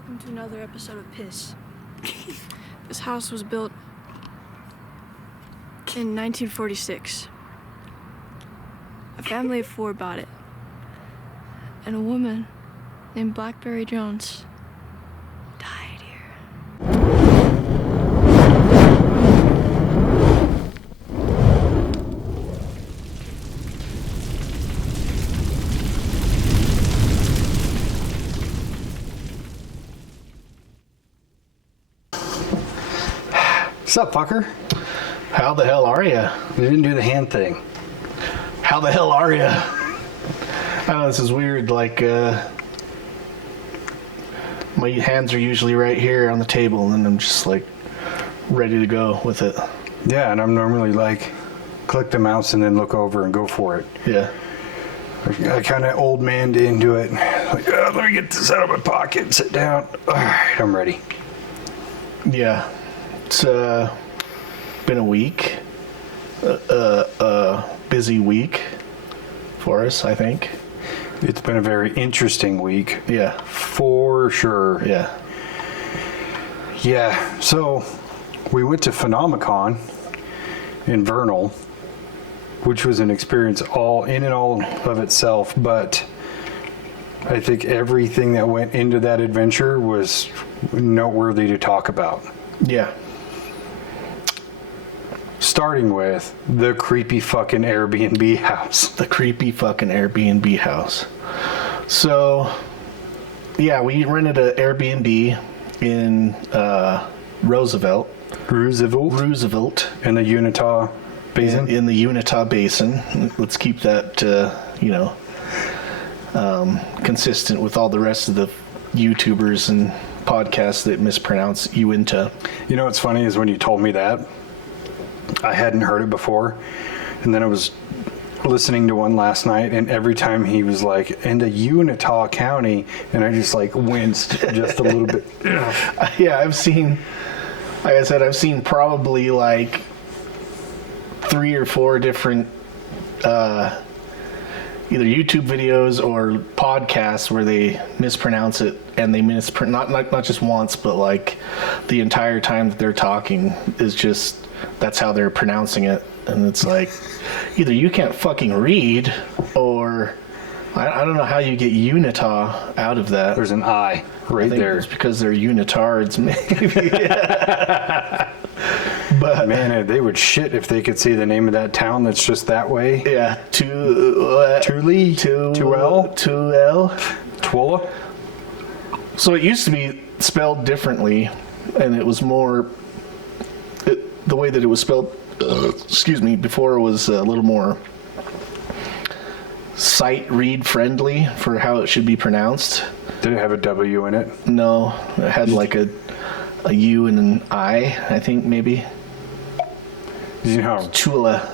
welcome to another episode of P.I.S.S. This house was built in 1946. A family of 4 bought it, and a woman named Blackberry Jones died here. What's up, fucker? How the hell are ya? You didn't do the hand thing. How the hell are ya? I know this is weird, like, my hands are usually right here on the table, and then I'm just, like, ready to go with it. Yeah, and I'm normally, like, click the mouse and then look over and go for it. Yeah. I kind of old man into it. Like, let me get this out of my pocket and sit down. All right, I'm ready. Yeah. It's been a week. Busy week for us, I think. It's been a very interesting week. Yeah. For sure. Yeah. Yeah, so we went to Phenomecon in Vernal, which was an experience all in and all of itself, but I think everything that went into that adventure was noteworthy to talk about. Yeah. Starting with the creepy fucking Airbnb house. The creepy fucking Airbnb house. So, yeah, we rented an Airbnb in Roosevelt. In the Unitah Basin. In the Unitah Basin. Let's keep that, consistent with all the rest of the YouTubers and podcasts that mispronounce Uinta. You know what's funny is when you told me that, I hadn't heard it before, and then I was listening to one last night, and every time he was like, in the Unitah County, and I just like winced just a little bit. Yeah, I've seen probably like 3 or 4 different either YouTube videos or podcasts where they mispronounce it, and they not just once, but like the entire time that they're talking is just, that's how they're pronouncing it. And it's like, either you can't fucking read, or I don't know how you get Unitah out of that. There's an I right there. It's because they're unitards, maybe. But man, they would shit if they could see the name of that town that's just that way. Yeah, Twilla. So it used to be spelled differently, and it was more the way that it was spelled. Before it was a little more sight read friendly for how it should be pronounced. Did it have a W in it? No, it had like a U and an I think maybe. You know, Twilla.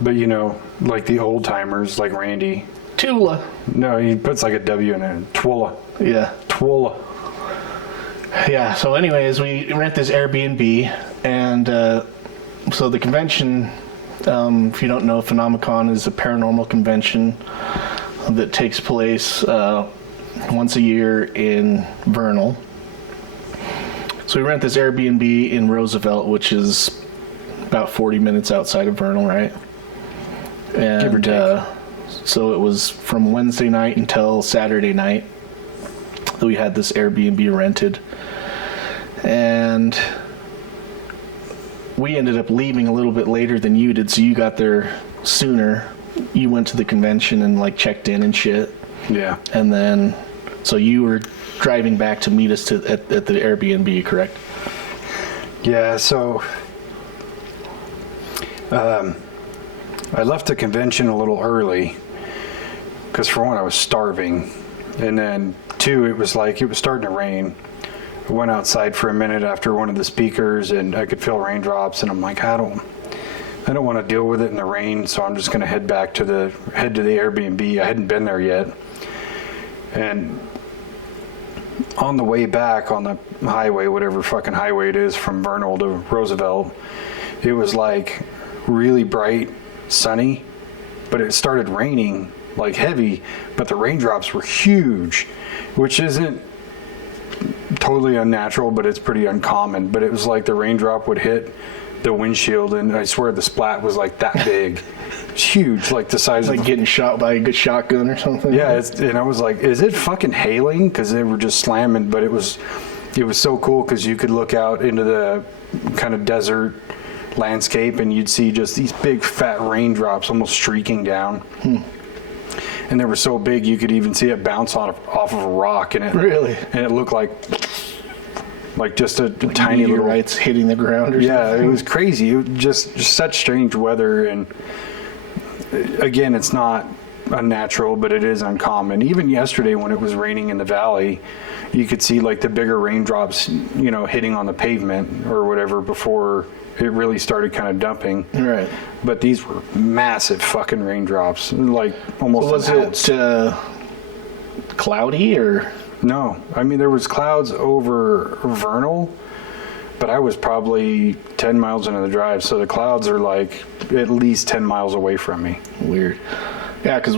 But you know, like the old timers, like Randy. Tula. No, he puts like a W in it. Twilla. Yeah. Twilla. Yeah, so anyways, we rent this Airbnb, and so the convention, if you don't know, Phenomecon is a paranormal convention that takes place once a year in Vernal. So we rent this Airbnb in Roosevelt, which is about 40 minutes outside of Vernal, right? And give or take. So it was from Wednesday night until Saturday night that we had this Airbnb rented. And we ended up leaving a little bit later than you did, so you got there sooner. You went to the convention and like checked in and shit. Yeah. And then, so you were driving back to meet us at the Airbnb, correct? Yeah, so I left the convention a little early because for one, I was starving, and then 2, it was starting to rain. I went outside for a minute after one of the speakers, and I could feel raindrops, and I'm like, I don't want to deal with it in the rain, so I'm just going to head to the Airbnb. I hadn't been there yet, and on the way back on the highway, whatever fucking highway it is from Vernal to Roosevelt, it was like really bright, sunny, but it started raining like heavy, but the raindrops were huge, which isn't totally unnatural, but it's pretty uncommon. But it was like the raindrop would hit the windshield, and I swear the splat was like that big. It's huge, like the size like of getting shot by a good shotgun or something. Yeah, and I was like, is it fucking hailing? Because they were just slamming, but it was so cool because you could look out into the kind of desert landscape and you'd see just these big fat raindrops almost streaking down. And they were so big you could even see it bounce off of a rock, and it looked like just a tiny little meteorites hitting the ground or something. It was crazy. It was just such strange weather, and again, it's not unnatural, but it is uncommon. Even yesterday when it was raining in the valley, you could see like the bigger raindrops, hitting on the pavement or whatever before it really started kind of dumping. Right. But these were massive fucking raindrops, like almost. So was it cloudy or? No, I mean there was clouds over Vernal, but I was probably 10 miles into the drive, so the clouds are like at least 10 miles away from me. Weird. Yeah, because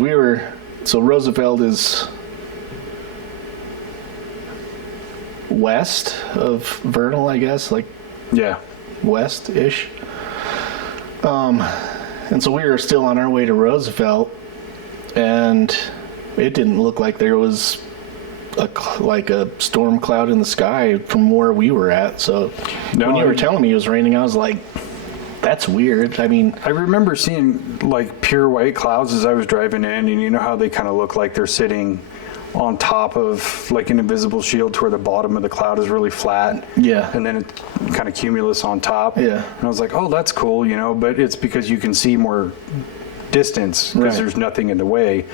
so Roosevelt is west of Vernal, I guess, like west-ish. And so we were still on our way to Roosevelt, and it didn't look like there was a storm cloud in the sky from where we were at. So when you were telling me it was raining, I was like, that's weird. I mean, I remember seeing like pure white clouds as I was driving in, and you know how they kind of look like they're sitting on top of like an invisible shield to where the bottom of the cloud is really flat. Yeah. And then it kind of cumulus on top. Yeah. And I was like, oh, that's cool, but it's because you can see more distance because there's nothing in the way.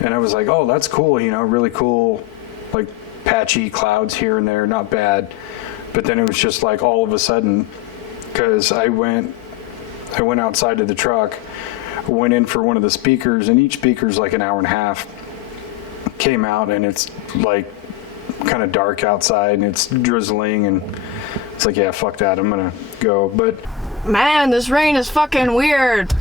And I was like, oh, that's cool, really cool, like patchy clouds here and there, not bad. But then it was just like all of a sudden, because I went outside of the truck, went in for one of the speakers, and each speaker's like an hour and a half. Came out, and it's like kind of dark outside, and it's drizzling, and it's like, yeah, fuck that, I'm gonna go. But man, this rain is fucking weird.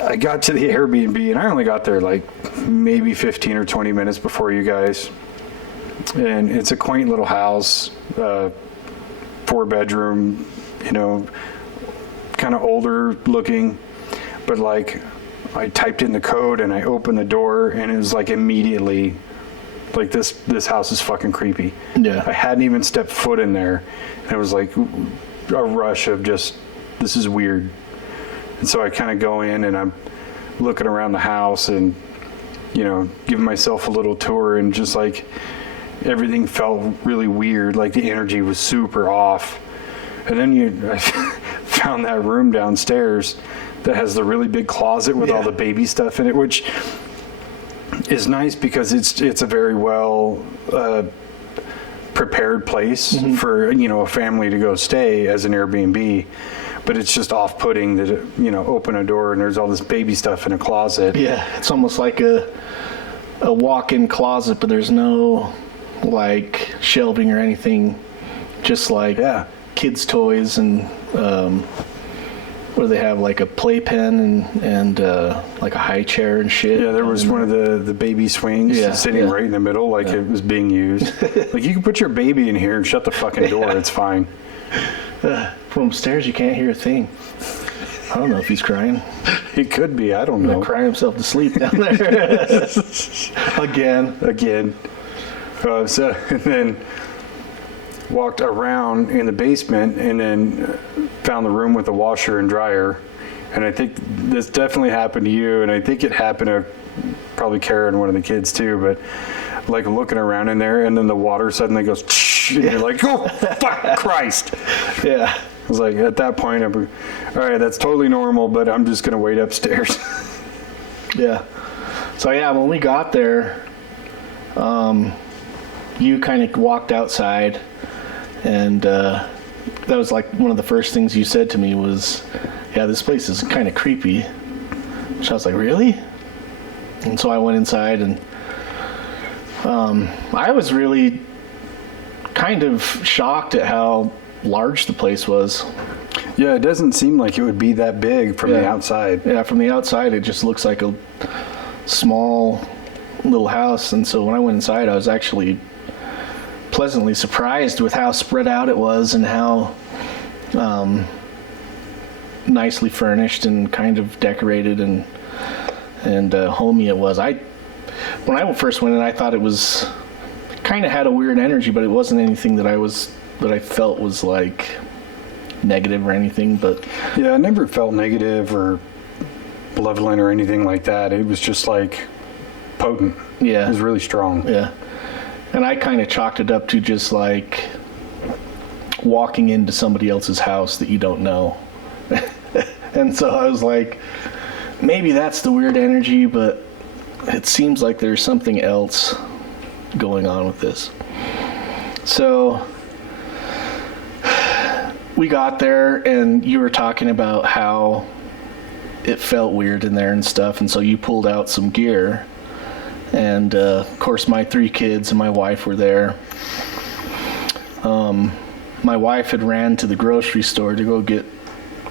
I got to the Airbnb, and I only got there like maybe 15 or 20 minutes before you guys. And it's a quaint little house, 4-bedroom, kind of older looking, but like I typed in the code and I opened the door, and it was like immediately like this house is fucking creepy. Yeah. I hadn't even stepped foot in there, and it was like a rush of just, this is weird. And so I kind of go in and I'm looking around the house and, giving myself a little tour, and just like everything felt really weird. Like the energy was super off. And then I found that room downstairs that has the really big closet with all the baby stuff in it, which is nice because it's a very well prepared place for, a family to go stay as an Airbnb. But it's just off-putting that, open a door and there's all this baby stuff in a closet. Yeah, it's almost like a walk-in closet, but there's no, like, shelving or anything. Just like kids' toys and where they have, like, a playpen and like a high chair and shit. Yeah, there was one of the baby swings sitting right in the middle like it was being used. Like, you can put your baby in here and shut the fucking door. It's fine. From upstairs, you can't hear a thing. I don't know if he's crying. He could be. I don't know. Crying himself to sleep down there. Again. So and then walked around in the basement, and then found the room with the washer and dryer. And I think this definitely happened to you, and I think it happened to probably Kara and one of the kids too. But like looking around in there, and then the water suddenly goes, and you're like, oh, fuck Christ. Yeah. I was like, at that point, all right, that's totally normal, but I'm just going to wait upstairs. Yeah. So, when we got there, you kind of walked outside, and that was like one of the first things you said to me was, this place is kind of creepy. Which I was like, really? And so I went inside, and I was really kind of shocked at how large the place was. Yeah, it doesn't seem like it would be that big from the outside. Yeah, from the outside, it just looks like a small little house. And so when I went inside, I was actually pleasantly surprised with how spread out it was and how nicely furnished and kind of decorated and homey it was. When I first went in, I thought it was kind of had a weird energy, but it wasn't anything that I felt was like negative or anything. But yeah, I never felt negative or malevolent or anything like that. It was just like potent. Yeah, it was really strong. Yeah, and I kind of chalked it up to just like walking into somebody else's house that you don't know. And so I was like, maybe that's the weird energy, but it seems like there's something else going on with this. So we got there, and you were talking about how it felt weird in there and stuff, and so you pulled out some gear. And of course, my 3 kids and my wife were there. My wife had ran to the grocery store to go get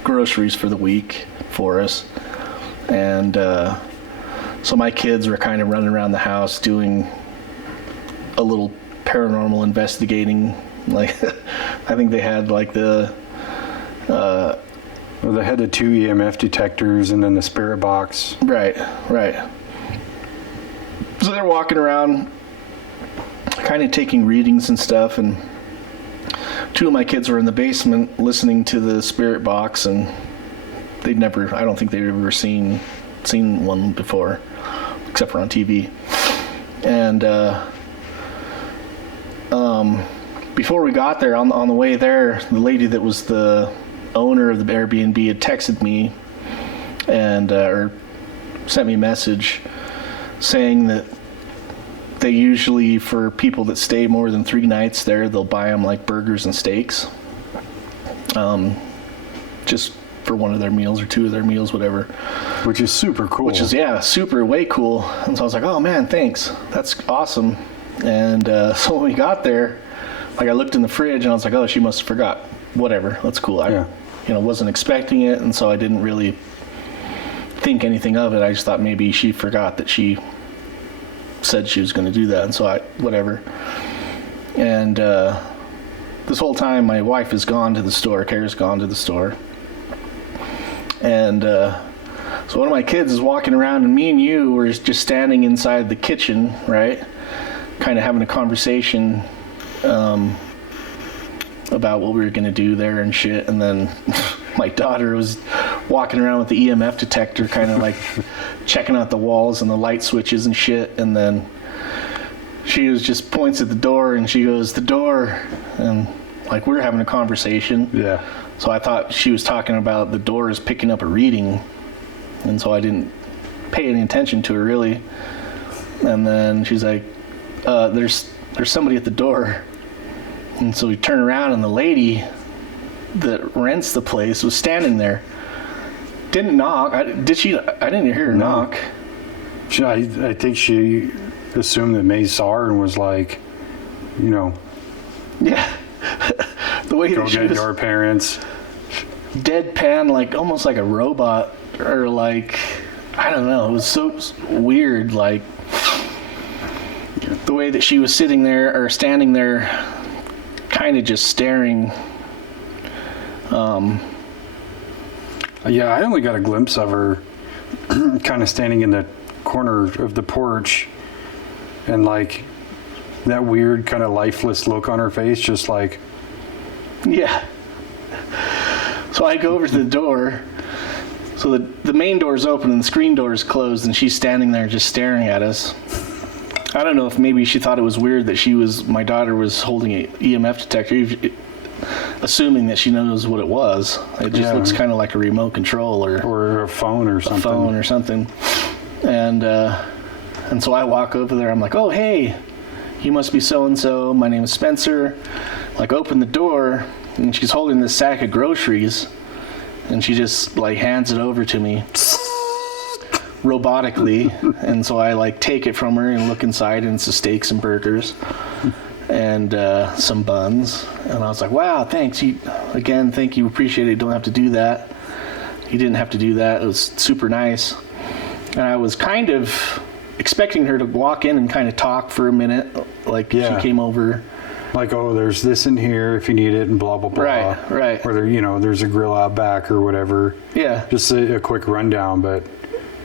groceries for the week for us. And so my kids were kind of running around the house doing a little paranormal investigating. Like, I think they had like well, they had the 2 EMF detectors and then the spirit box. Right. So they're walking around, kind of taking readings and stuff, and 2 of my kids were in the basement listening to the spirit box, and I don't think they'd ever seen one before, except for on TV. And before we got there, on the way there, the lady that was the owner of the Airbnb had texted me and or sent me a message saying that they usually, for people that stay more than 3 nights there, they'll buy them like burgers and steaks, just for one of their meals or 2 of their meals, whatever. Which is super cool. Which is, super way cool. And so I was like, oh man, thanks. That's awesome. And so when we got there, like, I looked in the fridge and I was like, oh, she must have forgot. Whatever, that's cool. I wasn't expecting it, and so I didn't really think anything of it. I just thought maybe she forgot that she said she was going to do that, and so whatever. And this whole time, my wife has gone to the store. Kara's gone to the store. And so one of my kids is walking around, and me and you were just standing inside the kitchen, right? Kind of having a conversation about what we were going to do there and shit. And then my daughter was walking around with the EMF detector, kind of like checking out the walls and the light switches and shit. And then she was just points at the door, and she goes, the door. And like, we were having a conversation. Yeah. So I thought she was talking about the door is picking up a reading. And so I didn't pay any attention to her really. And then she's like, there's somebody at the door. And so we turn around, and the lady that rents the place was standing there. Didn't knock. Did she? I didn't hear her knock. I think she assumed that May saw her and was like, Yeah. The way that she was, your parents. Deadpan, like almost like a robot, or like, I don't know. It was so weird, like the way that she was sitting there or standing there, kind of just staring. Yeah, I only got a glimpse of her kind of standing in the corner of the porch, and like that weird kind of lifeless look on her face, just like... Yeah. So I go over to the door. So the main door is open and the screen door is closed, and she's standing there just staring at us. I don't know if maybe she thought it was weird that my daughter was holding an EMF detector, assuming that she knows what it was. It just looks kind of like a remote control or a phone or something. And so I walk over there. I'm like, oh, hey, you must be so-and-so. My name is Spencer. Like, open the door, and she's holding this sack of groceries, and she just like hands it over to me robotically. And so I like take it from her and look inside, and it's the steaks and burgers. and some buns. And I was like, wow, thanks. Thank you. Appreciate it. You don't have to do that. He didn't have to do that. It was super nice. And I was kind of expecting her to walk in and kind of talk for a minute. Like she came over. Like, oh, there's this in here if you need it and blah, blah, blah. Right. Or, there's a grill out back or whatever. Yeah. Just a quick rundown. But,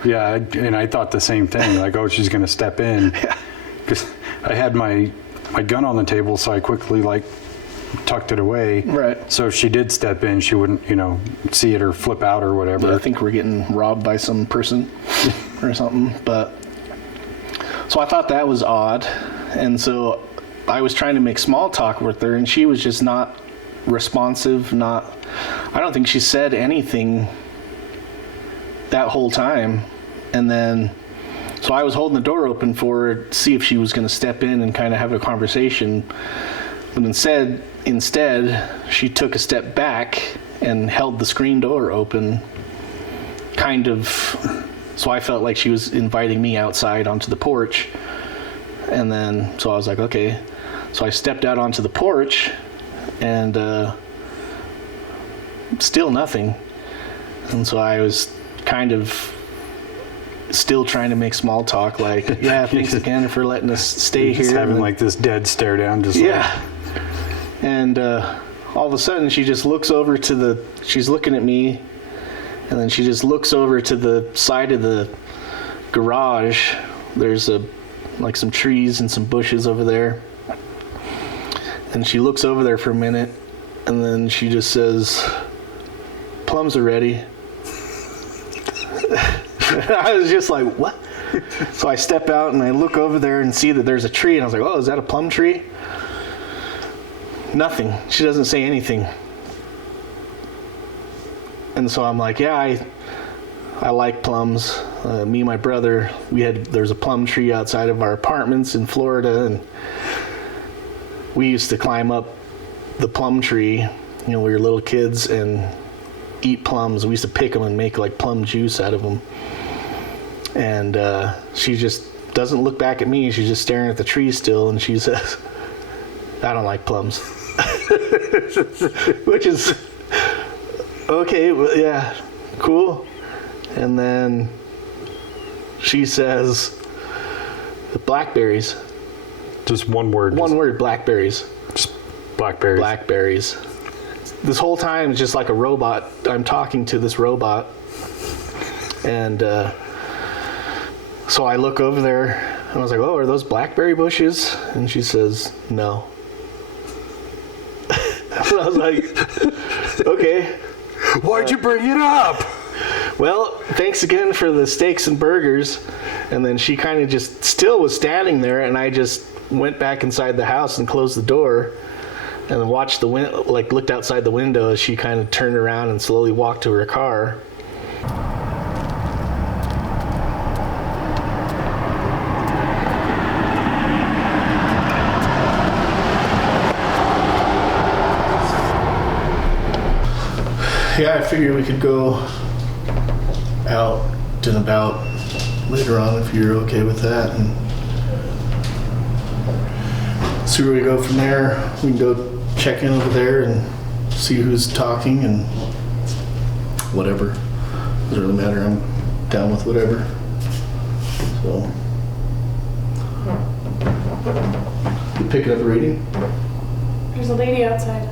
yeah, and I thought the same thing. Like, oh, she's going to step in. Because I had my gun on the table, so I quickly, tucked it away. Right. So if she did step in, she wouldn't, see it or flip out or whatever. Yeah, I think we're getting robbed by some person or something. But so I thought that was odd. And so I was trying to make small talk with her, and she was just not responsive. I don't think she said anything that whole time. And then, so I was holding the door open for her to see if she was going to step in and kind of have a conversation. But instead, she took a step back and held the screen door open, kind of. So I felt like she was inviting me outside onto the porch. And then, so I was like, okay. So I stepped out onto the porch, and still nothing. And so I was kind of still trying to make small talk, like, yeah, thanks again for letting us stay here. Just having this dead stare down, And all of a sudden, she just looks over she's looking at me, and then she just looks over to the side of the garage. There's some trees and some bushes over there. And she looks over there for a minute, and then she just says, "Plums are ready." I was just like, what? So I step out and I look over there and see that there's a tree, and I was like, oh, is that a plum tree? Nothing. She doesn't say anything. And so I'm like, yeah, I like plums. Me and my brother, there's a plum tree outside of our apartments in Florida, and we used to climb up the plum tree, we were little kids, and eat plums. We used to pick them and make plum juice out of them. And she just doesn't look back at me. She's just staring at the tree still, and she says, "I don't like plums." Which is okay. Well, yeah, cool. And then she says, "Blackberries." Just one word. One word, blackberries. Just blackberries. Blackberries. This whole time it's just like a robot. I'm talking to this robot. And so I look over there, and I was like, oh, are those blackberry bushes? And she says, no. And I was like, okay. Why'd you bring it up? Well, thanks again for the steaks and burgers. And then she kind of just still was standing there, and I just went back inside the house and closed the door and watched looked outside the window as she kind of turned around and slowly walked to her car. Yeah, I figured we could go out and about later on if you're okay with that, and see where we go from there. We can go check in over there and see who's talking and whatever. Doesn't really matter. I'm down with whatever. So, you picking up a reading? There's a lady outside.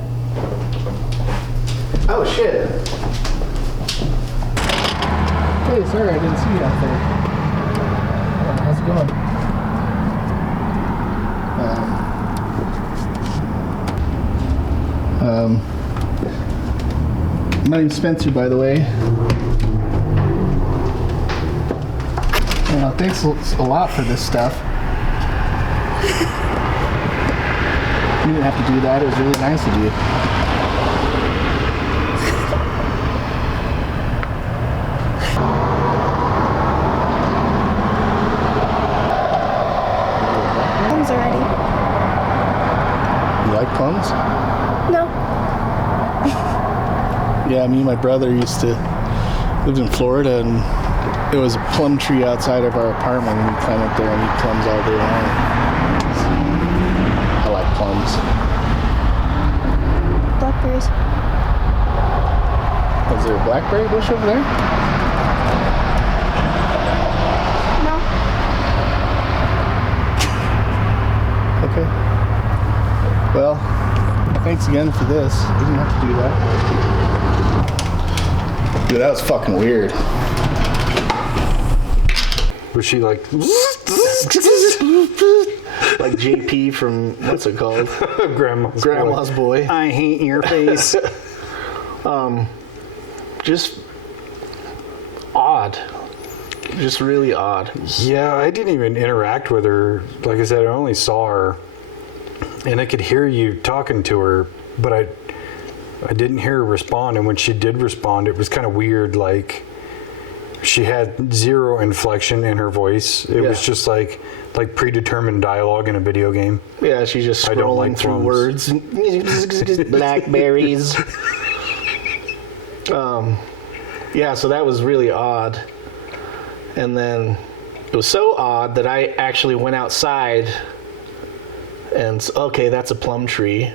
Oh shit! Hey, sorry, I didn't see you out there. How's it going? My name's Spencer, by the way. Thanks a lot for this stuff. You didn't have to do that. It was really nice of you. Plums already. You like plums? No. Yeah, me and my brother lived in Florida, and it was a plum tree outside of our apartment, and we climb up there and eat plums all day long. I like plums? Blackberries. Is there a blackberry bush over there? No. Okay. Well, thanks again for this. You didn't have to do that. Dude, that was fucking weird. Was she like... Like JP from, what's it called? Grandma's Boy. I hate your face. Just odd. Just really odd. Yeah, I didn't even interact with her. Like I said, I only saw her. And I could hear you talking to her, but I didn't hear her respond. And when she did respond, it was kind of weird. Like, she had zero inflection in her voice. It was just like predetermined dialogue in a video game. Yeah, she's just scrolling through words. Blackberries. Yeah, so that was really odd. And then it was so odd that I actually went outside and, okay, that's a plum tree.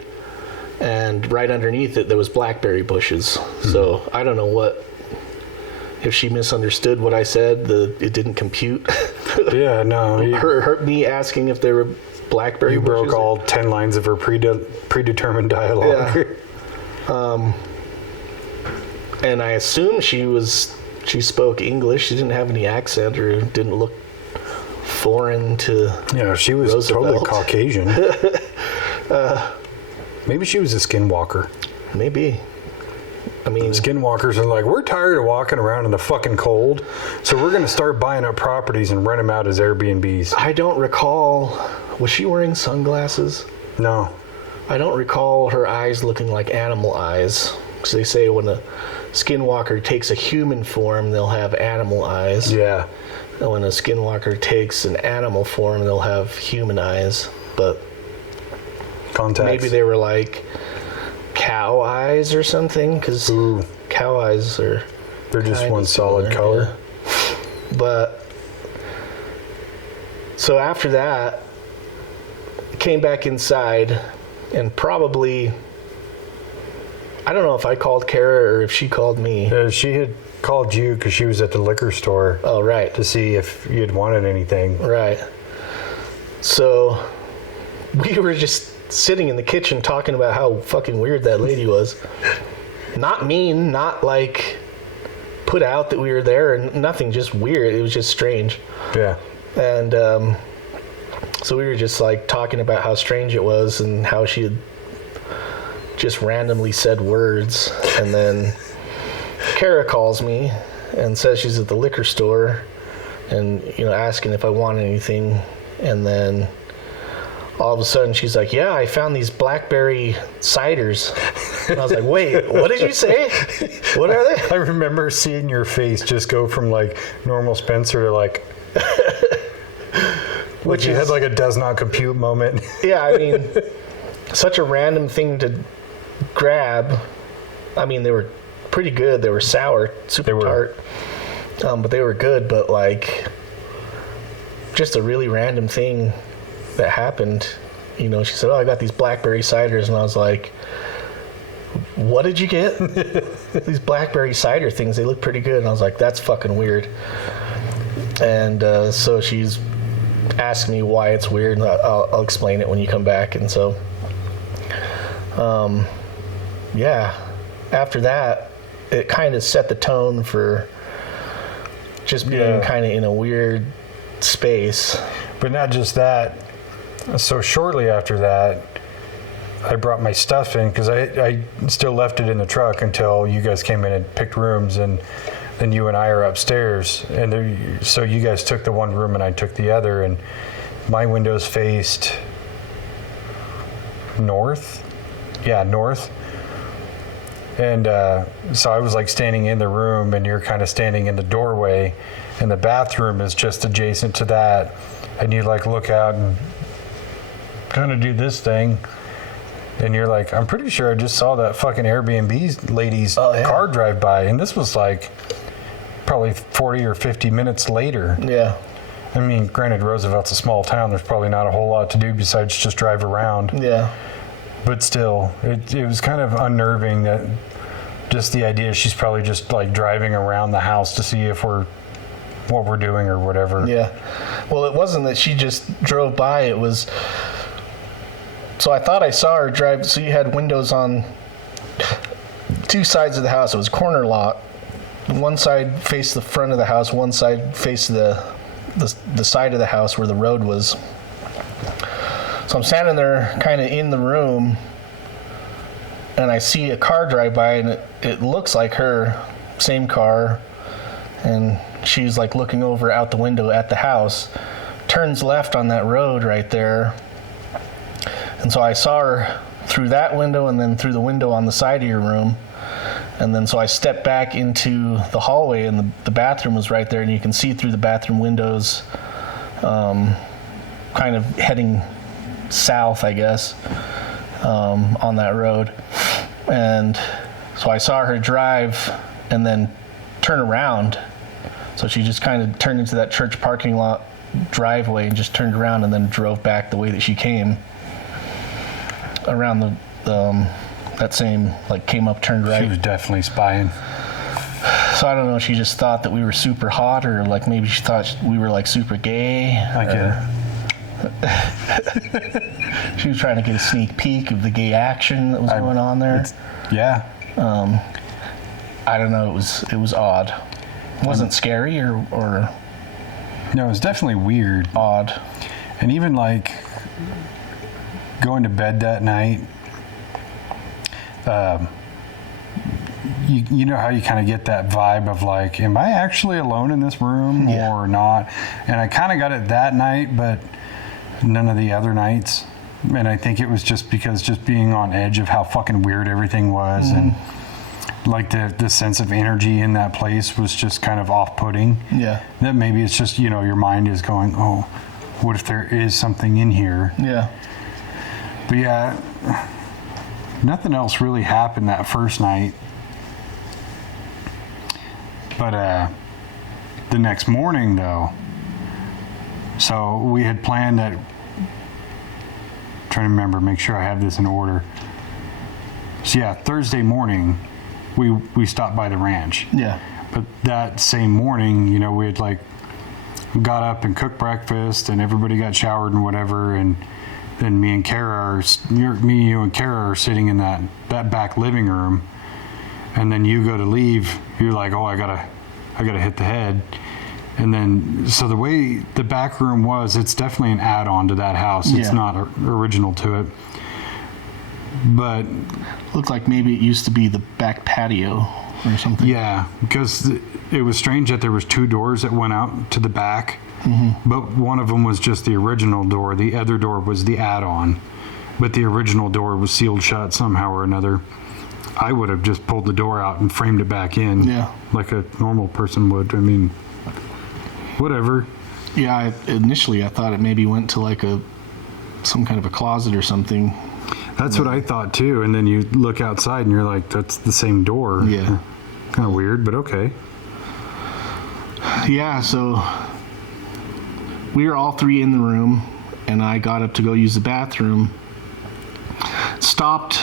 And right underneath it, there was blackberry bushes. So I don't know if she misunderstood what I said, it didn't compute. Yeah, no. Me asking if there were blackberry bushes. You broke all 10 lines of her predetermined dialogue. Yeah. And I assume she spoke English. She didn't have any accent or didn't look foreign to Yeah, she was Roosevelt. totally Caucasian. Maybe she was a skinwalker. Maybe. I mean, Skinwalkers are like, we're tired of walking around in the fucking cold, so we're going to start buying up properties and rent them out as Airbnbs. I don't recall. Was she wearing sunglasses? No. I don't recall her eyes looking like animal eyes. Because they say when a skinwalker takes a human form, they'll have animal eyes. Yeah. And when a skinwalker takes an animal form, they'll have human eyes. But Contacts. maybe they were like cow eyes or something, because cow eyes are... They're just one solid similar, color. Yeah. But so after that, came back inside and probably... I don't know if I called Kara or if she called me. She had called you because she was at the liquor store. Oh, right. To see if you had wanted anything. Right. So we were just sitting in the kitchen talking about how fucking weird that lady was. Not mean, not like put out that we were there, and nothing, just weird. It was just strange. Yeah. And so we were just like talking about how strange it was and how she had just randomly said words. And then Kara calls me and says she's at the liquor store and, asking if I want anything. And then all of a sudden she's like, yeah, I found these blackberry ciders. And I was like, wait, what did you say? What are they? I remember seeing your face just go from like normal Spencer to like... Which you had like a does not compute moment. Yeah, I mean, such a random thing to grab. I mean, they were pretty good. They were sour, super tart. But they were good, but like just a really random thing that happened. She said, oh, I got these blackberry ciders. And I was like, what did you get? These blackberry cider things, they look pretty good. And I was like, that's fucking weird. And so she's asked me why it's weird, and I'll explain it when you come back. And so yeah, after that it kind of set the tone for just being kind of in a weird space. But not just that. So shortly after that, I brought my stuff in because I still left it in the truck until you guys came in and picked rooms, and then you and I are upstairs. And so you guys took the one room and I took the other, and my windows faced north. Yeah, north. And so I was like standing in the room, and you're kind of standing in the doorway, and the bathroom is just adjacent to that. And you like look out and kind of do this thing. And you're like, I'm pretty sure I just saw that fucking Airbnb lady's car drive by. And this was like probably 40 or 50 minutes later. Yeah. I mean, granted, Roosevelt's a small town. There's probably not a whole lot to do besides just drive around. Yeah. But still, it was kind of unnerving that just the idea she's probably just like driving around the house to see if what we're doing or whatever. Yeah. Well, it wasn't that she just drove by. It was... So I thought I saw her drive. So you had windows on 2 sides of the house. It was a corner lot. One side faced the front of the house. One side faced the side of the house where the road was. So I'm standing there kind of in the room, and I see a car drive by, and it looks like her, same car, and she's like looking over out the window at the house, turns left on that road right there. And so I saw her through that window and then through the window on the side of your room. And then so I stepped back into the hallway, and the bathroom was right there, and you can see through the bathroom windows, kind of heading south, I guess, on that road. And so I saw her drive and then turn around. So she just kind of turned into that church parking lot driveway and just turned around and then drove back the way that she came around that same, like, came up, turned right. She was definitely spying. So I don't know, she just thought that we were super hot, or like maybe she thought we were like super gay. I get it. She was trying to get a sneak peek of the gay action that was going on there. Yeah. I don't know, it was odd. It wasn't scary or No, it was definitely weird. Odd. And even like going to bed that night, you know how you kind of get that vibe of like, am I actually alone in this room or not? And I kind of got it that night, but none of the other nights. And I think it was just because just being on edge of how fucking weird everything was, and like the sense of energy in that place was just kind of off-putting. Yeah. That maybe it's just, your mind is going, oh, what if there is something in here? Yeah. But yeah, nothing else really happened that first night. But the next morning, though, so we had planned that, trying to remember, make sure I have this in order. So yeah, Thursday morning, we stopped by the ranch. Yeah. But that same morning, we had like got up and cooked breakfast, and everybody got showered and whatever, and then me, you and Kara are sitting in that back living room, and then you go to leave. You're like, oh, I gotta hit the head. And then, so the way the back room was, it's definitely an add-on to that house. It's not original to it. But looked like maybe it used to be the back patio or something. Yeah, because it was strange that there was 2 doors that went out to the back, but one of them was just the original door. The other door was the add-on, but the original door was sealed shut somehow or another. I would have just pulled the door out and framed it back in, like a normal person would. I mean, whatever. Yeah, initially I thought it maybe went to like some kind of a closet or something. That's what I thought too, and then you look outside and you're like, that's the same door. Yeah. Kind of weird, but okay. Yeah, so we were all 3 in the room, and I got up to go use the bathroom. Stopped,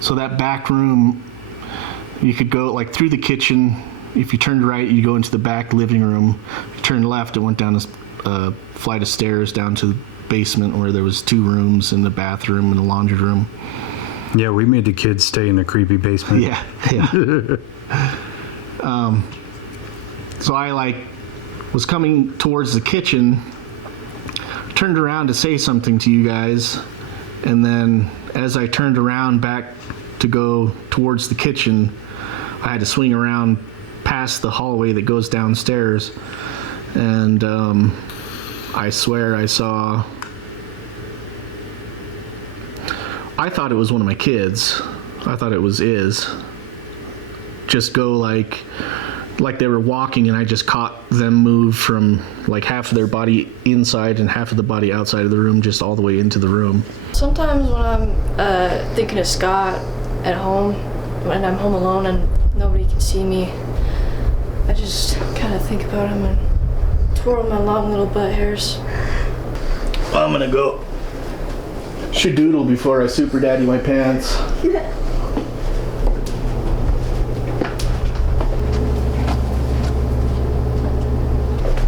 so that back room, you could go like through the kitchen. If you turned right, you go into the back living room. If you turned left, it went down a flight of stairs down to the basement where there was 2 rooms and the bathroom and the laundry room. Yeah, we made the kids stay in the creepy basement. Yeah. So I was coming towards the kitchen, turned around to say something to you guys, and then as I turned around back to go towards the kitchen, I had to swing around past the hallway that goes downstairs, and I swear I thought it was one of my kids. I thought it was just go like they were walking, and I just caught them move from like half of their body inside and half of the body outside of the room, just all the way into the room. Sometimes when I'm thinking of Scott at home, when I'm home alone and nobody can see me, I just kind of think about him and twirl my long little butt hairs. I'm gonna go shadoodle before I super daddy my pants.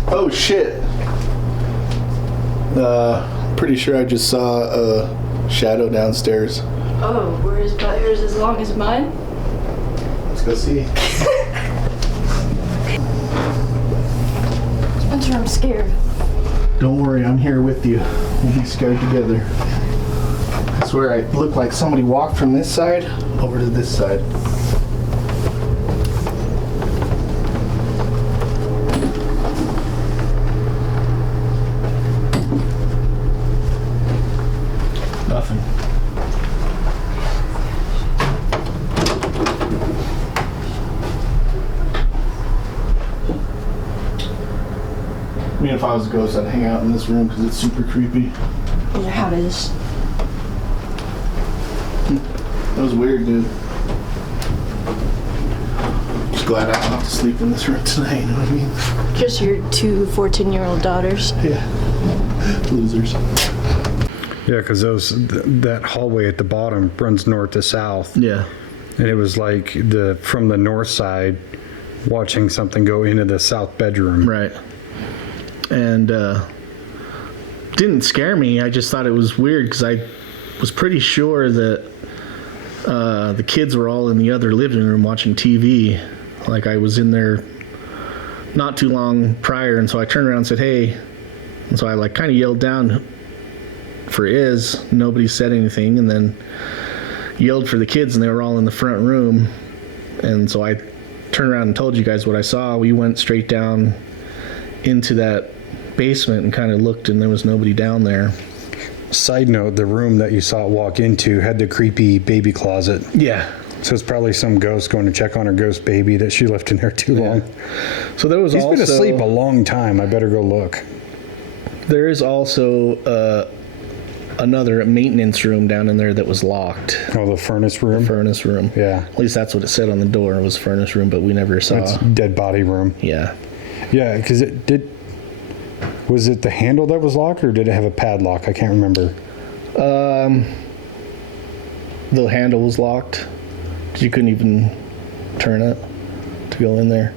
Oh shit. Pretty sure I just saw a shadow downstairs. Oh, were his butt hairs as long as mine? Let's go see. Spencer, I'm scared. Don't worry, I'm here with you. We'll be scared together. I swear I look like somebody walked from this side over to this side. Nothing. I mean, if I was a ghost, I'd hang out in this room because it's super creepy. Yeah, how it is. That was weird, dude. Just glad I don't have to sleep in this room tonight, you know what I mean? Just your 2 14-year-old daughters. Yeah. Losers. Yeah, because that hallway at the bottom runs north to south. Yeah. And it was like from the north side, watching something go into the south bedroom. Right. And didn't scare me. I just thought it was weird because I was pretty sure that the kids were all in the other living room watching TV. Like I was in there not too long prior, and so I turned around and said, "Hey," and so I like kind of yelled down for Iz. Nobody said anything, and then yelled for the kids, and they were all in the front room. And so I turned around and told you guys what I saw. We went straight down into that basement and kind of looked, and there was nobody down there. Side note, the room that you saw it walk into had the creepy baby closet. Yeah. So it's probably some ghost going to check on her ghost baby that she left in there too long. So there was He's been asleep a long time. I better go look. There is also another maintenance room down in there that was locked. Oh, the furnace room? The furnace room. Yeah. At least that's what it said on the door. It was furnace room, but we never saw. That's dead body room. Yeah. Yeah, because was it the handle that was locked, or did it have a padlock? I can't remember. The handle was locked. You couldn't even turn it to go in there.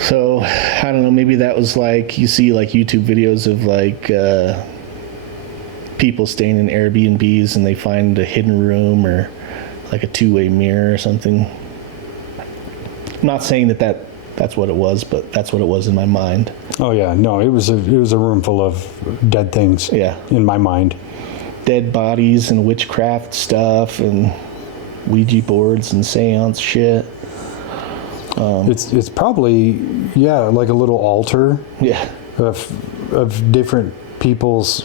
So, I don't know, maybe that was like, you see like YouTube videos of like people staying in Airbnbs and they find a hidden room or like a two-way mirror or something. I'm not saying that's what it was, but that's what it was in my mind. Oh yeah, no, it was a room full of dead things. Yeah. In my mind. Dead bodies and witchcraft stuff and Ouija boards and seance shit. It's probably, yeah, like a little altar. Yeah. Of different people's,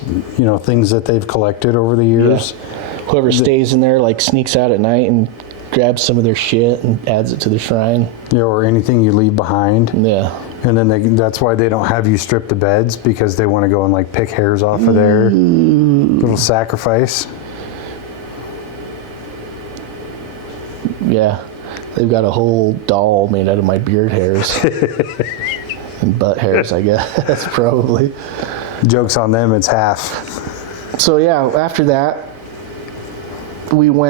things that they've collected over the years. Yeah. Whoever stays in there like sneaks out at night and grabs some of their shit and adds it to the shrine. Yeah, or anything you leave behind. Yeah. And then that's why they don't have you strip the beds, because they want to go and like pick hairs off of there. Little sacrifice. Yeah. They've got a whole doll made out of my beard hairs. And butt hairs, I guess, probably. Joke's on them, it's half. So yeah, after that, you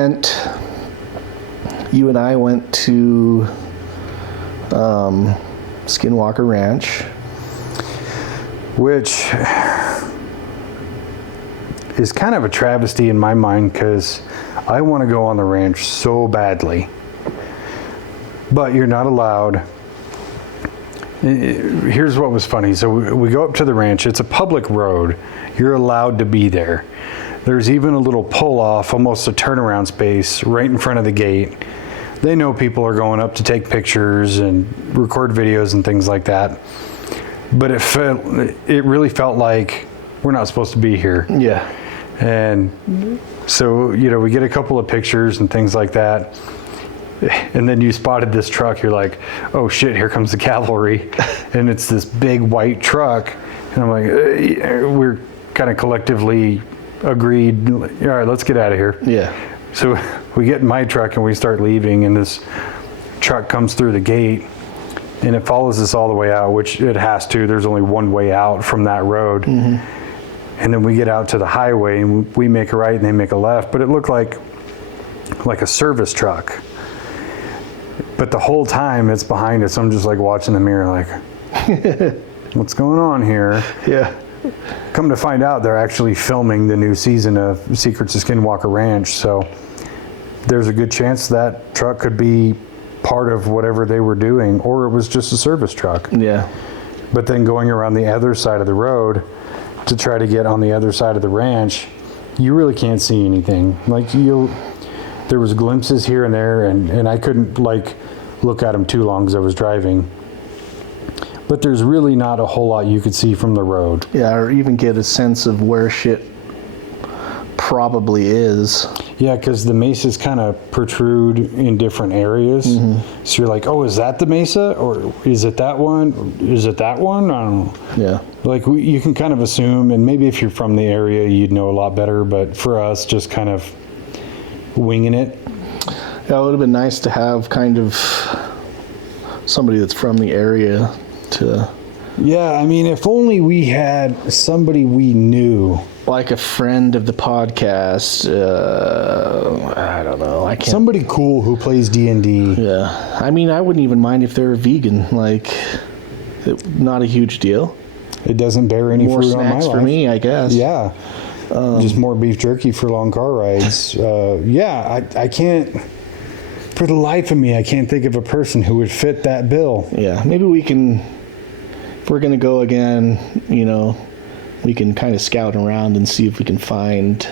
and I went to Skinwalker Ranch. Which is kind of a travesty in my mind, because I want to go on the ranch so badly. But you're not allowed. Here's what was funny. So we go up to the ranch. It's a public road. You're allowed to be there. There's even a little pull-off, almost a turnaround space, right in front of the gate. They know people are going up to take pictures and record videos and things like that. But it really felt like we're not supposed to be here. Yeah. And so, we get a couple of pictures and things like that. And then you spotted this truck. You're like, oh shit, here comes the cavalry. And it's this big white truck. And I'm like, we're kind of collectively agreed, all right, let's get out of here. Yeah. So we get in my truck and we start leaving, and this truck comes through the gate, and it follows us all the way out, which it has to. There's only one way out from that road. And then we get out to the highway and we make a right and they make a left, but it looked like a service truck. But the whole time it's behind us, I'm just like watching the mirror like, what's going on here? Yeah. Come to find out, they're actually filming the new season of Secrets of Skinwalker Ranch, so there's a good chance that truck could be part of whatever they were doing, or it was just a service truck. Yeah. But then going around the other side of the road to try to get on the other side of the ranch, you really can't see anything. Like there was glimpses here and there, and I couldn't like look at them too long because I was driving. But there's really not a whole lot you could see from the road. Yeah, or even get a sense of where shit probably is. Yeah, because the mesas kind of protrude in different areas. So you're like, oh, is that the mesa? Or is it that one? Is it that one? I don't know. Yeah. Like, you can kind of assume, and maybe if you're from the area, you'd know a lot better. But for us, just kind of winging it. Yeah, it would have been nice to have kind of somebody that's from the area to... Yeah, I mean, if only we had somebody we knew. Like a friend of the podcast. I don't know. I can't... Somebody cool who plays D&D. Yeah. I mean, I wouldn't even mind if they're vegan. Like, not a huge deal. It doesn't bear any More fruit on my snacks life. for me, I guess. Yeah. Just more beef jerky for long car rides. Yeah, I can't... For the life of me, I can't think of a person who would fit that bill. Yeah, maybe we can, if we're going to go again, you know, we can kind of scout around and see if we can find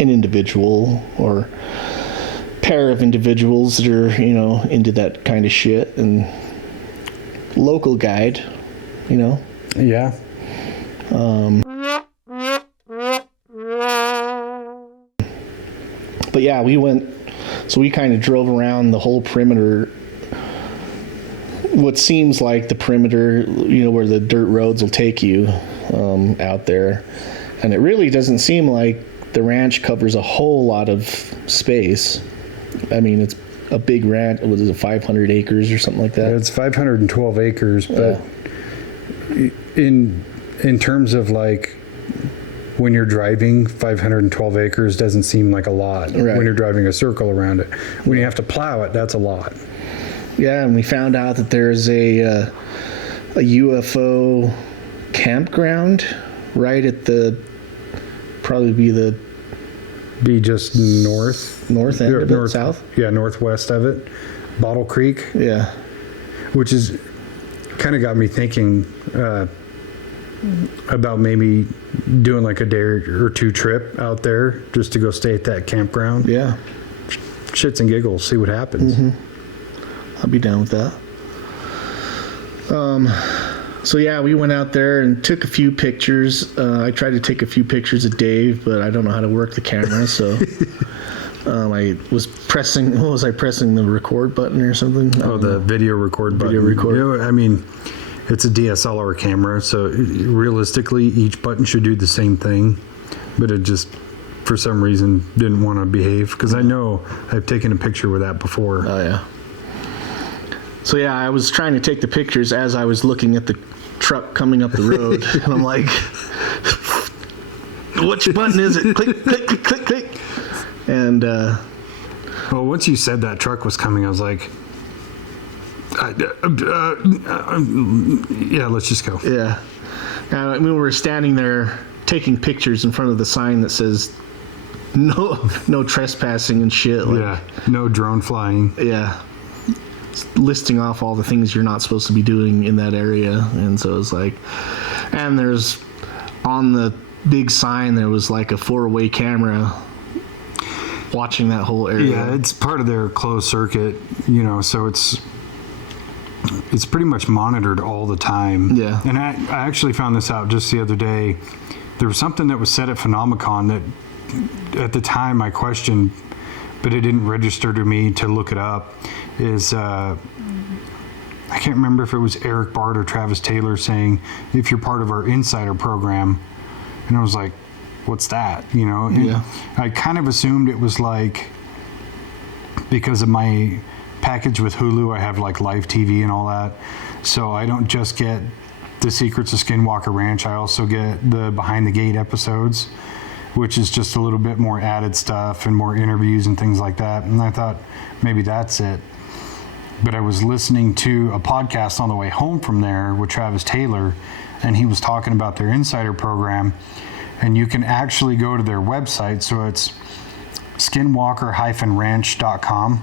an individual or pair of individuals that are, you know, into that kind of shit, and local guide, you know. Yeah. But yeah, we kind of drove around the whole perimeter, what seems like the perimeter, you know, where the dirt roads will take you out there. And it really doesn't seem like the ranch covers a whole lot of space. I mean, it's a big ranch. Was it 500 acres or something like that? It's 512 acres, but in terms of like when you're driving, 512 acres doesn't seem like a lot. Right. When you're driving a circle around it. When you have to plow it, that's a lot. Yeah, and we found out that there's a UFO campground right at Be just north end of it, south? Yeah, northwest of it. Bottle Creek. Yeah. Which is kind of got me thinking about maybe doing like a day or two trip out there just to go stay at that campground. Yeah. Shits and giggles, see what happens. I'll be down with that. So yeah, we went out there and took a few pictures. I tried to take a few pictures of Dave, but I don't know how to work the camera, so I was pressing the record button or something? Oh, the video record button. Video record. You know, I mean, it's a DSLR camera, so realistically, each button should do the same thing, but it just, for some reason, didn't want to behave, because I know I've taken a picture with that before. Oh, yeah. So, yeah, I was trying to take the pictures as I was looking at the truck coming up the road, and I'm like, which button is it? Click, click, click, click, click. And, well, once you said that truck was coming, I was like, yeah, let's just go. Yeah. I mean, we were standing there taking pictures in front of the sign that says no trespassing and shit. Like, yeah, no drone flying. Yeah. Listing off all the things you're not supposed to be doing in that area. And so it's like, and there's on the big sign, there was like a 4-way camera watching that whole area. Yeah, it's part of their closed circuit, you know, so it's pretty much monitored all the time. Yeah. And I actually found this out just the other day. There was something that was said at Phenomecon that at the time I questioned, but it didn't register to me to look it up, is I can't remember if it was Eric Bard or Travis Taylor saying, if you're part of our insider program, and I was like, what's that? You know? And yeah. I kind of assumed it was like, because of my package with Hulu. I have like live TV and all that. So I don't just get the Secrets of Skinwalker Ranch. I also get the Behind the Gate episodes, which is just a little bit more added stuff and more interviews and things like that. And I thought maybe that's it. But I was listening to a podcast on the way home from there with Travis Taylor, and he was talking about their insider program. And you can actually go to their website. So it's skinwalker-ranch.com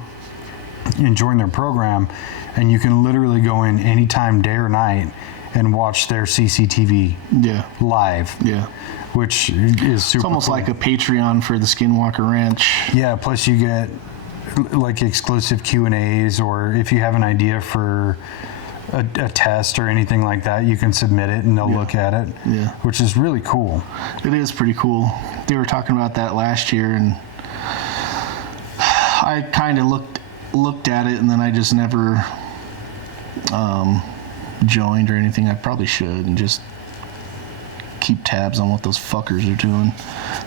and join their program. And you can literally go in anytime, day or night, and watch their CCTV live. Yeah. Which is super It's almost cool. like a Patreon for the Skinwalker Ranch. Yeah, plus you get like exclusive Q&As, or if you have an idea for a test or anything like that, you can submit it and they'll look at it, which is really cool. It is pretty cool. They were talking about that last year, and I kind of looked at it, and then I just never joined or anything. I probably should, and just keep tabs on what those fuckers are doing.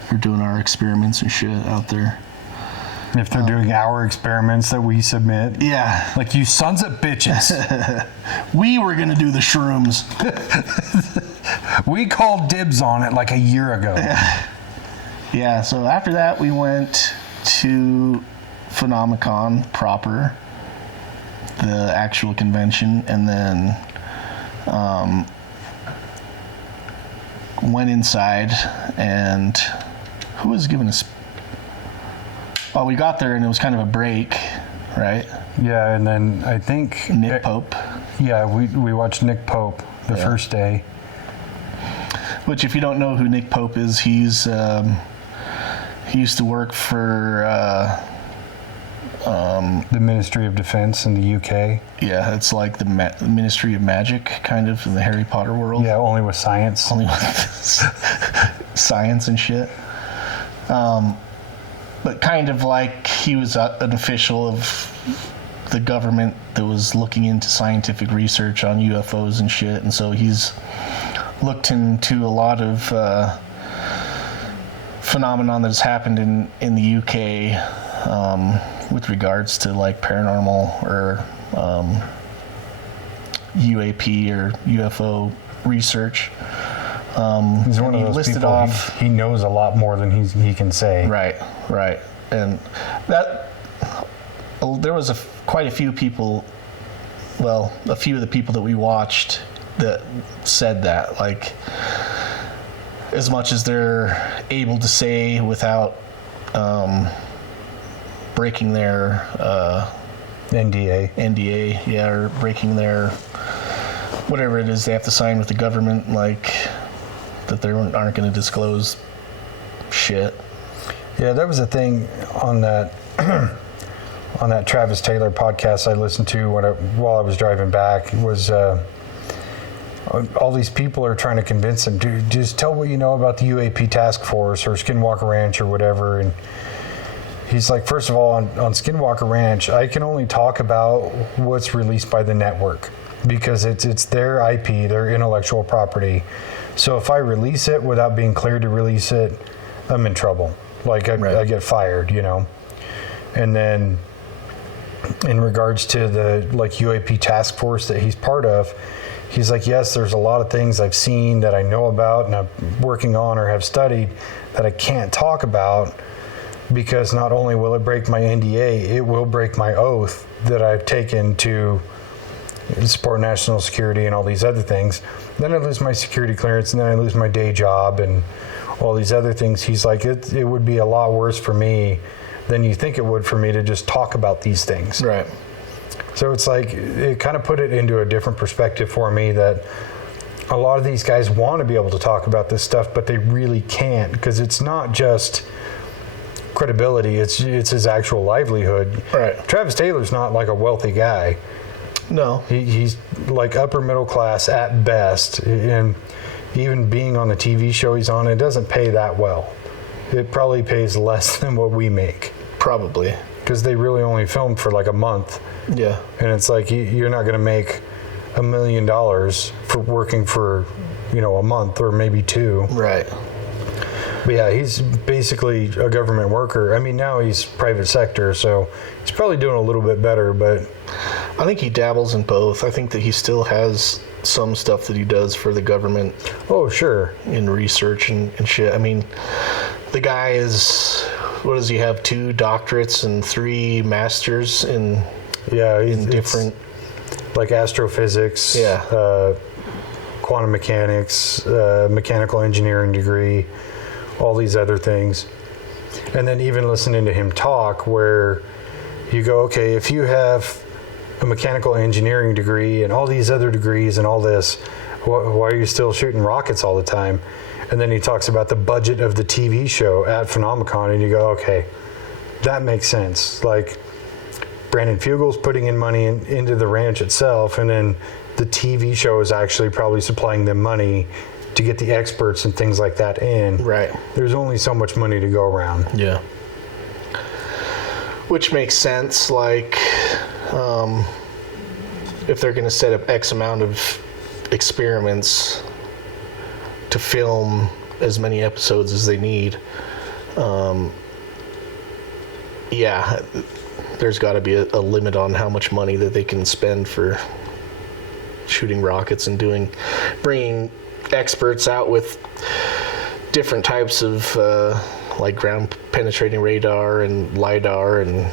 They're doing our experiments and shit out there. If they're doing our experiments that we submit. Yeah. Like, you sons of bitches. We were going to do the shrooms. We called dibs on it like a year ago. Yeah, so after that we went to Phenomecon proper, the actual convention, and then went inside, and who was giving us... Well, we got there and it was kind of a break, right? Yeah, and then I think... Nick Pope. Yeah, we watched Nick Pope the first day. Which, if you don't know who Nick Pope is, he used to work for... the Ministry of Defense in the UK. Yeah, it's like the Ministry of Magic, kind of, in the Harry Potter world. Yeah, only with science. Only with science and shit. But kind of like he was an official of the government that was looking into scientific research on UFOs and shit, and so he's looked into a lot of phenomenon that has happened in the UK with regards to like paranormal or UAP or UFO research. He's one of those people. He knows a lot more than he can say. Right, and that there was quite a few people. Well, a few of the people that we watched that said that, like, as much as they're able to say without breaking their NDA, yeah, or breaking their whatever it is they have to sign with the government, like that they aren't going to disclose shit. Yeah, that was a thing on that on that Travis Taylor podcast I listened to while I was driving back. Was all these people are trying to convince him to just tell what you know about the UAP task force or Skinwalker Ranch or whatever. And he's like, first of all, on Skinwalker Ranch, I can only talk about what's released by the network because it's their IP, their intellectual property. So if I release it without being cleared to release it, I'm in trouble. Like I get fired, you know. And then in regards to the like UAP task force that he's part of, he's like, yes, there's a lot of things I've seen that I know about and I'm working on or have studied that I can't talk about because not only will it break my NDA, it will break my oath that I've taken to support national security and all these other things. Then I lose my security clearance and then I lose my day job and all these other things. He's like, it would be a lot worse for me than you think it would for me to just talk about these things. Right. So it's like, it kind of put it into a different perspective for me that a lot of these guys want to be able to talk about this stuff, but they really can't because it's not just credibility, it's his actual livelihood. Right. Travis Taylor's not like a wealthy guy. No. He's like upper middle class at best, and even being on the TV show he's on, it doesn't pay that well. It probably pays less than what we make. Probably. Because they really only filmed for like a month. Yeah. And it's like, you're not going to make $1 million for working for, a month or maybe two. Right. But yeah, he's basically a government worker. I mean, now he's private sector, so he's probably doing a little bit better, but I think he dabbles in both. I think that he still has some stuff that he does for the government. Oh, sure. In research and shit. I mean, the guy is, what does he have, 2 doctorates and 3 masters in different... Like astrophysics, quantum mechanics, mechanical engineering degree, all these other things. And then even listening to him talk, where you go, okay, if you have a mechanical engineering degree and all these other degrees and all this, why are you still shooting rockets all the time? And then he talks about the budget of the TV show at Phenomecon, and you go, okay, that makes sense. Like, Brandon Fugel's putting in money into the ranch itself, and then the TV show is actually probably supplying them money to get the experts and things like that in. Right. There's only so much money to go around. Yeah. Which makes sense. Like, if they're going to set up X amount of experiments to film as many episodes as they need, there's got to be a limit on how much money that they can spend for shooting rockets and bringing experts out with different types of like ground penetrating radar and LiDAR and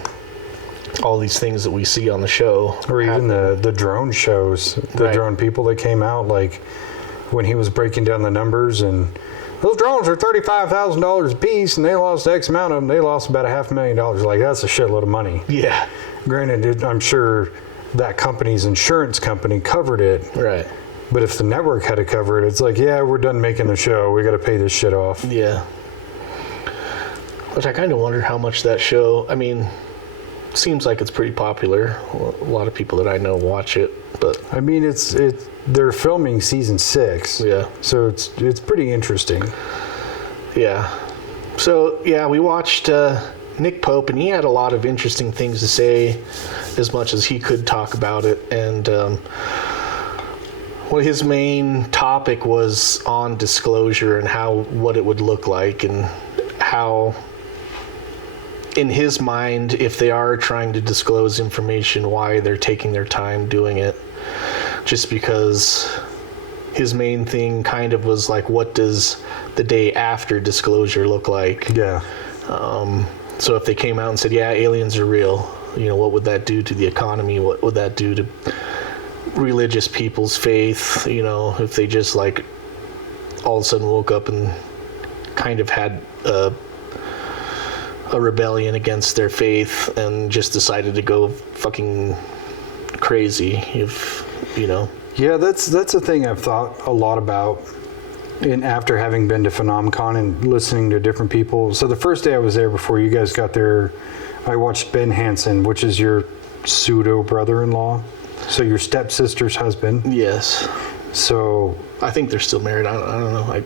all these things that we see on the show. Or even the drone shows, the drone people that came out, like when he was breaking down the numbers, and those drones are $35,000 a piece, and they lost X amount of them. They lost about $500,000. Like, that's a shitload of money. Yeah. Granted, I'm sure that company's insurance company covered it. Right. But if the network had to cover it, it's like, yeah, we're done making the show. We got to pay this shit off. Yeah. Which I kind of wonder how much that show, I mean, seems like it's pretty popular. A lot of people that I know watch it, but I mean, they're filming season 6. Yeah. So it's pretty interesting. Yeah. So, yeah, we watched Nick Pope, and he had a lot of interesting things to say, as much as he could talk about it. And his main topic was on disclosure and what it would look like, and how, in his mind, if they are trying to disclose information, why they're taking their time doing it. Just because his main thing kind of was like, what does the day after disclosure look like? Yeah. So if they came out and said, yeah, aliens are real, what would that do to the economy? What would that do to religious people's faith? If they just like all of a sudden woke up and kind of had a rebellion against their faith and just decided to go fucking crazy, Yeah, that's a thing I've thought a lot about. And after having been to Phenomecon and listening to different people. So the first day I was there, before you guys got there, I watched Ben Hansen, which is your pseudo brother-in-law. So your stepsister's husband. Yes. So I think they're still married. I don't know.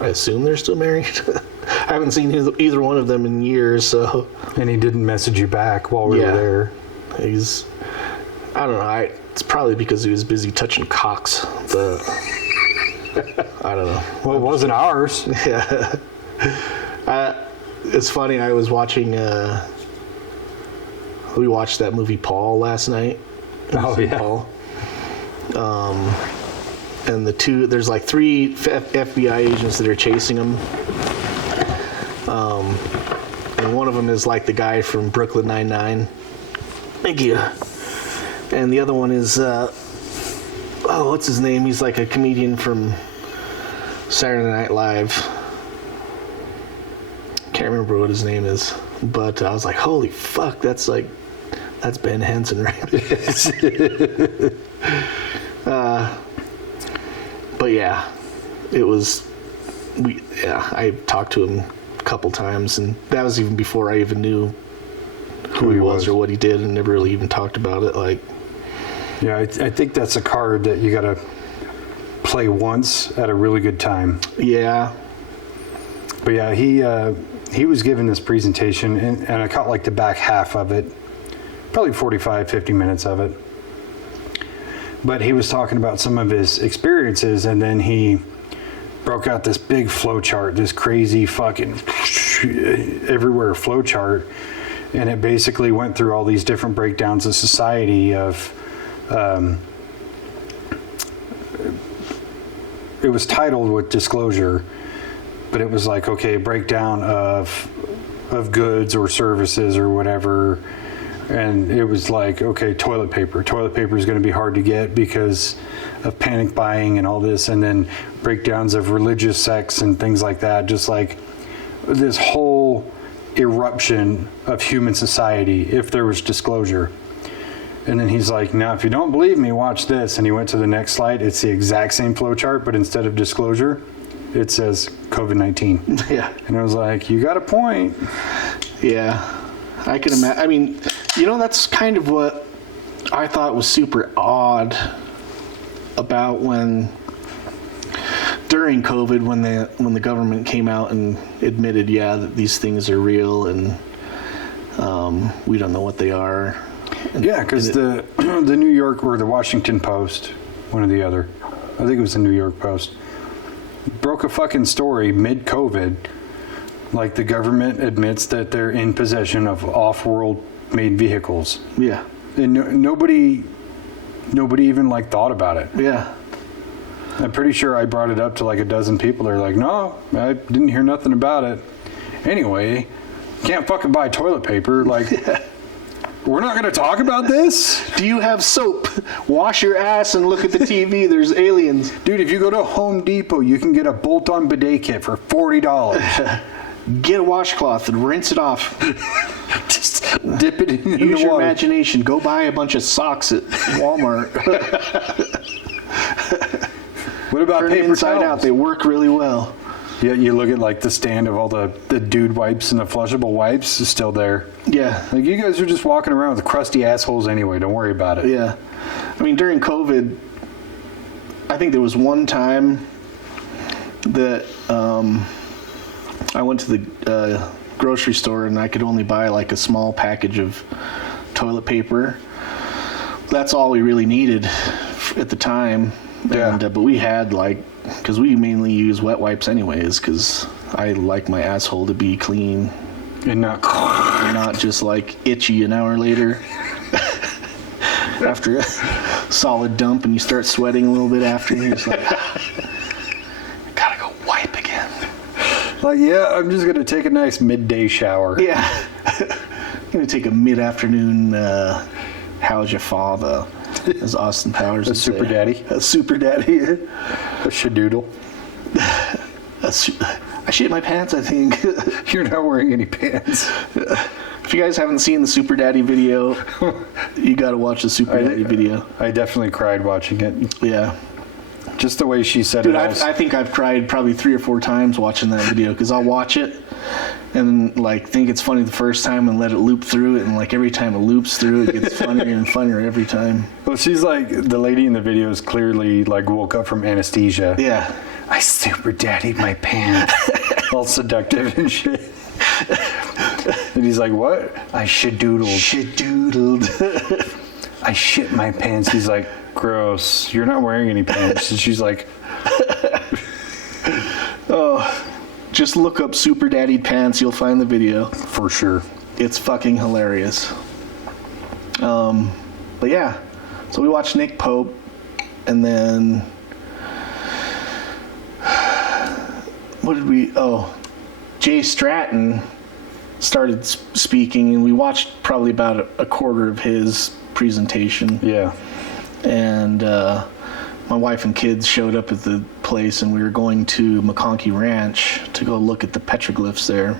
I assume they're still married. I haven't seen either one of them in years. So. And he didn't message you back while we were there. I don't know. It's probably because he was busy touching cocks. But I don't know. Well, it wasn't ours. Yeah. It's funny. I was watching. We watched that movie Paul last night. Oh yeah. Paul. And there's like 3 FBI agents that are chasing him. And one of them is like the guy from Brooklyn Nine-Nine. Thank you. And the other one is, what's his name? He's like a comedian from Saturday Night Live. Can't remember what his name is. But I was like, holy fuck, that's Ben Hansen, right? But yeah, I talked to him a couple times, and that was even before I even knew who he was or what he did, and never really even talked about it. Yeah, I think that's a card that you gotta play once at a really good time. Yeah. But yeah, he was giving this presentation, and I caught like the back half of it, probably 45, 50 minutes of it. But he was talking about some of his experiences, and then he broke out this big flow chart, this crazy fucking everywhere flow chart, and it basically went through all these different breakdowns of society of it was titled with disclosure, but it was like, okay, breakdown of goods or services or whatever. And it was like, okay, toilet paper is going to be hard to get because of panic buying and all this, and then breakdowns of religious sects and things like that, just like this whole eruption of human society if there was disclosure. And then he's like, now if you don't believe me, watch this. And he went to the next slide. It's the exact same flow chart, but instead of disclosure, it says COVID-19. Yeah. And I was like, you got a point. Yeah. I can imagine. I mean, that's kind of what I thought was super odd about during COVID, when the government came out and admitted, that these things are real and we don't know what they are. Yeah, because the New York or the Washington Post, one or the other, I think it was the New York Post, broke a fucking story mid-COVID. Like, the government admits that they're in possession of off-world made vehicles. Yeah. And nobody even like thought about it. Yeah. I'm pretty sure I brought it up to like a dozen people. They're like, no, I didn't hear nothing about it. Anyway, can't fucking buy toilet paper. Like, we're not going to talk about this? Do you have soap? Wash your ass and look at the TV. There's aliens. Dude, if you go to Home Depot, you can get a bolt-on bidet kit for $40. Get a washcloth and rinse it off. Just dip it in the water. Use your imagination. Go buy a bunch of socks at Walmart. What about Turn paper inside towels? out. They work really well. Yeah, you look at like the stand of all the dude wipes and the flushable wipes is still there. Yeah. Like, you guys are just walking around with crusty assholes anyway. Don't worry about it. Yeah. I mean, during COVID, I think there was one time that I went to the grocery store and I could only buy like a small package of toilet paper. That's all we really needed at the time. Yeah. And, but we had because we mainly use wet wipes anyways, because I like my asshole to be clean. And not just like itchy an hour later. After a solid dump and you start sweating a little bit after, you're just like, gotta go wipe again. like, yeah, I'm just going to take a nice midday shower. Yeah. I'm going to take a mid-afternoon, how's your father? As Austin Powers would super say. daddy. A super daddy. A shadoodle. I shit my pants, I think. You're not wearing any pants. If you guys haven't seen the Super Daddy video, you got to watch the Super Daddy video. I definitely cried watching it. Yeah. Just the way she said Dude, it. I think I've cried probably 3 or 4 times watching that video, because I'll watch it and like think it's funny the first time and let it loop through it, and like every time it loops through it gets funnier and funnier every time. Well, she's like, the lady in the video is clearly like woke up from anesthesia. Yeah. I super daddied my pants. All seductive and shit. And he's like, what? I shadoodled. I shit my pants. He's like, gross. You're not wearing any pants. And she's like, oh, just look up Super Daddy Pants. You'll find the video. for sure. It's fucking hilarious. But yeah, so we watched Nick Pope, and then what did we? Oh, Jay Stratton started speaking, and we watched probably about a quarter of his presentation. Yeah. And my wife and kids showed up at the place, and we were going to McConkey Ranch to go look at the petroglyphs there.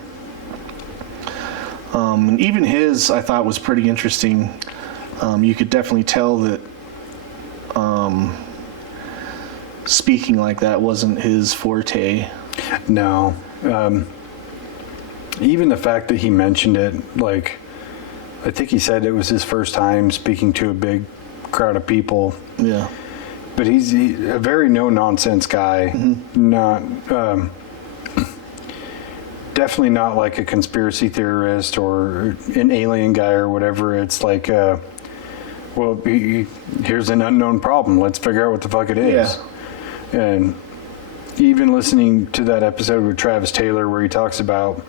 And even his, I thought, was pretty interesting. You could definitely tell that speaking like that wasn't his forte. No. Even the fact that he mentioned it, like, I think he said it was his first time speaking to a big crowd of people. Yeah. But he's a very no-nonsense guy. Mm-hmm. Not, definitely not like a conspiracy theorist or an alien guy or whatever. It's like, well, here's an unknown problem. Let's figure out what the fuck it is. Yeah. And even listening to that episode with Travis Taylor where he talks about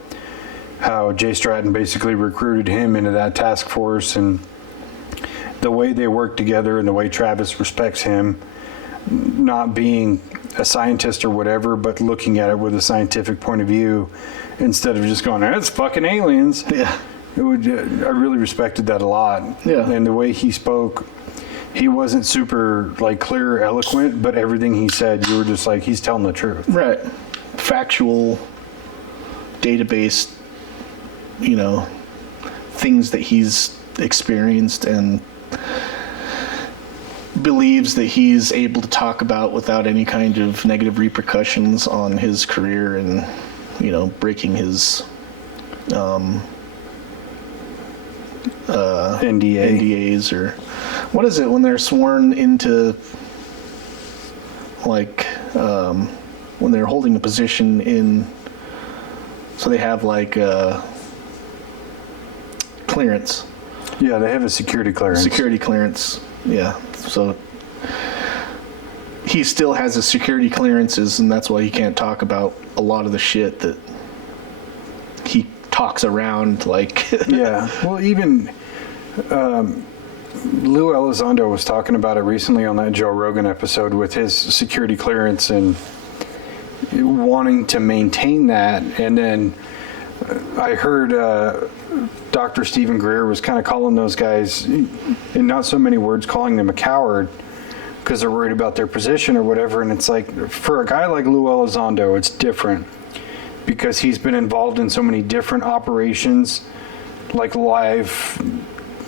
how Jay Stratton basically recruited him into that task force, and the way they work together and the way Travis respects him, not being a scientist or whatever, but looking at it with a scientific point of view instead of just going, that's fucking aliens. Yeah. I really respected that a lot. Yeah. And the way he spoke, he wasn't super like clear or eloquent, but everything he said, you were just like, he's telling the truth. Right. Factual, database, things that he's experienced and believes that he's able to talk about without any kind of negative repercussions on his career and, breaking his NDAs or what is it when they're sworn into when they're holding a position in, so they have clearance. Yeah, they have a security clearance. Security clearance, yeah. So he still has his security clearances, and that's why he can't talk about a lot of the shit that he talks around like. Yeah, well, even Lou Elizondo was talking about it recently on that Joe Rogan episode with his security clearance and wanting to maintain that. And then I heard Dr. Stephen Greer was kind of calling those guys, in not so many words, calling them a coward because they're worried about their position or whatever. And it's like, for a guy like Lou Elizondo, it's different because he's been involved in so many different operations, like live,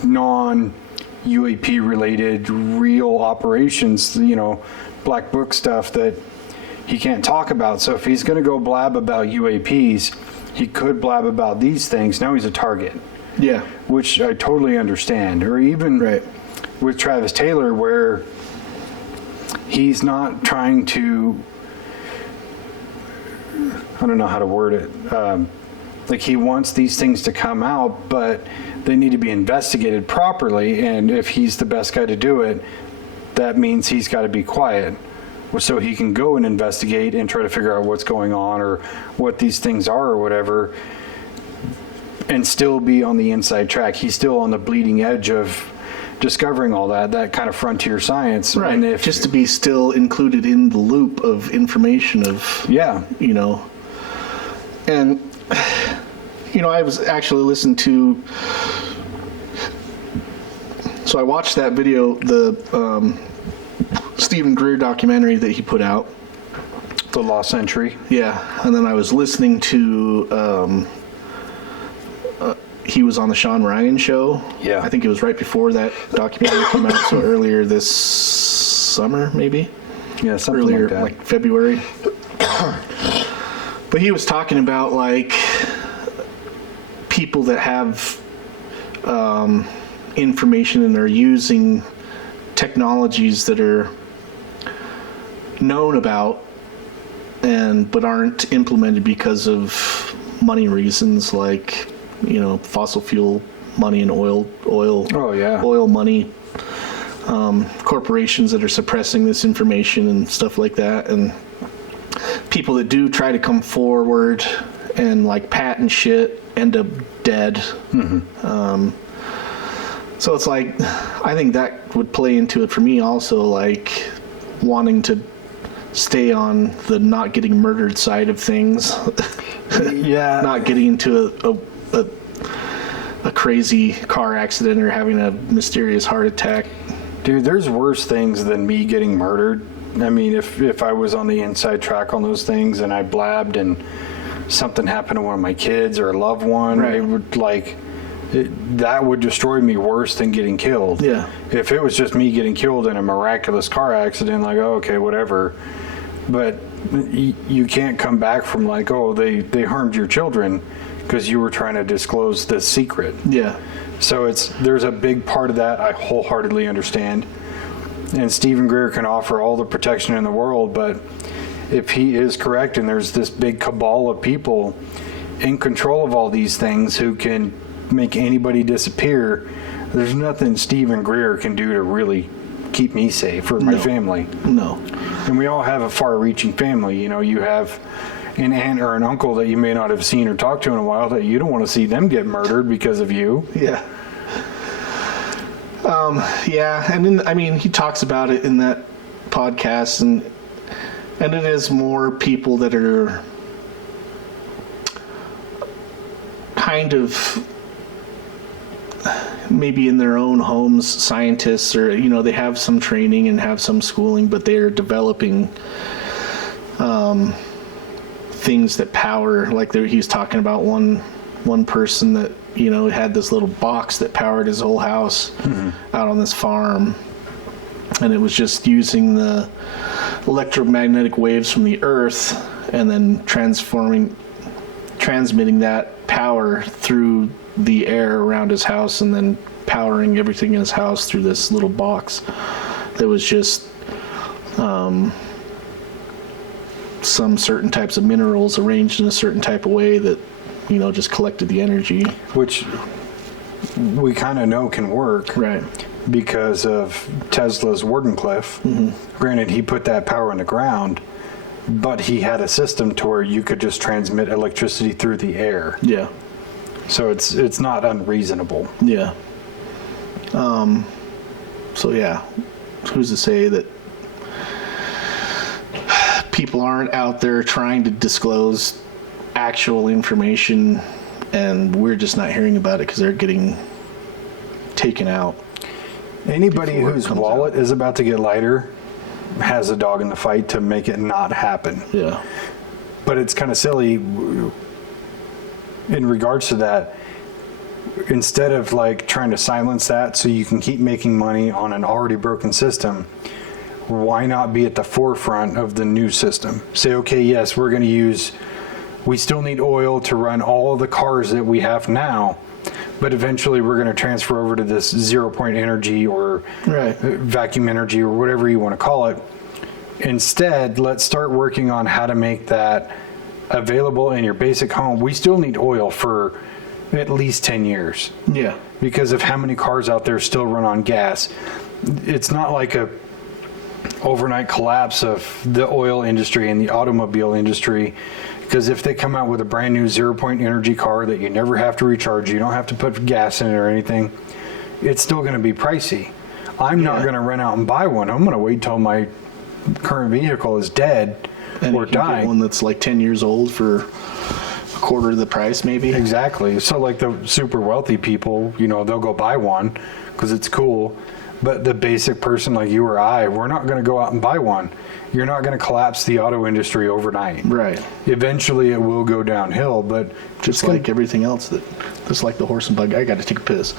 non-UAP related, real operations, black book stuff that he can't talk about. So if he's going to go blab about UAPs, he could blab about these things. Now he's a target. Yeah. Which I totally understand. Or even with Travis Taylor, where he's not trying to, I don't know how to word it. Like he wants these things to come out, but they need to be investigated properly. And if he's the best guy to do it, that means he's got to be quiet. So he can go and investigate and try to figure out what's going on or what these things are or whatever, and still be on the inside track. He's still on the bleeding edge of discovering all that kind of frontier science. Right. And just to be still included in the loop of information of, And, I was actually listening to, so I watched that video, the Stephen Greer documentary that he put out. The Lost Century. Yeah, and then I was listening to, he was on the Sean Ryan show. Yeah. I think it was right before that documentary came out, so earlier this summer, maybe? Yeah, something earlier, like that. like February. But he was talking about, people that have information and are using technologies that are known about but aren't implemented because of money reasons, like fossil fuel money and oil money, corporations that are suppressing this information and stuff like that, and people that do try to come forward and patent shit end up dead. Mm-hmm. So it's I think that would play into it for me also, wanting to stay on the not getting murdered side of things. Yeah. Not getting into a crazy car accident or having a mysterious heart attack. Dude, there's worse things than me getting murdered. I mean, if I was on the inside track on those things and I blabbed and something happened to one of my kids or a loved one, right. It would that would destroy me worse than getting killed. Yeah. If it was just me getting killed in a miraculous car accident, okay, whatever. But you can't come back from they harmed your children because you were trying to disclose the secret. Yeah. So there's a big part of that I wholeheartedly understand. And Stephen Greer can offer all the protection in the world, but if he is correct and there's this big cabal of people in control of all these things who can make anybody disappear, there's nothing Stephen Greer can do to really keep me safe or my family. No. And we all have a far-reaching family. You know, you have an aunt or an uncle that you may not have seen or talked to in a while that you don't want to see them get murdered because of you. Yeah. Yeah, and then, I mean, he talks about it in that podcast, and it is more people that are kind of maybe in their own homes, scientists, or, you know, they have some training and have some schooling, but they're developing things that power, like he's talking about one person that, you know, had this little box that powered his whole house out on this farm, and it was just using the electromagnetic waves from the earth and then transmitting that power through the air around his house, and then powering everything in his house through this little box that was just some certain types of minerals arranged in a certain type of way that, you know, just collected the energy. Which we kind of know can work. Right. Because of Tesla's Wardenclyffe. Granted, he put that power in the ground, but he had a system to where you could just transmit electricity through the air. Yeah. So it's not unreasonable. Yeah. So yeah, who's to say that people aren't out there trying to disclose actual information, and we're just not hearing about it because they're getting taken out. Anybody whose wallet is about to get lighter has a dog in the fight to make it not happen. Yeah. But it's kind of silly in regards to that. Instead of like trying to silence that so you can keep making money on an already broken system, why not be at the forefront of the new system? Say, okay, yes, we still need oil to run all of the cars that we have now, but eventually we're going to transfer over to this 0-point energy or vacuum energy or whatever you want to call it. Instead, let's start working on how to make that available in your basic home. We still need oil for at least 10 years. Yeah. Because of how many cars out there still run on gas. It's not like a overnight collapse of the oil industry and the automobile industry, because if they come out with a brand new 0-point energy car that you never have to recharge, you don't have to put gas in it or anything, it's still going to be pricey. I'm not going to run out and buy one. I'm going to wait till my current vehicle is dead and or you can dying. get one that's like 10 years old for a quarter of the price, maybe. Exactly. So like the super wealthy people, you know, they'll go buy one because it's cool. But the basic person like you or I, we're not going to go out and buy one. You're not going to collapse the auto industry overnight. Right. Eventually it will go downhill, but just like everything else, just like the horse and bug. I got to take a piss.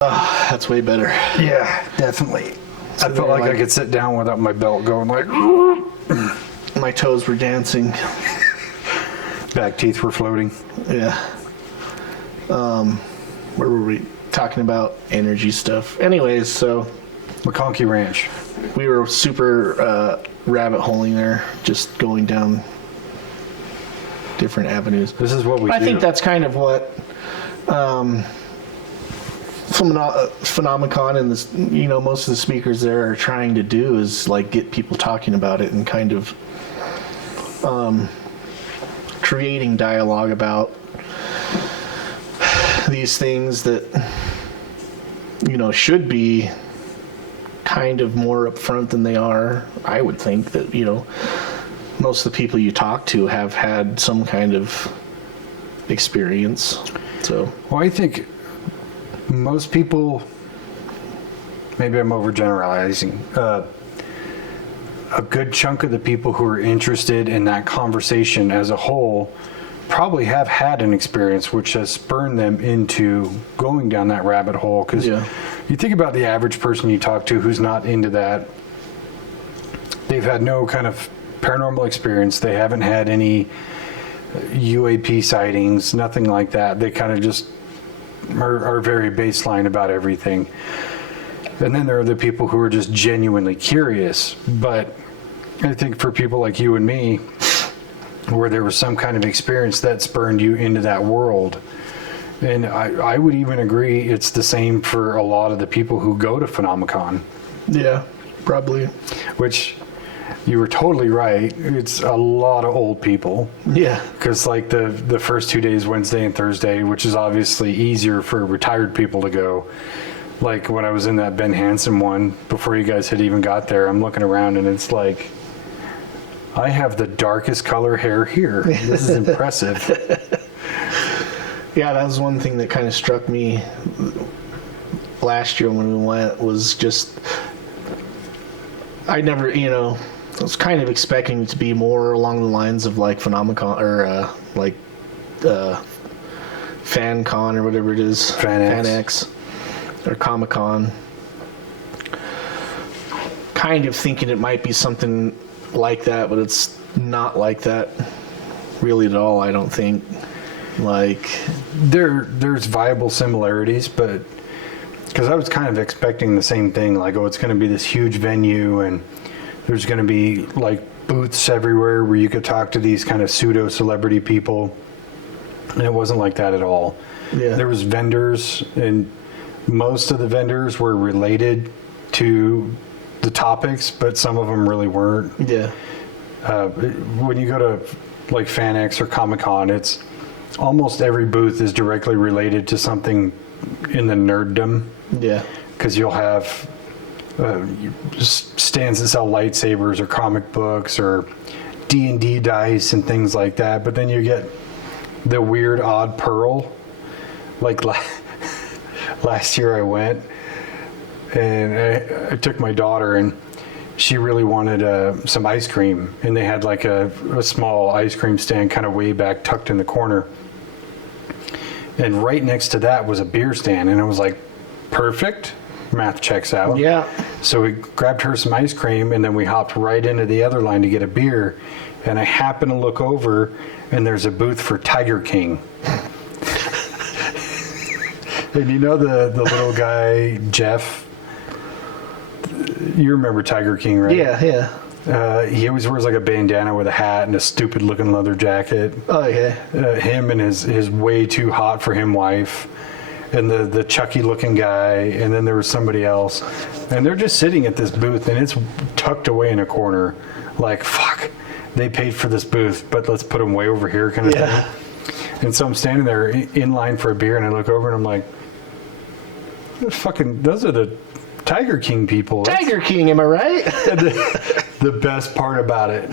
That's way better. Yeah, definitely. I felt like I could sit down without my belt going like... My toes were dancing. Back teeth were floating. Yeah. Where were we talking about energy stuff? Anyways, so McConkey Ranch. We were super rabbit holing there, just going down different avenues. This is what we do. I think that's kind of what Phenomecon and this, you know, most of the speakers there are trying to do is like get people talking about it and kind of creating dialogue about these things that, you know, should be kind of more upfront than they are. I would think that, you know, most of the people you talk to have had some kind of experience. So, well, I think most people, maybe I'm overgeneralizing, a good chunk of the people who are interested in that conversation as a whole probably have had an experience which has spurred them into going down that rabbit hole. Because you think about the average person you talk to who's not into that, they've had no kind of paranormal experience, they haven't had any UAP sightings, nothing like that. They kind of just are very baseline about everything. And then there are the people who are just genuinely curious. But I think for people like you and me, where there was some kind of experience that spurred you into that world, And I would even agree it's the same for a lot of the people who go to Phenomecon. Yeah, probably. Which, you were totally right. It's a lot of old people. Yeah. Because like the first 2 days, Wednesday and Thursday, which is obviously easier for retired people to go. Like when I was in that Ben Hansen one, before you guys had even got there, I'm looking around and it's like, I have the darkest color hair here. This is impressive. Yeah, that was one thing that kind of struck me last year when we went, was just, I never, I was kind of expecting it to be more along the lines of like Phenomecon or FanCon or whatever it is. FanX. Or Comic-Con. Kind of thinking it might be something like that, but it's not like that really at all, I don't think. Like, there's viable similarities, but because I was kind of expecting the same thing, like, oh, it's going to be this huge venue and there's going to be like booths everywhere where you could talk to these kind of pseudo celebrity people, and it wasn't like that at all. Yeah. There was vendors, and most of the vendors were related to the topics, but some of them really weren't. yeah. When you go to like FanX or Comic-Con, it's almost every booth is directly related to something in the nerddom. Yeah. Because you'll have stands that sell lightsabers or comic books or D&D dice and things like that. But then you get the weird odd pearl. Like last year I went and I took my daughter, and she really wanted some ice cream, and they had like a small ice cream stand kind of way back tucked in the corner, and right next to that was a beer stand, and I was like, perfect, math checks out. Yeah. So we grabbed her some ice cream, and then we hopped right into the other line to get a beer, and I happened to look over, and there's a booth for Tiger King. And you know the little guy, Jeff? You remember Tiger King, right? Yeah. He always wears like a bandana with a hat and a stupid looking leather jacket. Oh, yeah. Him and his way too hot for him wife, and the Chucky looking guy, and then there was somebody else. And they're just sitting at this booth, and it's tucked away in a corner. Like, fuck, they paid for this booth, but let's put them way over here kind of thing. And so I'm standing there in line for a beer, and I look over and I'm like, those are the Tiger King people. Tiger King, am I right? The best part about it,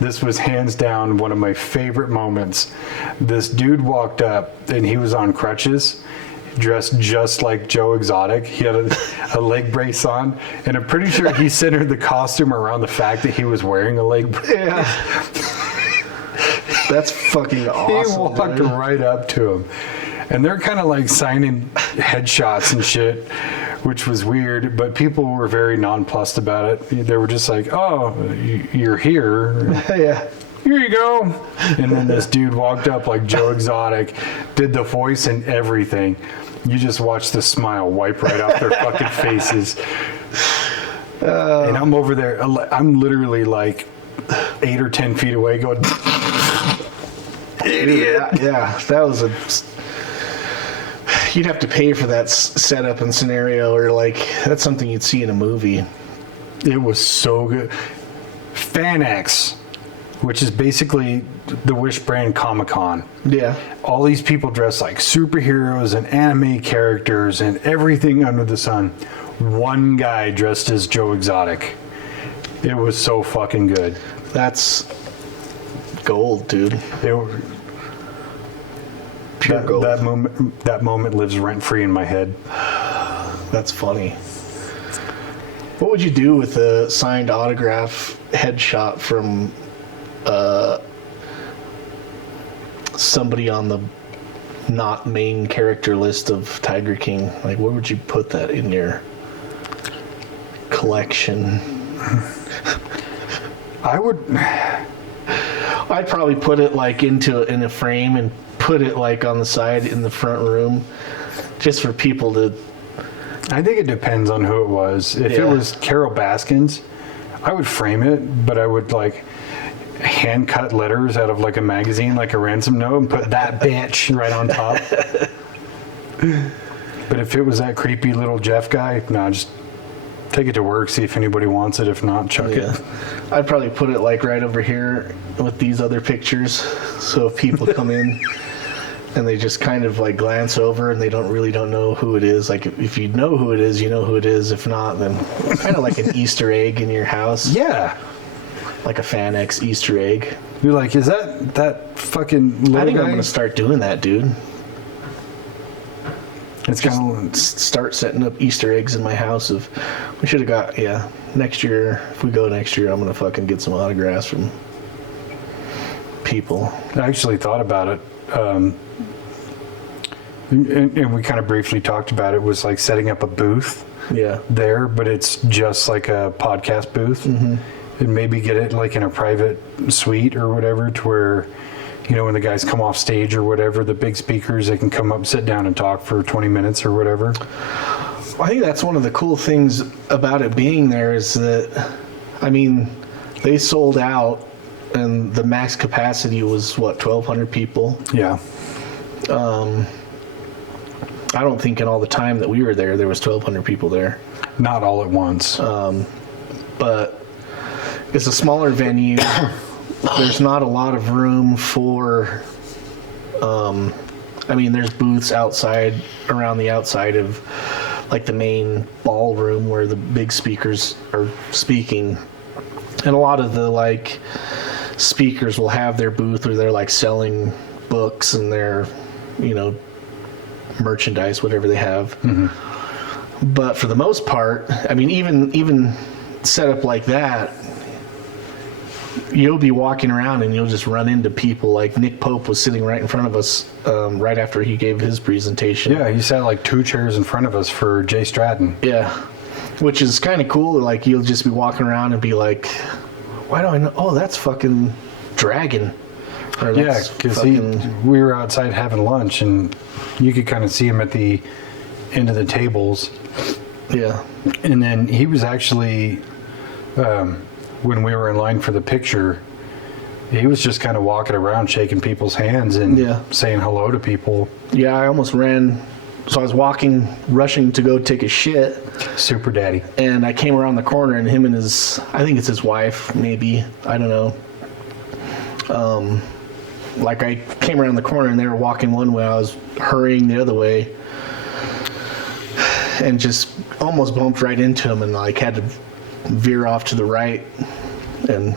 this was hands down one of my favorite moments. This dude walked up, and he was on crutches, dressed just like Joe Exotic. He had a leg brace on, and I'm pretty sure he centered the costume around the fact that he was wearing a leg brace. Yeah. That's fucking awesome. He walked right up to him. And they're kind of like signing headshots and shit, which was weird, but people were very nonplussed about it. They were just like, oh, you're here. Yeah. Here you go. And then this dude walked up like Joe Exotic, did the voice and everything. You just watched the smile wipe right off their fucking faces. And I'm over there. I'm literally like 8 or 10 feet away going, idiot. Yeah, that was you'd have to pay for that setup and scenario, or like, that's something you'd see in a movie. It was so good. FanX, which is basically the Wish brand Comic-Con. Yeah. All these people dressed like superheroes and anime characters and everything under the sun. One guy dressed as Joe Exotic. It was so fucking good. That's gold, dude. Pure gold. That moment lives rent-free in my head. That's funny. What would you do with a signed autograph headshot from somebody on the not main character list of Tiger King? Like, where would you put that in your collection? I'd probably put it like in a frame and put it like on the side in the front room, just for people to. I think it depends on who it was. If it was Carol Baskins, I would frame it, but I would like hand cut letters out of like a magazine, like a ransom note, and put that bitch right on top. But if it was that creepy little Jeff guy, no, just take it to work, see if anybody wants it. If not, chuck it. I'd probably put it like right over here with these other pictures. So if people come in and they just kind of like glance over and they don't know who it is. Like if you know who it is, you know who it is. If not, then kind of like an Easter egg in your house. Yeah. Like a FanX Easter egg. You're like, is that fucking little I think guy? I'm going to start doing that, dude. It's kind of start setting up Easter eggs in my house. We should have got, next year, if we go next year, I'm going to fucking get some autographs from people. I actually thought about it. And we kind of briefly talked about it, was like setting up a booth there, but it's just like a podcast booth. Mm-hmm. And maybe get it like in a private suite or whatever, to where, you know, when the guys come off stage or whatever, the big speakers, they can come up, sit down and talk for 20 minutes or whatever. I think that's one of the cool things about it being there is that, I mean, they sold out and the max capacity was, 1,200 people? Yeah. I don't think in all the time that we were there was 1,200 people there. Not all at once. But it's a smaller venue. There's not a lot of room for, there's booths outside, around the outside of like the main ballroom where the big speakers are speaking. And a lot of the like speakers will have their booth where they're like selling books and their, merchandise, whatever they have. Mm-hmm. But for the most part, I mean, even set up like that, you'll be walking around and you'll just run into people. Like Nick Pope was sitting right in front of us right after he gave his presentation. Yeah, he sat like 2 chairs in front of us for Jay Stratton. Yeah, which is kind of cool. Like you'll just be walking around and be like, why do I know? Oh, that's fucking Dragon. Yeah, because we were outside having lunch and you could kind of see him at the end of the tables. Yeah. And then he was actually, when we were in line for the picture, he was just kind of walking around shaking people's hands and saying hello to people. Yeah, I almost ran. So I was rushing to go take a shit. Super daddy. And I came around the corner and him and I think it's his wife, maybe. I don't know. Like I came around the corner and they were walking one way, I was hurrying the other way and just almost bumped right into him and like had to veer off to the right and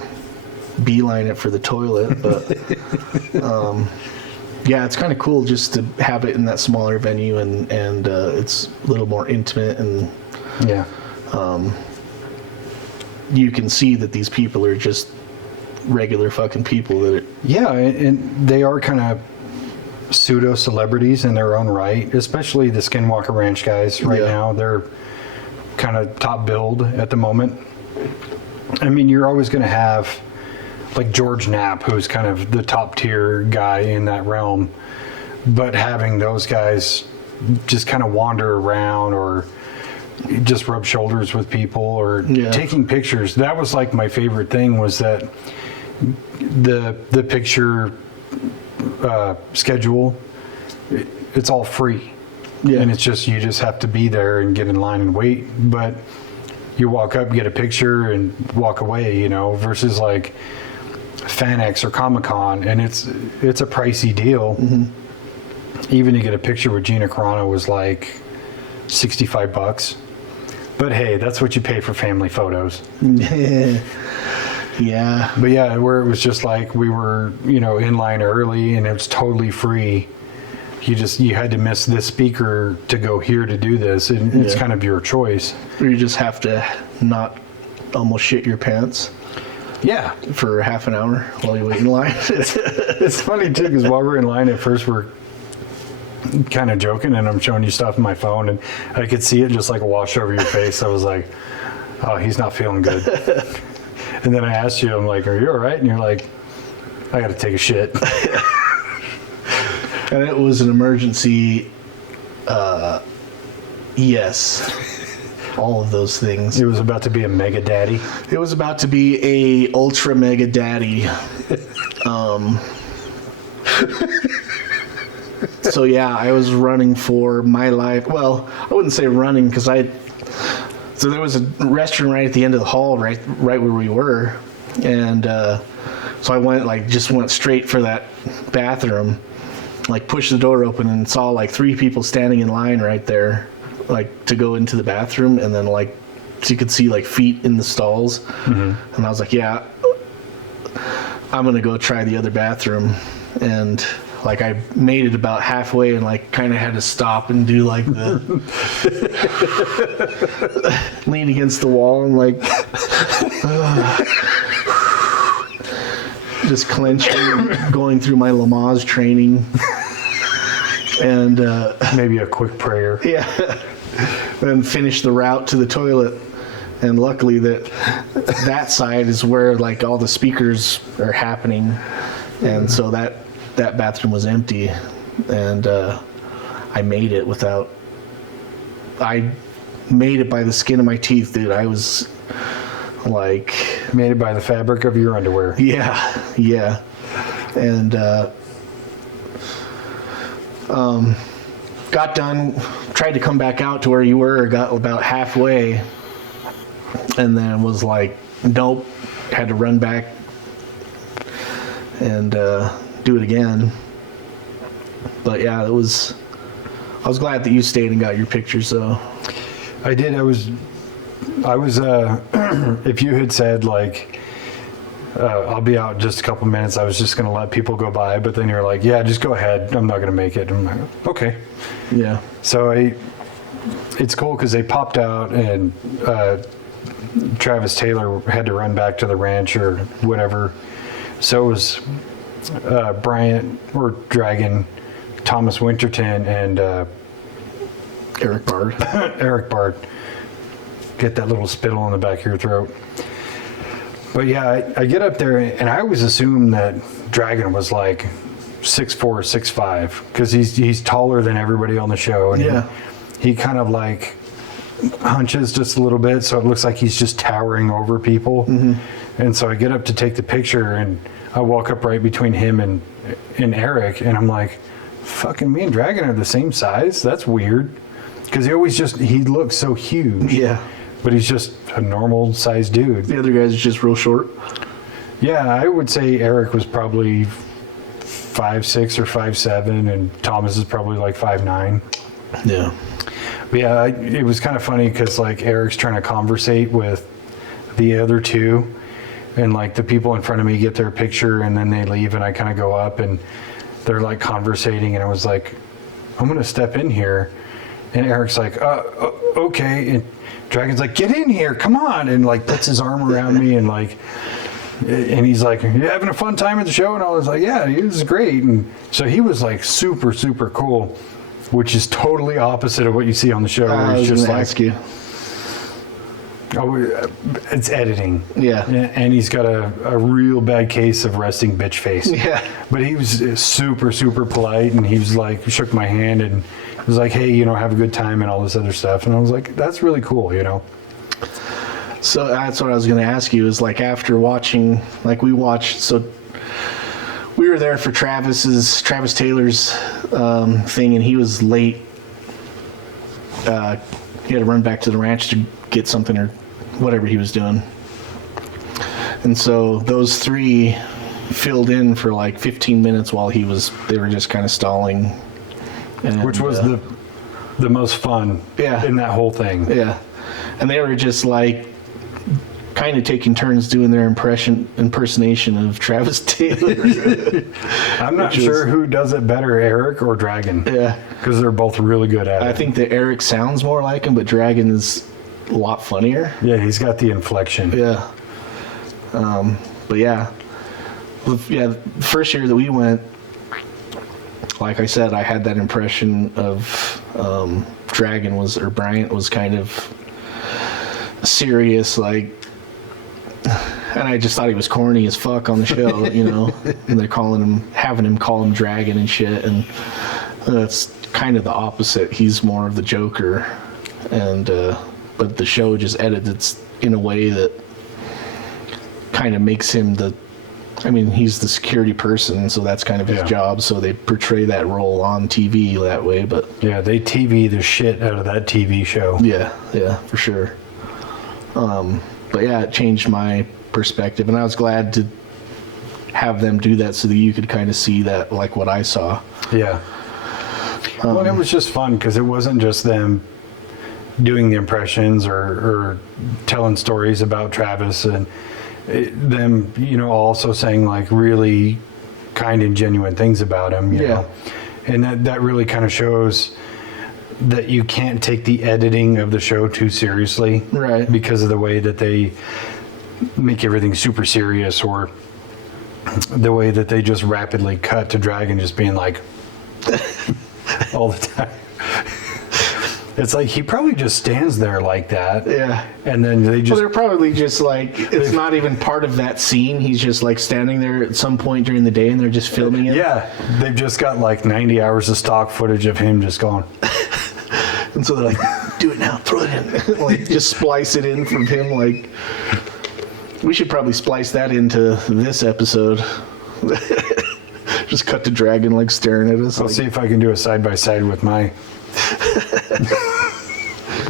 beeline it for the toilet. But it's kind of cool just to have it in that smaller venue and it's a little more intimate and you can see that these people are just regular fucking people that and they are kind of pseudo celebrities in their own right, especially the Skinwalker Ranch guys right now. They're kind of top billed at the moment. I mean, you're always going to have like George Knapp, who's kind of the top tier guy in that realm, but having those guys just kind of wander around or just rub shoulders with people or taking pictures. That was like my favorite thing, was that the picture schedule, it's all free. And it's just, you just have to be there and get in line and wait. But you walk up, get a picture and walk away, versus like FanX or Comic-Con, and it's a pricey deal. Mm-hmm. Even to get a picture with Gina Carano was like $65. But hey, that's what you pay for family photos. Yeah. But where it was just like we were, in line early and it was totally free. You had to miss this speaker to go here to do this, and it's kind of your choice. Or you just have to not almost shit your pants. Yeah. For half an hour while you wait in line. It's funny too, because while we're in line at first we're kind of joking and I'm showing you stuff on my phone and I could see it just like wash over your face. I was like, oh, he's not feeling good. And then I asked you, I'm like, are you all right? And you're like, I got to take a shit. And it was an emergency. Yes. All of those things. It was about to be a mega daddy. It was about to be a ultra mega daddy. So yeah, I was running for my life. Well, I wouldn't say running because so there was a restroom right at the end of the hall, right where we were, and so I just went straight for that bathroom, like pushed the door open and saw like 3 people standing in line right there, like to go into the bathroom, and then like so you could see like feet in the stalls, and I was like, yeah, I'm gonna go try the other bathroom, and like I made it about halfway and like kind of had to stop and do like the lean against the wall and like just clenching, going through my Lamaze training, and Maybe a quick prayer. yeah, and finish the route to the toilet. And luckily that side is where like all the speakers are happening, and so that bathroom was empty, and I made it by the skin of my teeth, dude. I was like, Made it by the fabric of your underwear. yeah, and got done, tried to come back out to where you were, got about halfway, and then was like, nope, had to run back and do it again. But yeah, I was glad that you stayed and got your pictures, though. I did. I was if you had said like I'll be out in just a couple minutes, I was just going to let people go by, but then you're like, yeah, just go ahead, I'm not going to make it. I'm like, okay. Yeah. So it's cool because they popped out, and Travis Taylor had to run back to the ranch or whatever. So it was Bryant or Dragon, Thomas Winterton, and Eric Bard. Eric Bard. Get that little spittle in the back of your throat. But yeah, I get up there, and I always assumed that Dragon was like 6'4", 6'5", because he's taller than everybody on the show, and Yeah. he kind of like hunches just a little bit, so it looks like he's just towering over people. And so I get up to take the picture, and I walk up right between him and Eric, and I'm like, fucking me and Dragon are the same size? That's weird. Because he looks so huge. Yeah. But he's just a normal sized dude. The other guy's just real short. Yeah, I would say Eric was probably 5'6" or 5'7", and Thomas is probably like 5'9". Yeah. But yeah, it was kind of funny because like Eric's trying to conversate with the other two, and like the people in front of me get their picture and then they leave, and I kind of go up and they're like conversating, and I was like, I'm gonna step in here, and Eric's like, okay, and Dragon's like, get in here, come on, and like puts his arm around me, and like, and he's like, you having a fun time at the show? And I was like, yeah, it was great. And so he was like super, super cool, which is totally opposite of what you see on the show. Where I was just going to like, ask you. Oh, it's editing. Yeah. And he's got a real bad case of resting bitch face. Yeah. But he was super, super polite, and he was like, shook my hand and was like, hey, have a good time and all this other stuff. And I was like, that's really cool, So that's what I was going to ask you, is like after watching, like we watched, so we were there for Travis Taylor's thing, and he was late. He had to run back to the ranch to get something or whatever he was doing. And so those 3 filled in for like 15 minutes while they were just kind of stalling. And, which was the most fun in that whole thing. Yeah. And they were just like kind of taking turns doing their impersonation of Travis Taylor. I'm not sure who does it better, Eric or Dragon. Yeah. Because they're both really good at it. I think that Eric sounds more like him, but Dragon is a lot funnier. Yeah, he's got the inflection. Yeah. But yeah. The first year that we went, like I said, I had that impression of Bryant was kind of serious, like, and I just thought he was corny as fuck on the show, and they're having him call him Dragon and shit, and that's kind of the opposite. He's more of the Joker, and but the show just edits in a way that kind of makes him the I mean, he's the security person, so that's kind of his job. So they portray that role on TV that way. But yeah, they TV the shit out of that TV show. Yeah, for sure. But yeah, it changed my perspective, and I was glad to have them do that so that you could kind of see that, like what I saw. Yeah. Well, it was just fun because it wasn't just them doing the impressions or telling stories about Travis, and them, also saying like really kind and genuine things about him. You know? And that really kind of shows that you can't take the editing of the show too seriously, right? Because of the way that they make everything super serious, or the way that they just rapidly cut to Dragon just being like all the time. It's like he probably just stands there like that. Yeah. And then they just... Well, they're probably just like, it's not even part of that scene. He's just like standing there at some point during the day and they're just filming it. Yeah. They've just got like 90 hours of stock footage of him just going. And so they're like, do it now, throw it in. Like, just splice it in from him. Like, we should probably splice that into this episode. Just cut to Dragon like staring at us. I'll see if I can do a side by side with my...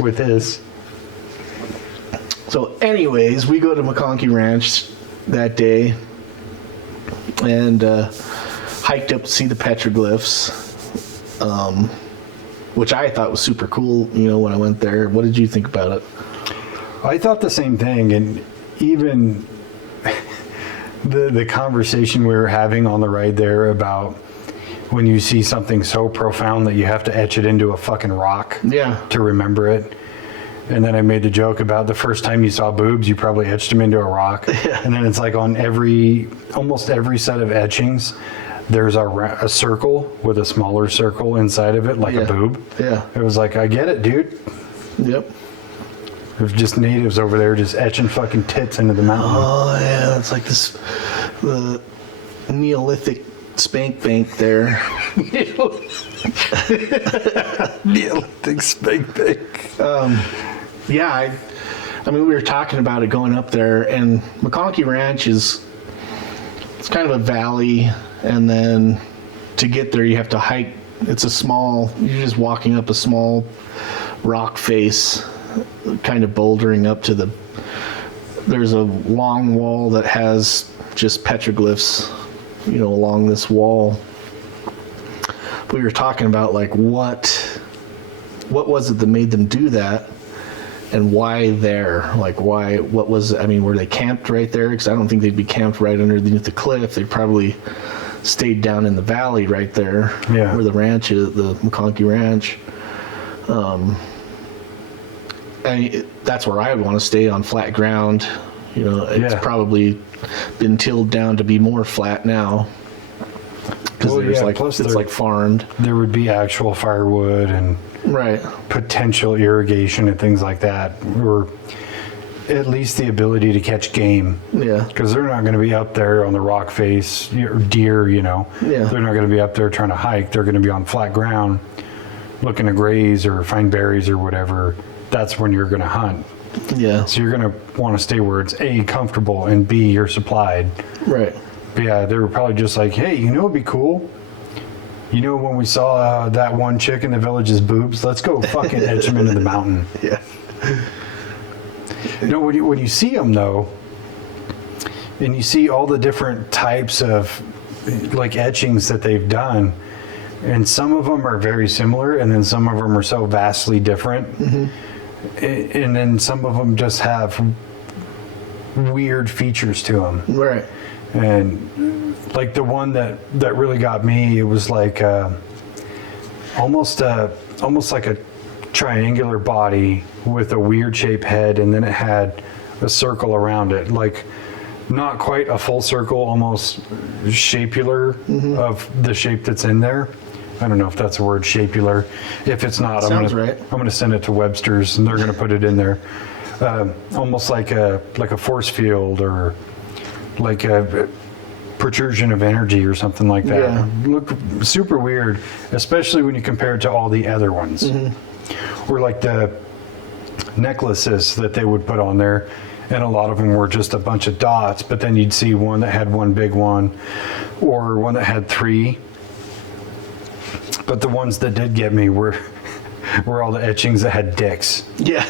with his. So anyways, we go to McConkey Ranch that day and hiked up to see the petroglyphs, which I thought was super cool, when I went there. What did you think about it? I thought the same thing, and even the conversation we were having on the ride there about when you see something so profound that you have to etch it into a fucking rock to remember it. And then I made the joke about the first time you saw boobs, you probably etched them into a rock. Yeah. And then it's like on almost every set of etchings, there's a circle with a smaller circle inside of it, like a boob. Yeah. It was like, I get it, dude. Yep. There's just natives over there just etching fucking tits into the mountain. Oh, yeah. It's like the Neolithic spank bank there. Neolithic spank bank. Yeah, I mean, we were talking about it going up there, and McConkey Ranch it's kind of a valley, and then to get there you have to hike. You're just walking up a small rock face, kind of bouldering up to there's a long wall that has just petroglyphs, along this wall. We were talking about like what was it that made them do that, and why there? Like what was, were they camped right there? Because I don't think they'd be camped right underneath the cliff. They probably stayed down in the valley right there, where the ranch is, the McConkey Ranch. And that's where I would want to stay, on flat ground. It's probably been tilled down to be more flat now. Because it's like farmed. There would be actual firewood and potential irrigation and things like that, or at least the ability to catch game. Yeah. Because they're not going to be up there on the rock face, or deer, They're not going to be up there trying to hike. They're going to be on flat ground looking to graze or find berries or whatever. That's when you're going to hunt. Yeah. So you're going to want to stay where it's A, comfortable, and B, you're supplied. Right. But yeah, they were probably just like, hey, it'd be cool. When we saw that one chick in the village's boobs, let's go fucking etch them into the mountain. Yeah. When you see them, though, and you see all the different types of, like, etchings that they've done, and some of them are very similar, and then some of them are so vastly different. Mm-hmm. And then some of them just have weird features to them. Right. And like the one that really got me, it was like almost like a triangular body with a weird shaped head, and then it had a circle around it, like not quite a full circle, almost shapular of the shape that's in there. I don't know if that's a word, shapular. If it's not, I'm gonna send it to Webster's, and they're gonna put it in there. Almost like a force field, or like a protrusion of energy or something like that. Yeah. Look super weird, especially when you compare it to all the other ones. Or like the necklaces that they would put on there, and a lot of them were just a bunch of dots, but then you'd see one that had one big one or one that had three. But the ones that did get me were all the etchings that had dicks. Yeah.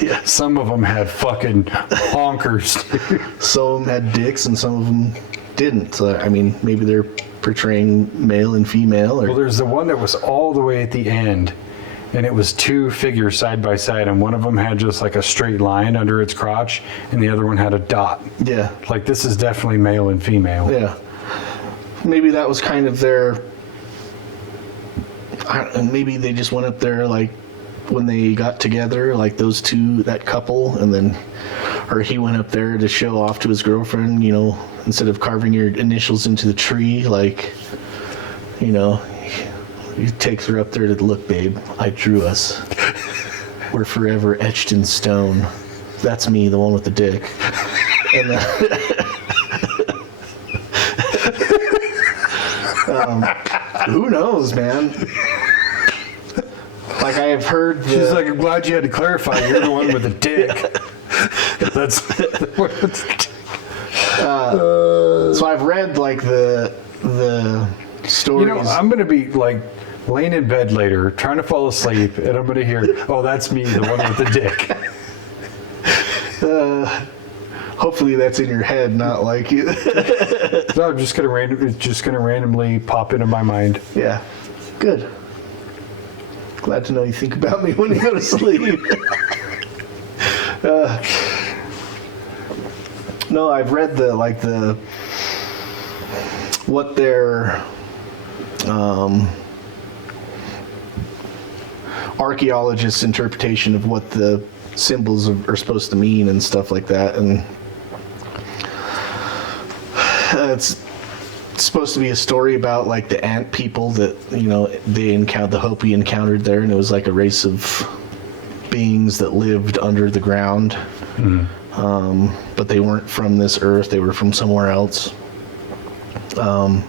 Yeah. Some of them had fucking honkers. Some of them had dicks and some of them didn't. So, I mean, maybe they're portraying male and female. Or... Well, there's the one that was all the way at the end, and it was two figures side by side, and one of them had just like a straight line under its crotch, and the other one had a dot. Yeah. Like, this is definitely male and female. Yeah. Maybe that was kind of their... maybe they just went up there, like, when they got together, like those two, that couple, and then... Or he went up there to show off to his girlfriend, you know, instead of carving your initials into the tree, like, you know, he takes her up there to look, babe, I drew us. We're forever etched in stone. That's me, the one with the dick. And who knows, man? Like, I have heard She's like, I'm glad you had to clarify. You're the one with the dick. That's so I've read like the stories. You know, I'm gonna be like laying in bed later, trying to fall asleep, and I'm gonna hear, "Oh, that's me, the one with the dick." Hopefully, that's in your head, not like you. No, I'm just gonna randomly pop into my mind. Yeah, good. Glad to know you think about me when you go to sleep. No, I've read what their archaeologists' interpretation of what the symbols are supposed to mean and stuff like that, and it's supposed to be a story about like the ant people that, you know, the Hopi encountered there, and it was like a race of beings that lived under the ground. But they weren't from this earth, they were from somewhere else. And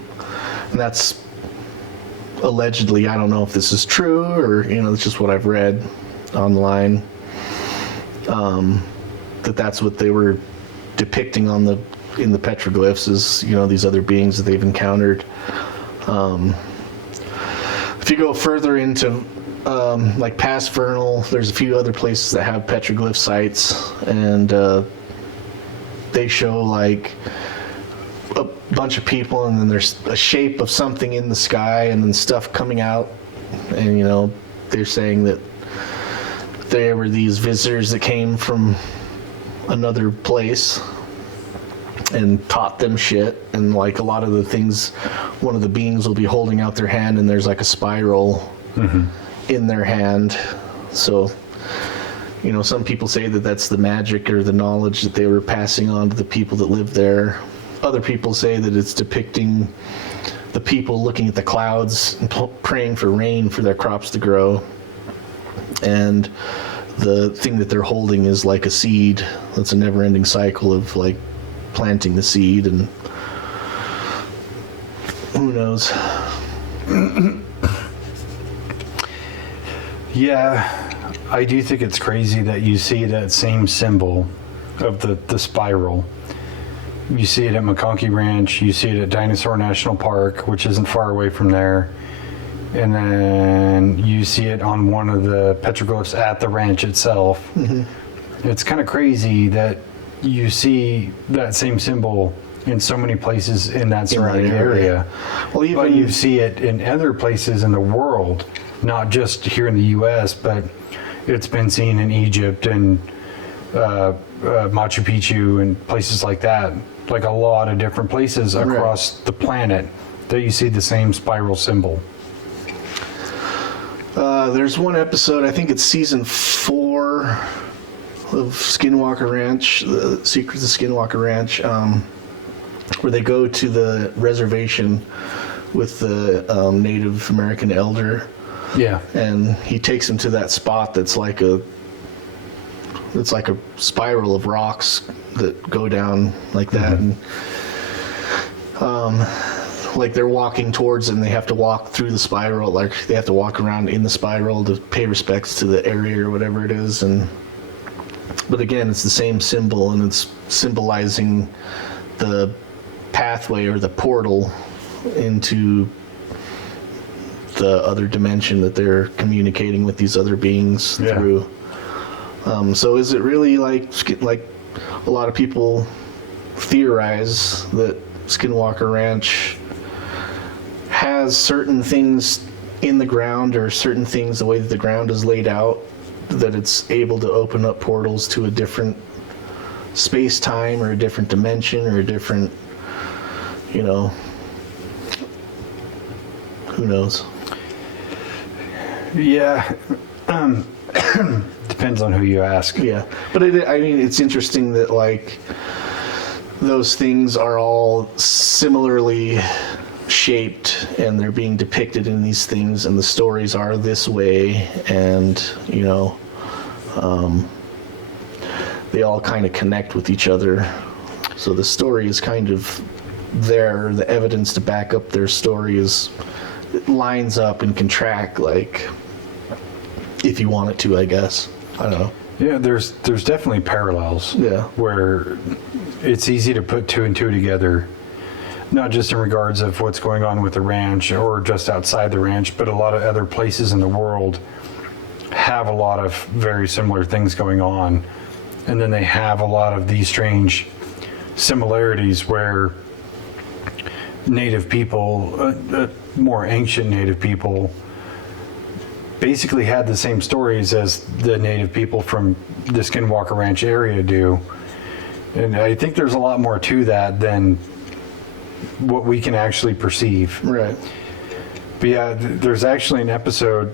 that's allegedly, I don't know if this is true or, you know, it's just what I've read online, that's what they were depicting in the petroglyphs, is, you know, these other beings that they've encountered. If you go further into like past Vernal, there's a few other places that have petroglyph sites, and they show like a bunch of people, and then there's a shape of something in the sky, and then stuff coming out, and, you know, they're saying that there were these visitors that came from another place and taught them shit, and like a lot of the things, one of the beings will be holding out their hand, and there's like a spiral in their hand. So, you know, some people say that that's the magic or the knowledge that they were passing on to the people that lived there. Other people say that it's depicting the people looking at the clouds and praying for rain for their crops to grow. And the thing that they're holding is like a seed. That's a never-ending cycle of like planting the seed, and who knows. Yeah, I do think it's crazy that you see that same symbol of the spiral. You see it at McConkey Ranch, you see it at Dinosaur National Park, which isn't far away from there, and then you see it on one of the petroglyphs at the ranch itself. It's kind of crazy that you see that same symbol in so many places in that surrounding area. Well, but you see it in other places in the world, not just here in the U.S., but it's been seen in Egypt and Machu Picchu and places like that. Like a lot of different places across the planet that you see the same spiral symbol. There's one episode, I think it's season 4 of Skinwalker Ranch, The Secrets of Skinwalker Ranch, where they go to the reservation with the Native American elder. Yeah. And he takes him to that spot that's like a spiral of rocks that go down like that. And like they're walking towards it, and they have to walk through the spiral, like they have to walk around in the spiral to pay respects to the area or whatever it is. And But again, it's the same symbol, and it's symbolizing the pathway or the portal into the other dimension that they're communicating with these other beings through. So is it really like a lot of people theorize that Skinwalker Ranch has certain things in the ground, or certain things the way that the ground is laid out, that it's able to open up portals to a different space-time or a different dimension or a different, who knows? Yeah. Depends on who you ask. Yeah, but it's interesting that like those things are all similarly shaped, and they're being depicted in these things, and the stories are this way, and they all kind of connect with each other. So the story is kind of there. The evidence to back up their story it lines up and can track, like, if you want it to, I guess. I don't know. Yeah, there's definitely parallels. Yeah. Where it's easy to put two and two together, not just in regards of what's going on with the ranch or just outside the ranch, but a lot of other places in the world have a lot of very similar things going on. And then they have a lot of these strange similarities where native people, more ancient native people, basically had the same stories as the native people from the Skinwalker Ranch area do. And I think there's a lot more to that than what we can actually perceive. Right. But yeah, there's actually an episode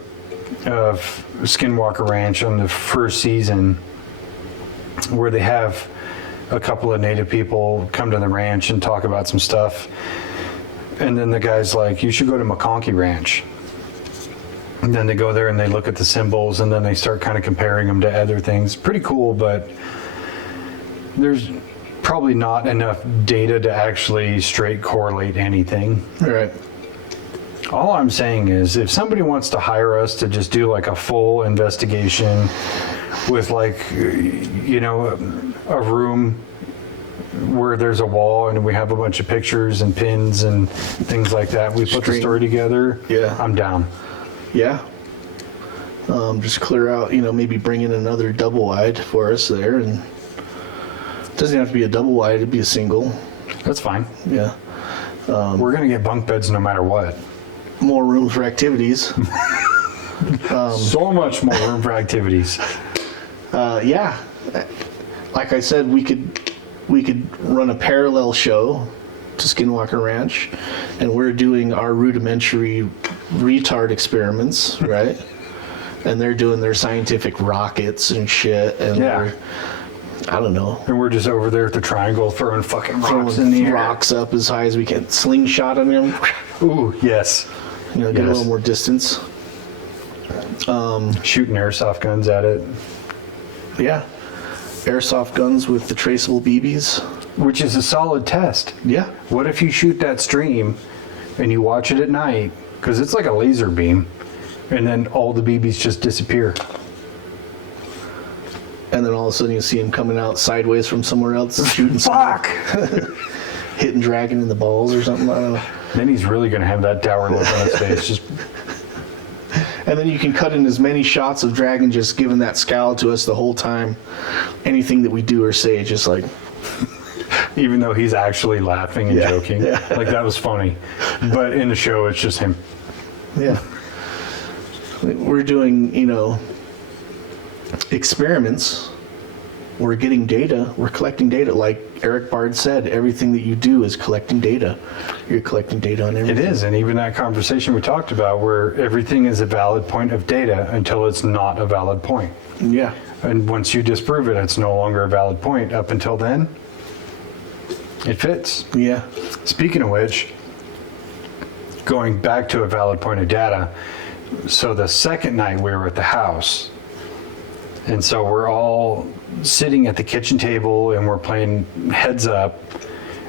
of Skinwalker Ranch on the first season where they have a couple of native people come to the ranch and talk about some stuff. And then the guy's like, you should go to McConkey Ranch. And then they go there and they look at the symbols, and then they start kind of comparing them to other things. Pretty cool, but there's probably not enough data to actually straight correlate anything. Right. All I'm saying is, if somebody wants to hire us to just do like a full investigation with like, a room where there's a wall and we have a bunch of pictures and pins and things like that, we put the story together, yeah, I'm down. Yeah. Just clear out, maybe bring in another double wide for us there, and it doesn't have to be a double wide, it'd be a single. That's fine. Yeah. We're gonna get bunk beds no matter what. More room for activities. So much more room for activities. Yeah. Like I said, we could run a parallel show to Skinwalker Ranch, and we're doing our rudimentary retard experiments, right? And they're doing their scientific rockets and shit, and Yeah. I don't know. And we're just over there at the triangle throwing fucking rocks in the air. Rocks up as high as we can. Slingshot them. Ooh, yes. Get a little more distance. Shooting airsoft guns at it. Yeah. Airsoft guns with the traceable BBs. Which is a solid test. Yeah. What if you shoot that stream and you watch it at night, because it's like a laser beam, and then all the BBs just disappear. And then all of a sudden you see him coming out sideways from somewhere else shooting Fuck! hitting Dragon in the balls or something. I don't know. Then he's really going to have that dour look on his face. Just. And then you can cut in as many shots of Dragon just giving that scowl to us the whole time. Anything that we do or say, just like... Even though he's actually laughing and joking. Yeah. Like, that was funny. But in the show, it's just him. Yeah. We're doing, experiments. We're getting data. We're collecting data. Like Eric Bard said, everything that you do is collecting data. You're collecting data on everything. It is. And even that conversation we talked about where everything is a valid point of data until it's not a valid point. Yeah. And once you disprove it, it's no longer a valid point. Up until then, it fits. Yeah. Speaking of which, going back to a valid point of data, so the second night we were at the house, and so we're all sitting at the kitchen table and we're playing heads up,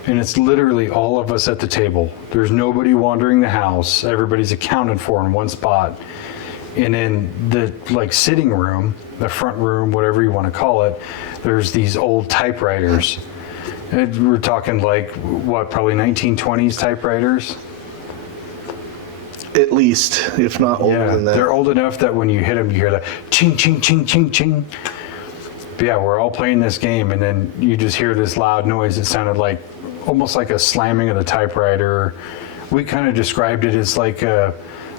and it's literally all of us at the table. There's nobody wandering the house. Everybody's accounted for in one spot. And in the like sitting room, the front room, whatever you want to call it, there's these old typewriters. And we're talking like, what, probably 1920s typewriters? At least, if not older than that. They're old enough that when you hit them, you hear the ching, ching, ching, ching, ching. But yeah, we're all playing this game, and then you just hear this loud noise. It sounded like almost like a slamming of the typewriter. We kind of described it as like a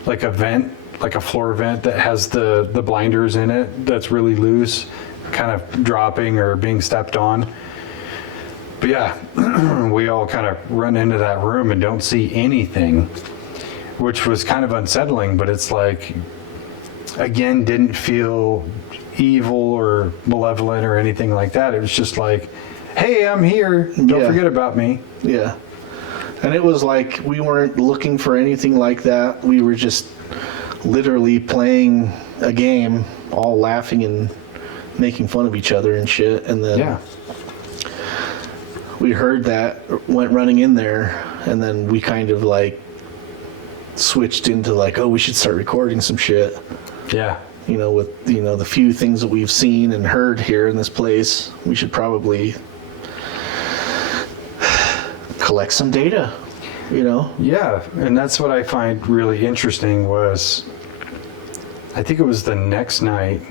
vent, like a floor vent that has the blinders in it that's really loose, kind of dropping or being stepped on. But yeah, we all kind of run into that room and don't see anything, which was kind of unsettling, but it's like, again, didn't feel evil or malevolent or anything like that. It was just like, hey, I'm here. Don't forget about me. Yeah. And it was like we weren't looking for anything like that. We were just literally playing a game, all laughing and making fun of each other and shit. And then we heard that, went running in there, and then we kind of like switched into like, oh, we should start recording some shit. Yeah. You know, with, you know, the few things that we've seen and heard here in this place, we should probably collect some data, you know? Yeah, and that's what I find really interesting was, I think it was the next night,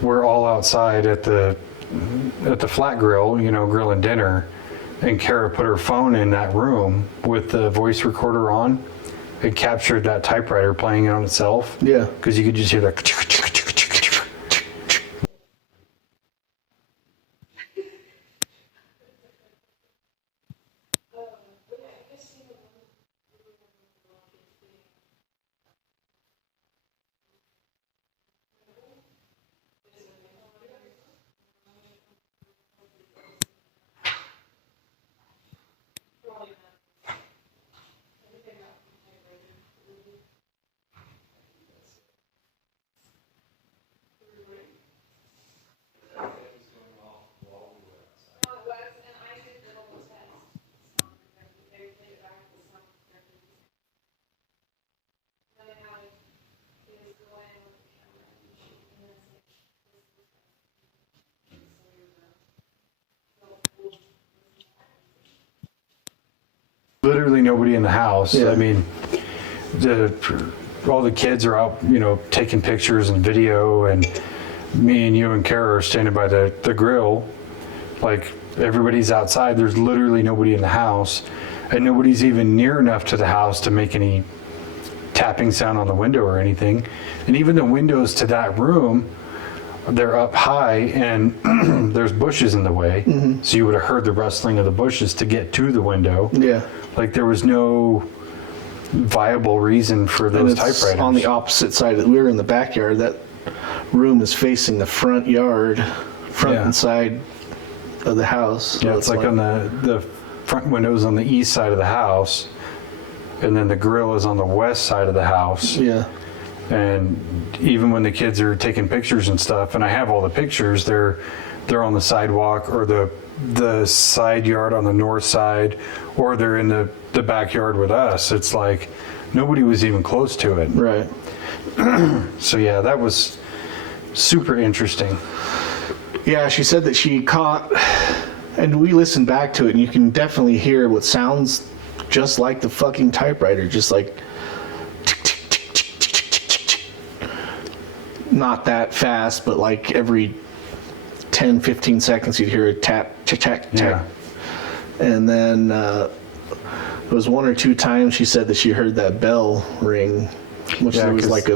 we're all outside at the flat grill, you know, grilling dinner, and Kara put her phone in that room with the voice recorder on. It captured that typewriter playing on itself. Yeah. Because you could just hear that. Literally nobody in the house. Yeah. I mean, all the kids are out, you know, taking pictures and video, and me and you and Kara are standing by the grill. Like, everybody's outside. There's literally nobody in the house, and nobody's even near enough to the house to make any tapping sound on the window or anything. And even the windows to that room, they're up high, and there's bushes in the way. Mm-hmm. So you would have heard the rustling of the bushes to get to the window. Yeah. Like, there was no viable reason for those typewriters. On the opposite side, we were in the backyard. That room is facing the front yard, and side of the house. Yeah, so it's like on the front windows on the east side of the house, and then the grill is on the west side of the house. Yeah. And even when the kids are taking pictures and stuff, and I have all the pictures, they're on the sidewalk or the side yard on the north side, or they're in the backyard with us. It's like nobody was even close to it. Right. So yeah, that was super interesting. Yeah, she said that she caught, and we listened back to it, and you can definitely hear what sounds just like the fucking typewriter, just like not that fast, but like every 10, 15 seconds you'd hear a tap, tap, tap, tap. And then it was one or two times she said that she heard that bell ring, which was like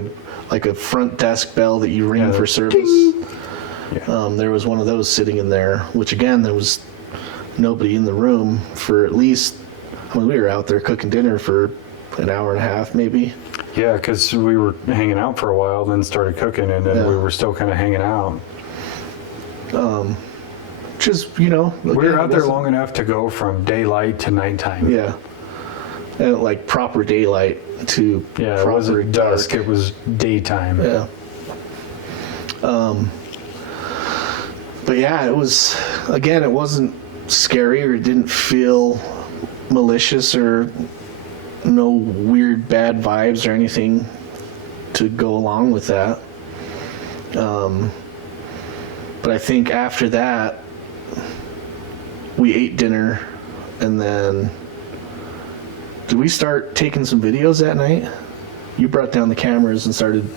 a front desk bell that you ring for service. Yeah. There was one of those sitting in there, which again, there was nobody in the room for at least, I mean, we were out there cooking dinner for an hour and a half maybe. Yeah, because we were hanging out for a while, then started cooking, and then we were still kind of hanging out. Just, you know. We were out there long enough to go from daylight to nighttime. Yeah. And like proper daylight to it wasn't dusk, it was daytime. Yeah. But yeah, it was, again, it wasn't scary, or it didn't feel malicious, or no weird bad vibes or anything to go along with that. But I think after that, we ate dinner, and then did we start taking some videos that night? You brought down the cameras and started.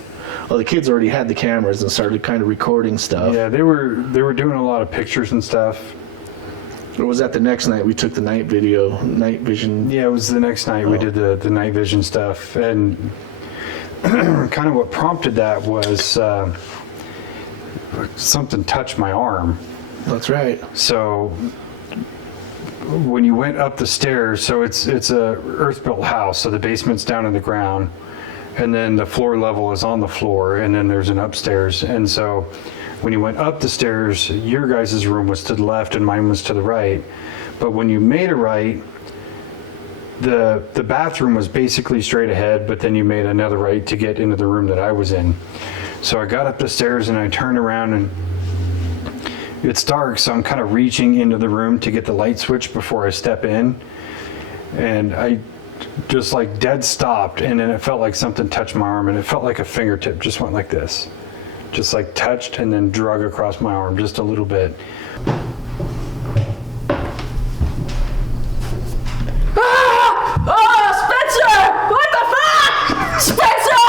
Well, the kids already had the cameras and started kind of recording stuff. Yeah, they were doing a lot of pictures and stuff. Or was that the next night we took the night vision? Yeah, it was the next night we did the night vision stuff, and kind of what prompted that was something touched my arm. That's right. So when you went up the stairs, so it's a earth-built house, so the basement's down in the ground, and then the floor level is on the floor, and then there's an upstairs. And so when you went up the stairs, your guys' room was to the left and mine was to the right. But when you made a right, the bathroom was basically straight ahead, but then you made another right to get into the room that I was in. So I got up the stairs and I turned around, and it's dark, so I'm kind of reaching into the room to get the light switch before I step in. And I just like dead stopped, and then it felt like something touched my arm, and it felt like a fingertip just went like this. Just like touched and then drug across my arm just a little bit. Oh, Spencer! What the fuck? Spencer!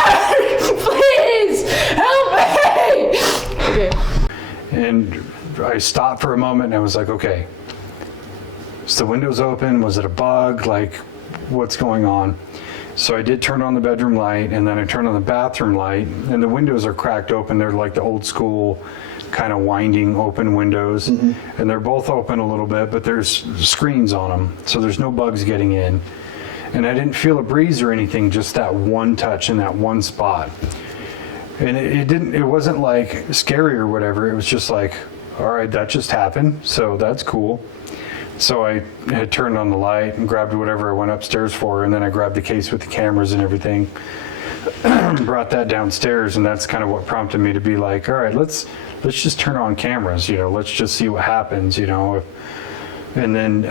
Please! Help me! Okay. And I stopped for a moment and I was like, okay, is the windows open? Was it a bug? Like, what's going on? So I did turn on the bedroom light, and then I turned on the bathroom light, and the windows are cracked open. They're like the old school kind of winding open windows, and they're both open a little bit, but there's screens on them, so there's no bugs getting in. And I didn't feel a breeze or anything, just that one touch in that one spot. And it wasn't like scary or whatever. It was just like, all right, that just happened, so that's cool. So I had turned on the light and grabbed whatever I went upstairs for, and then I grabbed the case with the cameras and everything, brought that downstairs, and that's kind of what prompted me to be like, all right, let's just turn on cameras, let's just see what happens, And then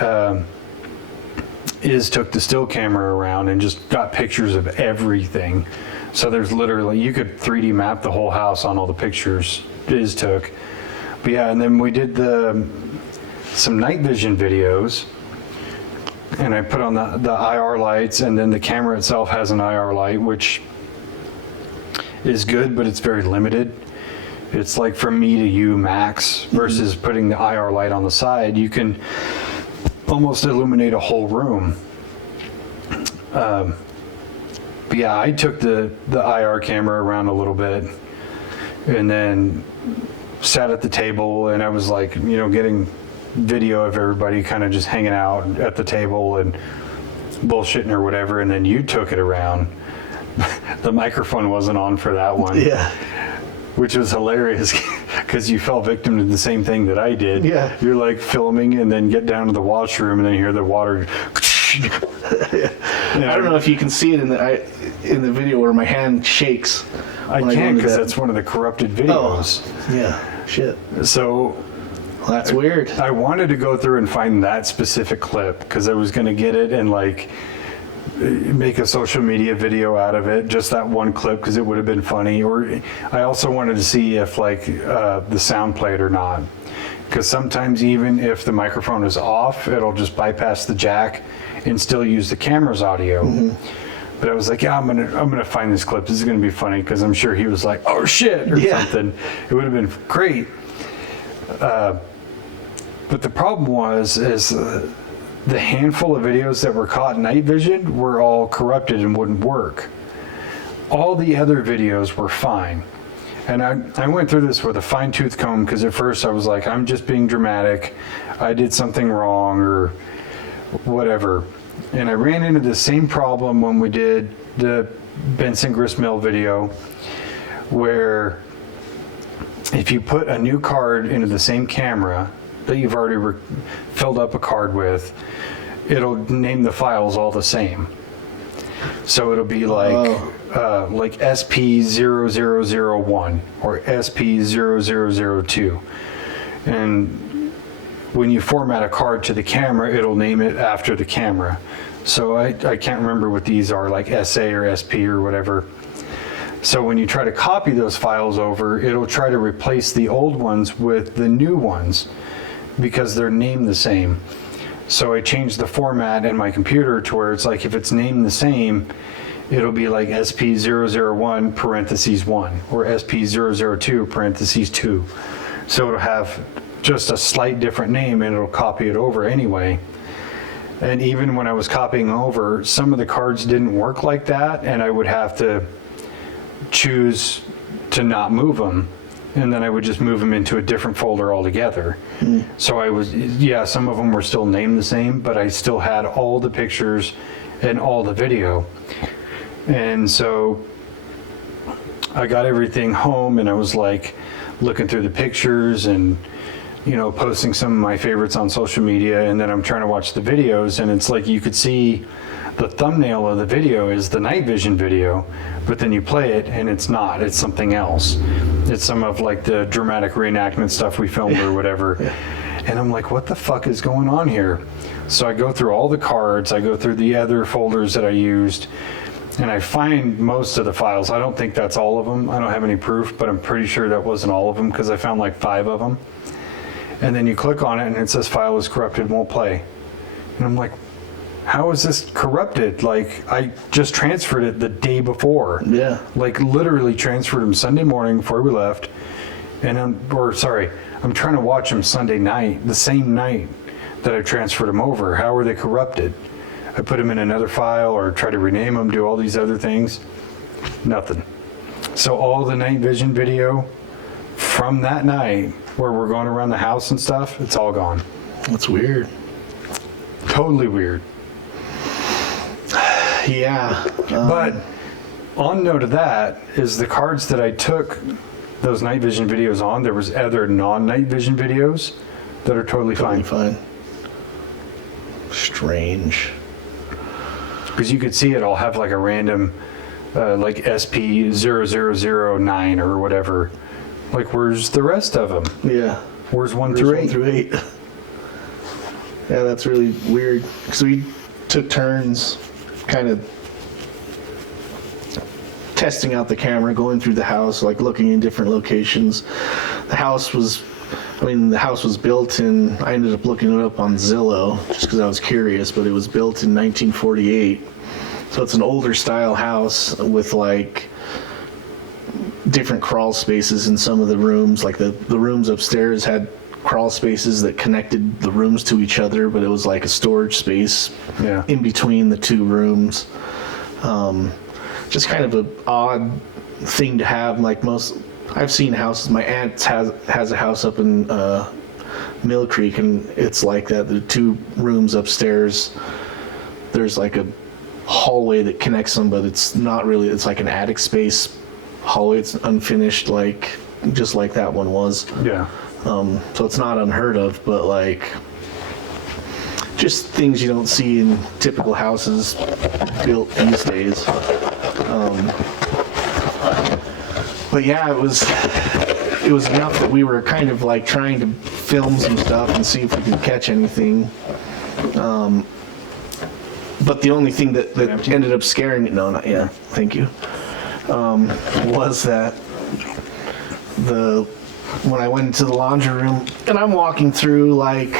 Iz took the still camera around and just got pictures of everything. So there's literally, you could 3D map the whole house on all the pictures Iz took. But yeah, and then we did some night vision videos, and I put on the IR lights, and then the camera itself has an IR light, which is good, but it's very limited. It's like from me to you max, versus putting the IR light on the side. You can almost illuminate a whole room. But yeah, I took the IR camera around a little bit, and then sat at the table, and I was like, getting video of everybody kind of just hanging out at the table and bullshitting or whatever, and then you took it around. The microphone wasn't on for that one. Yeah. Which was hilarious because you fell victim to the same thing that I did. Yeah. You're like filming and then get down to the washroom and then you hear the water. I don't know if you can see it in the video where my hand shakes. I can't because that's one of the corrupted videos. Oh, yeah, shit. So that's weird. I wanted to go through and find that specific clip because I was going to get it and like make a social media video out of it, just that one clip, because it would have been funny. Or I also wanted to see if like the sound played or not, because sometimes even if the microphone is off, it'll just bypass the jack and still use the camera's audio. But I was like, yeah, I'm gonna find this clip. This is gonna be funny, because I'm sure he was like, oh shit, or something. It would have been great. But the problem is the handful of videos that were caught in night vision were all corrupted and wouldn't work. All the other videos were fine. And I went through this with a fine-tooth comb, because at first I was like, I'm just being dramatic. I did something wrong or whatever. And I ran into the same problem when we did the Benson Gristmill video, where if you put a new card into the same camera that you've already filled up a card with, it'll name the files all the same. So it'll be like SP0001 or SP0002. And when you format a card to the camera, it'll name it after the camera. So I can't remember what these are, like SA or SP or whatever. So when you try to copy those files over, it'll try to replace the old ones with the new ones because they're named the same. So I changed the format in my computer to where it's like if it's named the same, it'll be like SP001 parentheses 1 or SP002 parentheses 2. So it'll have just a slight different name and it'll copy it over anyway. And even when I was copying over, some of the cards didn't work like that, and I would have to choose to not move them, and then I would just move them into a different folder altogether. So I was, some of them were still named the same, but I still had all the pictures and all the video. And so I got everything home, and I was like looking through the pictures and posting some of my favorites on social media, and then I'm trying to watch the videos, and it's like you could see the thumbnail of the video is the night vision video, but then you play it and it's not, it's something else. It's some of like the dramatic reenactment stuff we filmed or whatever. And I'm like, what the fuck is going on here? So I go through all the cards, I go through the other folders that I used, and I find most of the files. I don't think that's all of them. I don't have any proof, but I'm pretty sure that wasn't all of them because I found like 5 of them. And then you click on it and it says file is corrupted, won't play. And I'm like, how is this corrupted? Like, I just transferred it the day before. Yeah. Like, literally transferred them Sunday morning before we left. And I'm trying to watch them Sunday night, the same night that I transferred them over. How are they corrupted? I put them in another file or try to rename them, do all these other things. Nothing. So all the night vision video from that night where we're going around the house and stuff, it's all gone. That's weird. Totally weird. Yeah. But on note of that is the cards that I took those night vision videos on, there was other non-night vision videos that are totally fine. Strange. Because you could see it all have like a random like SP0009 or whatever. Like, where's the rest of them? Yeah. Where's 1 through 8? 1 through 8. Yeah, that's really weird. Because we took turns kind of testing out the camera, going through the house, like looking in different locations. The house was built in, I ended up looking it up on Zillow just because I was curious, but it was built in 1948. So it's an older style house with like different crawl spaces in some of the rooms. Like the rooms upstairs had crawl spaces that connected the rooms to each other, but it was like a storage space in between the 2 rooms. Just kind of an odd thing to have. Like I've seen houses. My aunt has a house up in Mill Creek, and it's like that. The 2 rooms upstairs, there's like a hallway that connects them, but it's not really. It's like an attic space hallway. It's unfinished, like just like that one was. Yeah. So it's not unheard of, but like just things you don't see in typical houses built these days. But yeah, it was enough that we were kind of like trying to film some stuff and see if we could catch anything. But the only thing that ended up scaring me, no, not yet, thank you, was that when I went into the laundry room and I'm walking through like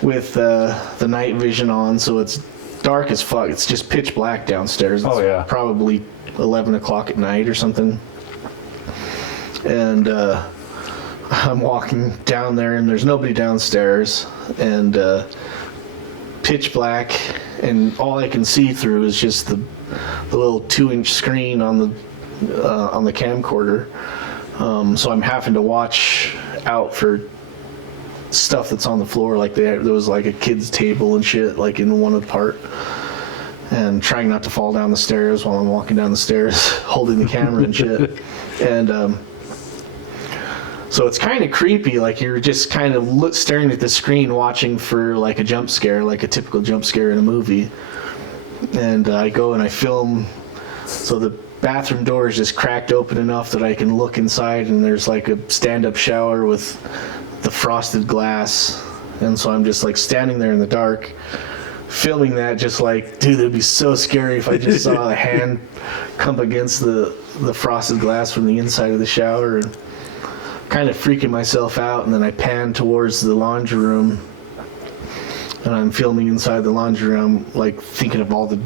with the night vision on, so it's dark as fuck. It's just pitch black downstairs. It's probably 11 o'clock at night or something. And I'm walking down there and there's nobody downstairs, and pitch black, and all I can see through is just the little 2-inch screen on the camcorder. So I'm having to watch out for stuff that's on the floor. Like there was like a kid's table and shit like in one part, and trying not to fall down the stairs while I'm walking down the stairs holding the camera and shit. And so it's kind of creepy. Like you're just kind of staring at the screen watching for like a jump scare, like a typical jump scare in a movie. And I go and I film, so the bathroom door is just cracked open enough that I can look inside, and there's like a stand-up shower with the frosted glass. And so I'm just like standing there in the dark filming that, just like, dude, it'd be so scary if I just saw a hand come against the frosted glass from the inside of the shower and kind of freaking myself out. And then I pan towards the laundry room, and I'm filming inside the laundry room, like thinking of all the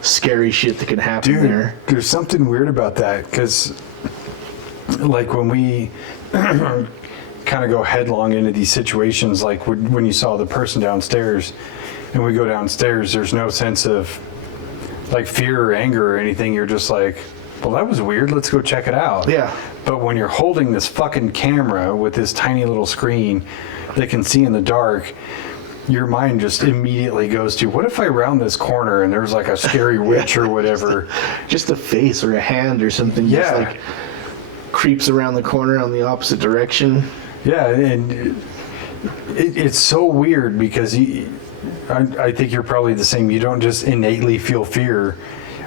scary shit that could happen there. There's something weird about that, because like when we kind of go headlong into these situations, like when you saw the person downstairs and we go downstairs, there's no sense of like fear or anger or anything. You're just like, well, that was weird, let's go check it out. Yeah. But when you're holding this fucking camera with this tiny little screen that can see in the dark, your mind just immediately goes to, what if I round this corner and there's like a scary witch or whatever? Just a face or a hand or something just like creeps around the corner on the opposite direction. Yeah, and it's so weird because I think you're probably the same. You don't just innately feel fear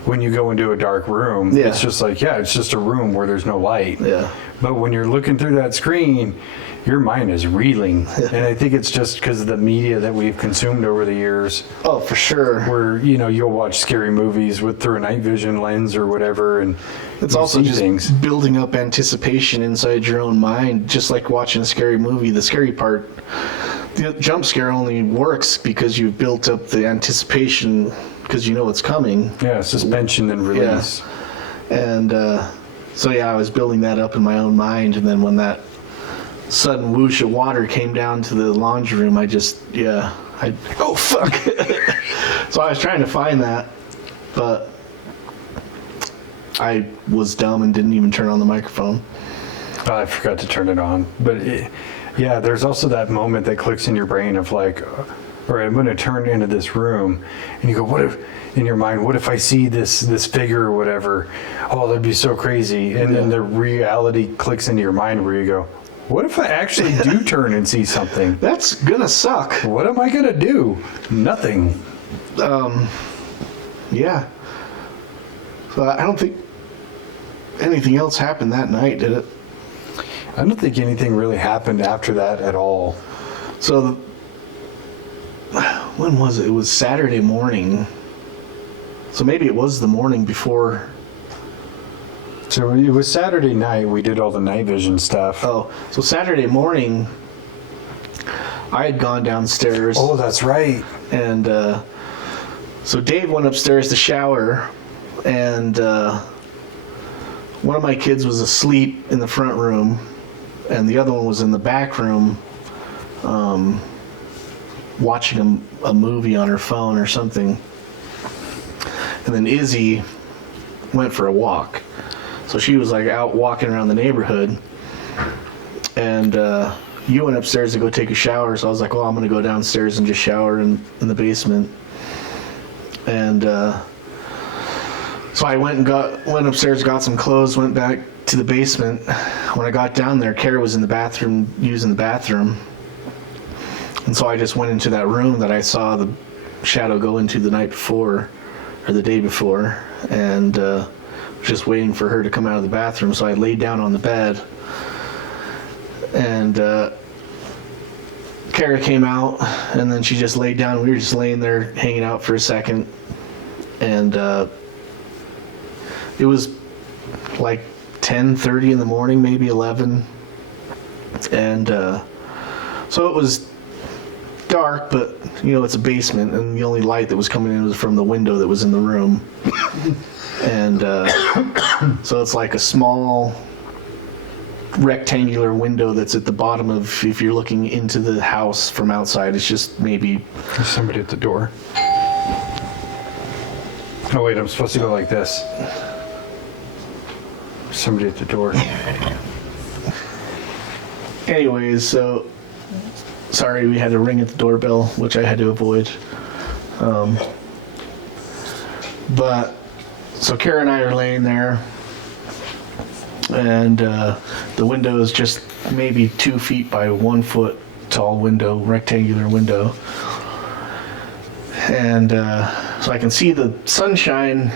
when you go into a dark room. Yeah. It's just like, it's just a room where there's no light. Yeah. But when you're looking through that screen, your mind is reeling. And I think it's just because of the media that we've consumed over the years. Oh, for sure. Where, you'll watch scary movies through a night vision lens or whatever, and it's also just things. Building up anticipation inside your own mind, just like watching a scary movie. The scary part, the jump scare only works because you've built up the anticipation because you know it's coming. Yeah, suspension and release. Yeah. And so I was building that up in my own mind, and then when that sudden whoosh of water came down to the laundry room, oh fuck. So I was trying to find that, but I was dumb and didn't even turn on the microphone. I forgot to turn it on. But there's also that moment that clicks in your brain of like, all right, I'm going to turn into this room, and you go, what if, in your mind, what if I see this figure or whatever? Oh, that'd be so crazy. And then the reality clicks into your mind where you go, what if I actually do turn and see something? That's gonna suck. What am I gonna do? Nothing. Yeah. So I don't think anything else happened that night, did it? I don't think anything really happened after that at all. So, when was it? It was Saturday morning. So maybe it was the morning before. So it was Saturday night. We did all the night vision stuff. Oh, so Saturday morning, I had gone downstairs. Oh, that's right. And so Dave went upstairs to shower, and one of my kids was asleep in the front room, and the other one was in the back room watching a movie on her phone or something. And then Izzy went for a walk. So she was like out walking around the neighborhood, and you went upstairs to go take a shower. So I was like, well, I'm going to go downstairs and just shower in the basement. And so I went upstairs, got some clothes, went back to the basement. When I got down there, Kara was in the bathroom using the bathroom. And so I just went into that room that I saw the shadow go into the night before, or the day before, and just waiting for her to come out of the bathroom. So I laid down on the bed, and Kara came out, and then she just laid down. We were just laying there hanging out for a second, and it was like 10:30 in the morning, maybe 11, and so it was dark, but it's a basement, and the only light that was coming in was from the window that was in the room. And so it's like a small rectangular window that's at the bottom of, if you're looking into the house from outside, it's just maybe... There's somebody at the door. Oh wait, I'm supposed to go like this. Somebody at the door. Anyways, so sorry we had to ring at the doorbell, which I had to avoid. But so Kara and I are laying there, and the window is just maybe 2 feet by 1 foot tall window, rectangular window. And so I can see the sunshine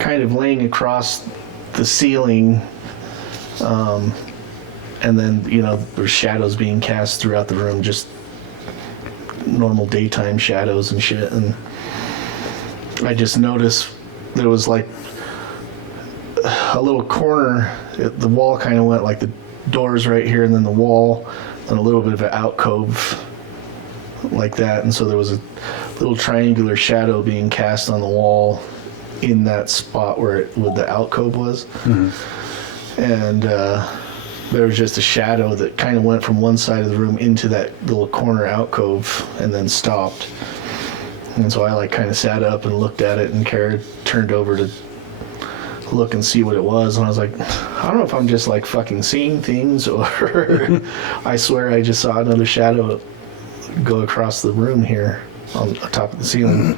kind of laying across the ceiling, and then there's shadows being cast throughout the room, just normal daytime shadows and shit. And I just noticed there was like a little corner. The wall kind of went like the doors right here, and then the wall, and a little bit of an alcove like that. And so there was a little triangular shadow being cast on the wall in that spot where the alcove was. And there was just a shadow that kind of went from one side of the room into that little corner alcove and then stopped. And so I like kind of sat up and looked at it, and Kara turned over to look and see what it was. And I was like, I don't know if I'm just like fucking seeing things, or I swear I just saw another shadow go across the room here on top of the ceiling.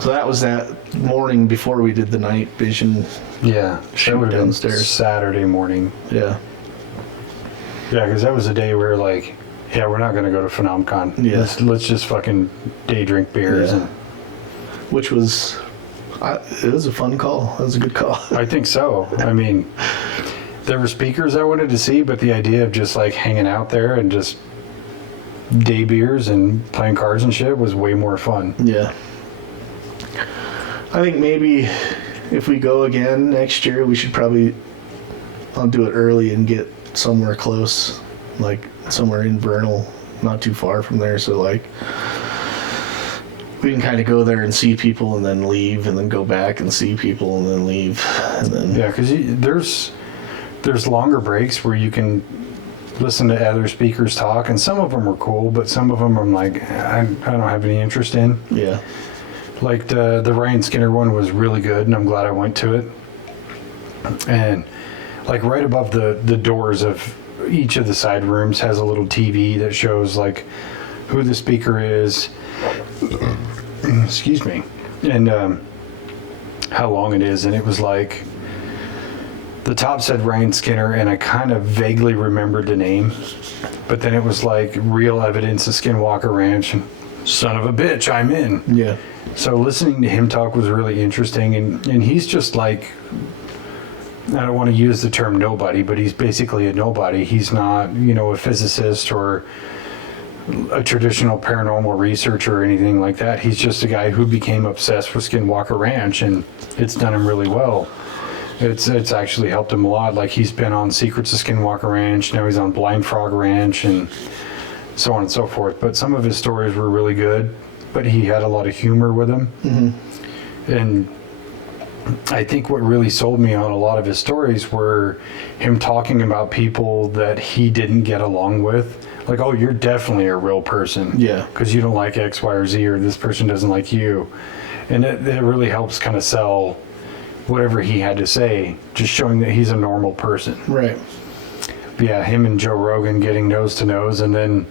So that was that morning before we did the night vision. Yeah, that would have been Saturday morning. Yeah. Yeah, because that was the day where like, yeah, we're not going to go to Phenomecon. Yeah. Let's just fucking day drink beers. Yeah. And which was, it was a fun call. It was a good call. I think so. I mean, there were speakers I wanted to see, but the idea of just like hanging out there and just day beers and playing cards and shit was way more fun. Yeah. I think maybe if we go again next year, we should probably, I'll do it early and get somewhere close, like somewhere in Vernal, not too far from there. So like we can kind of go there and see people and then leave, and then go back and see people and then leave. And then yeah, because there's longer breaks where you can listen to other speakers talk, and some of them are cool, but some of them I'm like, I don't have any interest in. Yeah. Like the Ryan Skinner one was really good, and I'm glad I went to it. And like right above the doors of each of the side rooms has a little TV that shows like who the speaker is, excuse me, and how long it is. And it was like the top said Ryan Skinner, and I kind of vaguely remembered the name, but then it was like real evidence of Skinwalker Ranch, and son of a bitch, I'm in. Yeah. So listening to him talk was really interesting, and he's just like, I don't want to use the term nobody, but he's basically a nobody. He's not, a physicist or a traditional paranormal researcher or anything like that. He's just a guy who became obsessed with Skinwalker Ranch, and it's done him really well. It's actually helped him a lot. Like he's been on Secrets of Skinwalker Ranch, now he's on Blind Frog Ranch, and so on and so forth. But some of his stories were really good, but he had a lot of humor with them. Mm-hmm. And I think what really sold me on a lot of his stories were him talking about people that he didn't get along with. Like, oh, you're definitely a real person. Yeah. Because you don't like X, Y, or Z, or this person doesn't like you. And it really helps kind of sell whatever he had to say, just showing that he's a normal person. Right. But yeah, him and Joe Rogan getting nose to nose, and then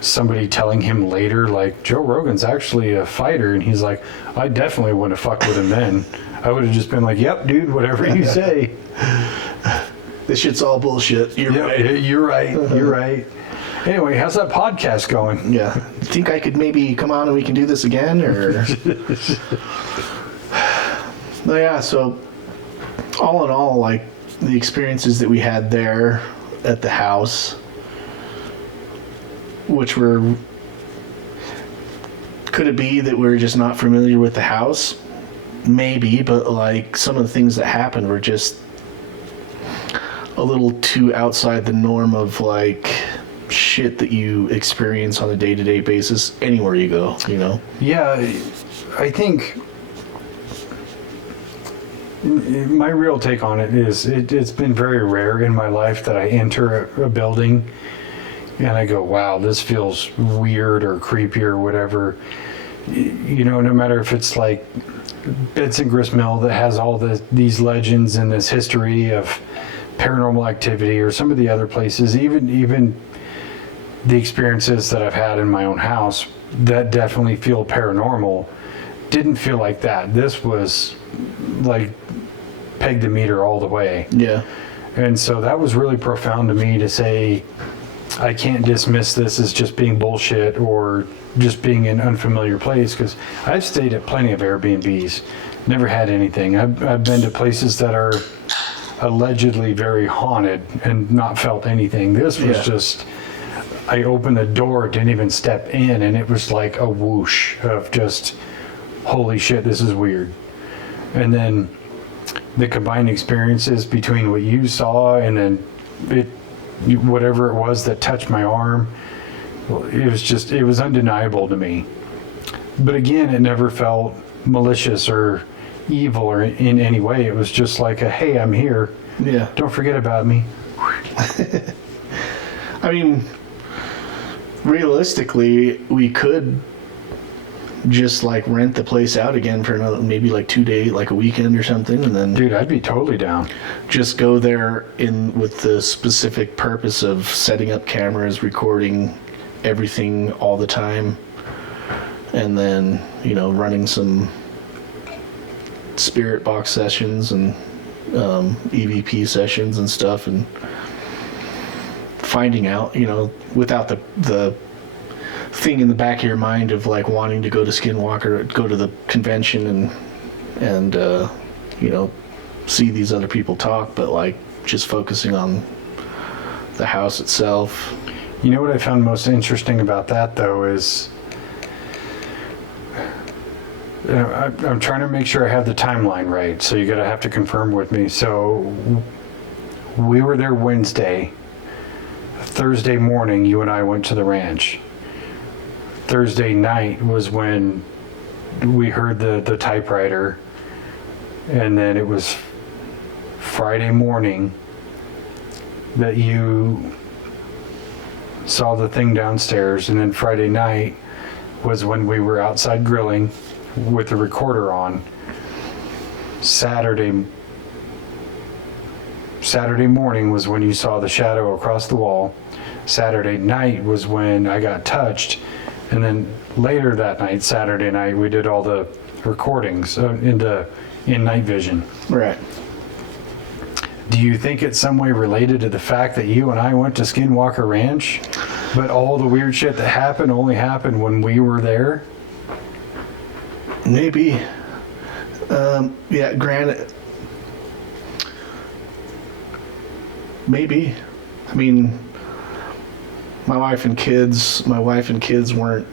somebody telling him later, like, Joe Rogan's actually a fighter, and he's like, I definitely wouldn't have fucked with him then. I would have just been like, yep, dude, whatever you say. This shit's all bullshit. You're right. You're right. You're right. Anyway, how's that podcast going? Yeah. Think I could maybe come on and we can do this again, or? No, yeah. So, all in all, like the experiences that we had there at the house, which were, could it be that we're just not familiar with the house? Maybe, but like some of the things that happened were just a little too outside the norm of like shit that you experience on a day-to-day basis anywhere you go, Yeah, I think my real take on it is it's been very rare in my life that I enter a building and I go, wow, this feels weird or creepy or whatever. No matter if it's like Bits and Grist Mill that has all these legends and this history of paranormal activity, or some of the other places, even the experiences that I've had in my own house that definitely feel paranormal, didn't feel like that. This was like peg the meter all the way. Yeah. And so that was really profound to me, to say I can't dismiss this as just being bullshit or just being in an unfamiliar place, because I've stayed at plenty of Airbnbs, never had anything. I've been to places that are allegedly very haunted and not felt anything. This was just, I opened the door, didn't even step in, and it was like a whoosh of just, holy shit, this is weird. And then the combined experiences between what you saw and then whatever it was that touched my arm, it was undeniable to me. But again, it never felt malicious or evil or in any way. It was just like hey, I'm here. Yeah. Don't forget about me. I mean, realistically, we could just like rent the place out again for another, maybe like 2 days, like a weekend or something, and then Dude, I'd be totally down. just go there with the specific purpose of setting up cameras, recording everything all the time, and then, running some spirit box sessions and EVP sessions and stuff, and finding out, without the thing in the back of your mind of like wanting to go to Skinwalker, go to the convention and see these other people talk, but like just focusing on the house itself. You know what I found most interesting about that though is, I'm trying to make sure I have the timeline right, so you have to confirm with me. So we were there Wednesday. Thursday morning, you and I went to the ranch. Thursday night was when we heard the typewriter, and then it was Friday morning that you saw the thing downstairs, and then Friday night was when we were outside grilling with the recorder on. Saturday morning was when you saw the shadow across the wall. Saturday night was when I got touched, and then later that night, Saturday night, we did all the recordings in night vision. Right. Do you think it's some way related to the fact that you and I went to Skinwalker Ranch, but all the weird shit that happened only happened when we were there? Maybe. Yeah, granted. Maybe. I mean, my wife and kids weren't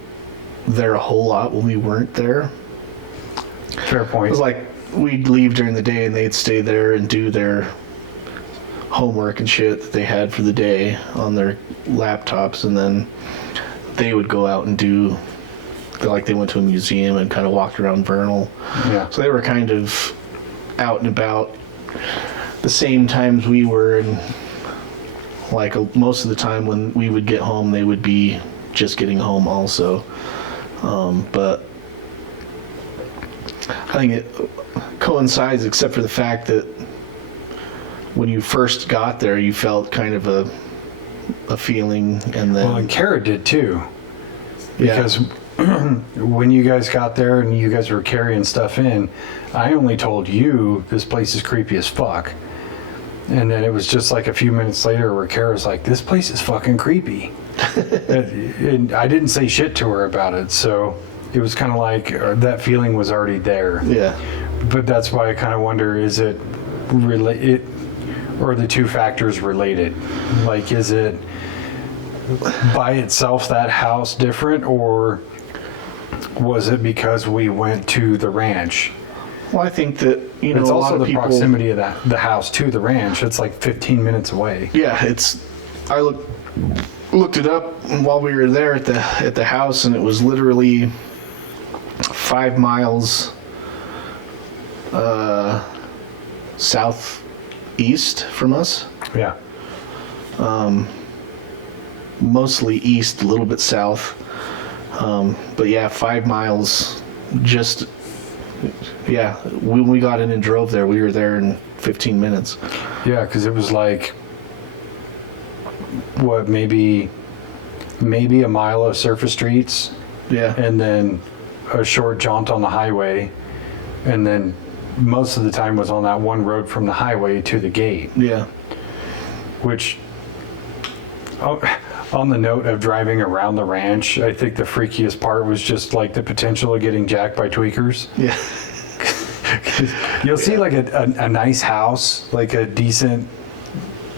there a whole lot when we weren't there. Fair point. It was like we'd leave during the day and they'd stay there and do their homework and shit that they had for the day on their laptops, and then they would go out and do, like, they went to a museum and kind of walked around Vernal. Yeah. So they were kind of out and about the same times we were, and like most of the time when we would get home, they would be just getting home also. But I think it coincides, except for the fact that when you first got there, you felt kind of a feeling, and then... Well, and Kara did too. Because when you guys got there and you guys were carrying stuff in, I only told you this place is creepy as fuck. And then it was just like a few minutes later where Kara's like, this place is fucking creepy. And I didn't say shit to her about it, so it was kind of like that feeling was already there. Yeah. But that's why I kind of wonder, is it or the two factors related? Like, is it by itself that house different, or was it because we went to the ranch? Well, I think that, It's a also lot of the people... proximity of the house to the ranch. It's like 15 minutes away. Yeah, I looked it up while we were there at the house, and it was literally 5 miles southeast from us. Yeah. Mostly east, a little bit south. But yeah, 5 miles just... Yeah, when we got in and drove there, we were there in 15 minutes. Yeah, because it was like, what, maybe a mile of surface streets, Yeah. and then a short jaunt on the highway, and then most of the time was on that one road from the highway to the gate. Yeah. Which, on the note of driving around the ranch, I think the freakiest part was just like the potential of getting jacked by tweakers. Yeah. You'll see like a nice house, like a decent,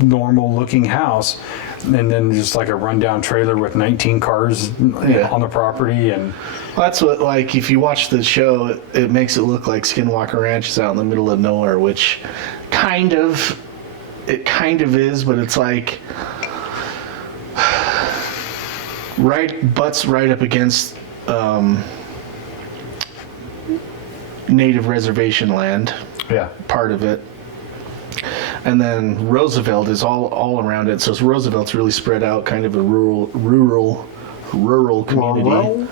normal looking house, and then just like a rundown trailer with 19 cars on the property. And well, that's what, like, if you watch the show, it makes it look like Skinwalker Ranch is out in the middle of nowhere, which it kind of is, but it's like butts right up against native reservation land. Yeah, part of it. And then Roosevelt is all around it. So Roosevelt's really spread out, kind of a rural community.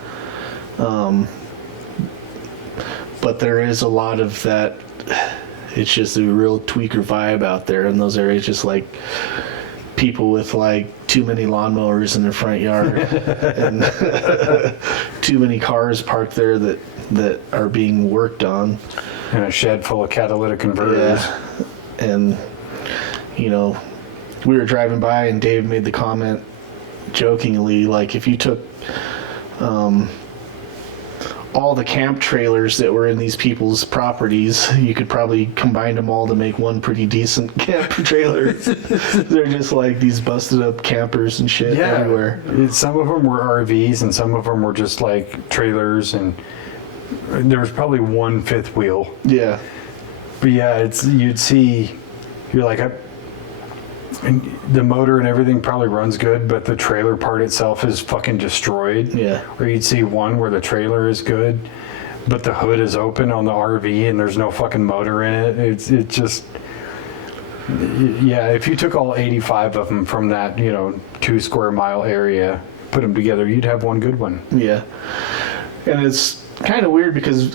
But there is a lot of that. It's just a real tweaker vibe out there in those areas. Just like people with like too many lawnmowers in their front yard, and too many cars parked there that are being worked on, and a shed full of catalytic converters. Yeah. And you know, we were driving by and Dave made the comment jokingly, like, if you took all the camp trailers that were in these people's properties, you could probably combine them all to make one pretty decent camp trailer. They're just like these busted up campers and shit everywhere. Some of them were RVs and some of them were just like trailers, and there was probably one fifth wheel. Yeah. But yeah, you're like, and the motor and everything probably runs good, but the trailer part itself is fucking destroyed. Yeah. Or you'd see one where the trailer is good, but the hood is open on the RV and there's no fucking motor in it. It just, yeah, if you took all 85 of them from that, 2 square mile area, put them together, you'd have one good one. Yeah. And it's kind of weird because,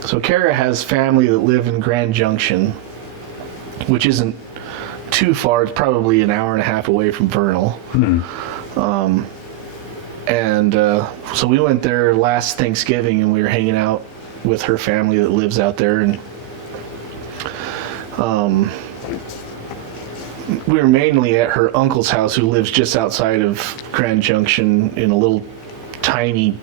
so Kara has family that live in Grand Junction, which isn't too far. It's probably an hour and a half away from Vernal. So we went there last Thanksgiving and we were hanging out with her family that lives out there, and we were mainly at her uncle's house, who lives just outside of Grand Junction in a little tiny,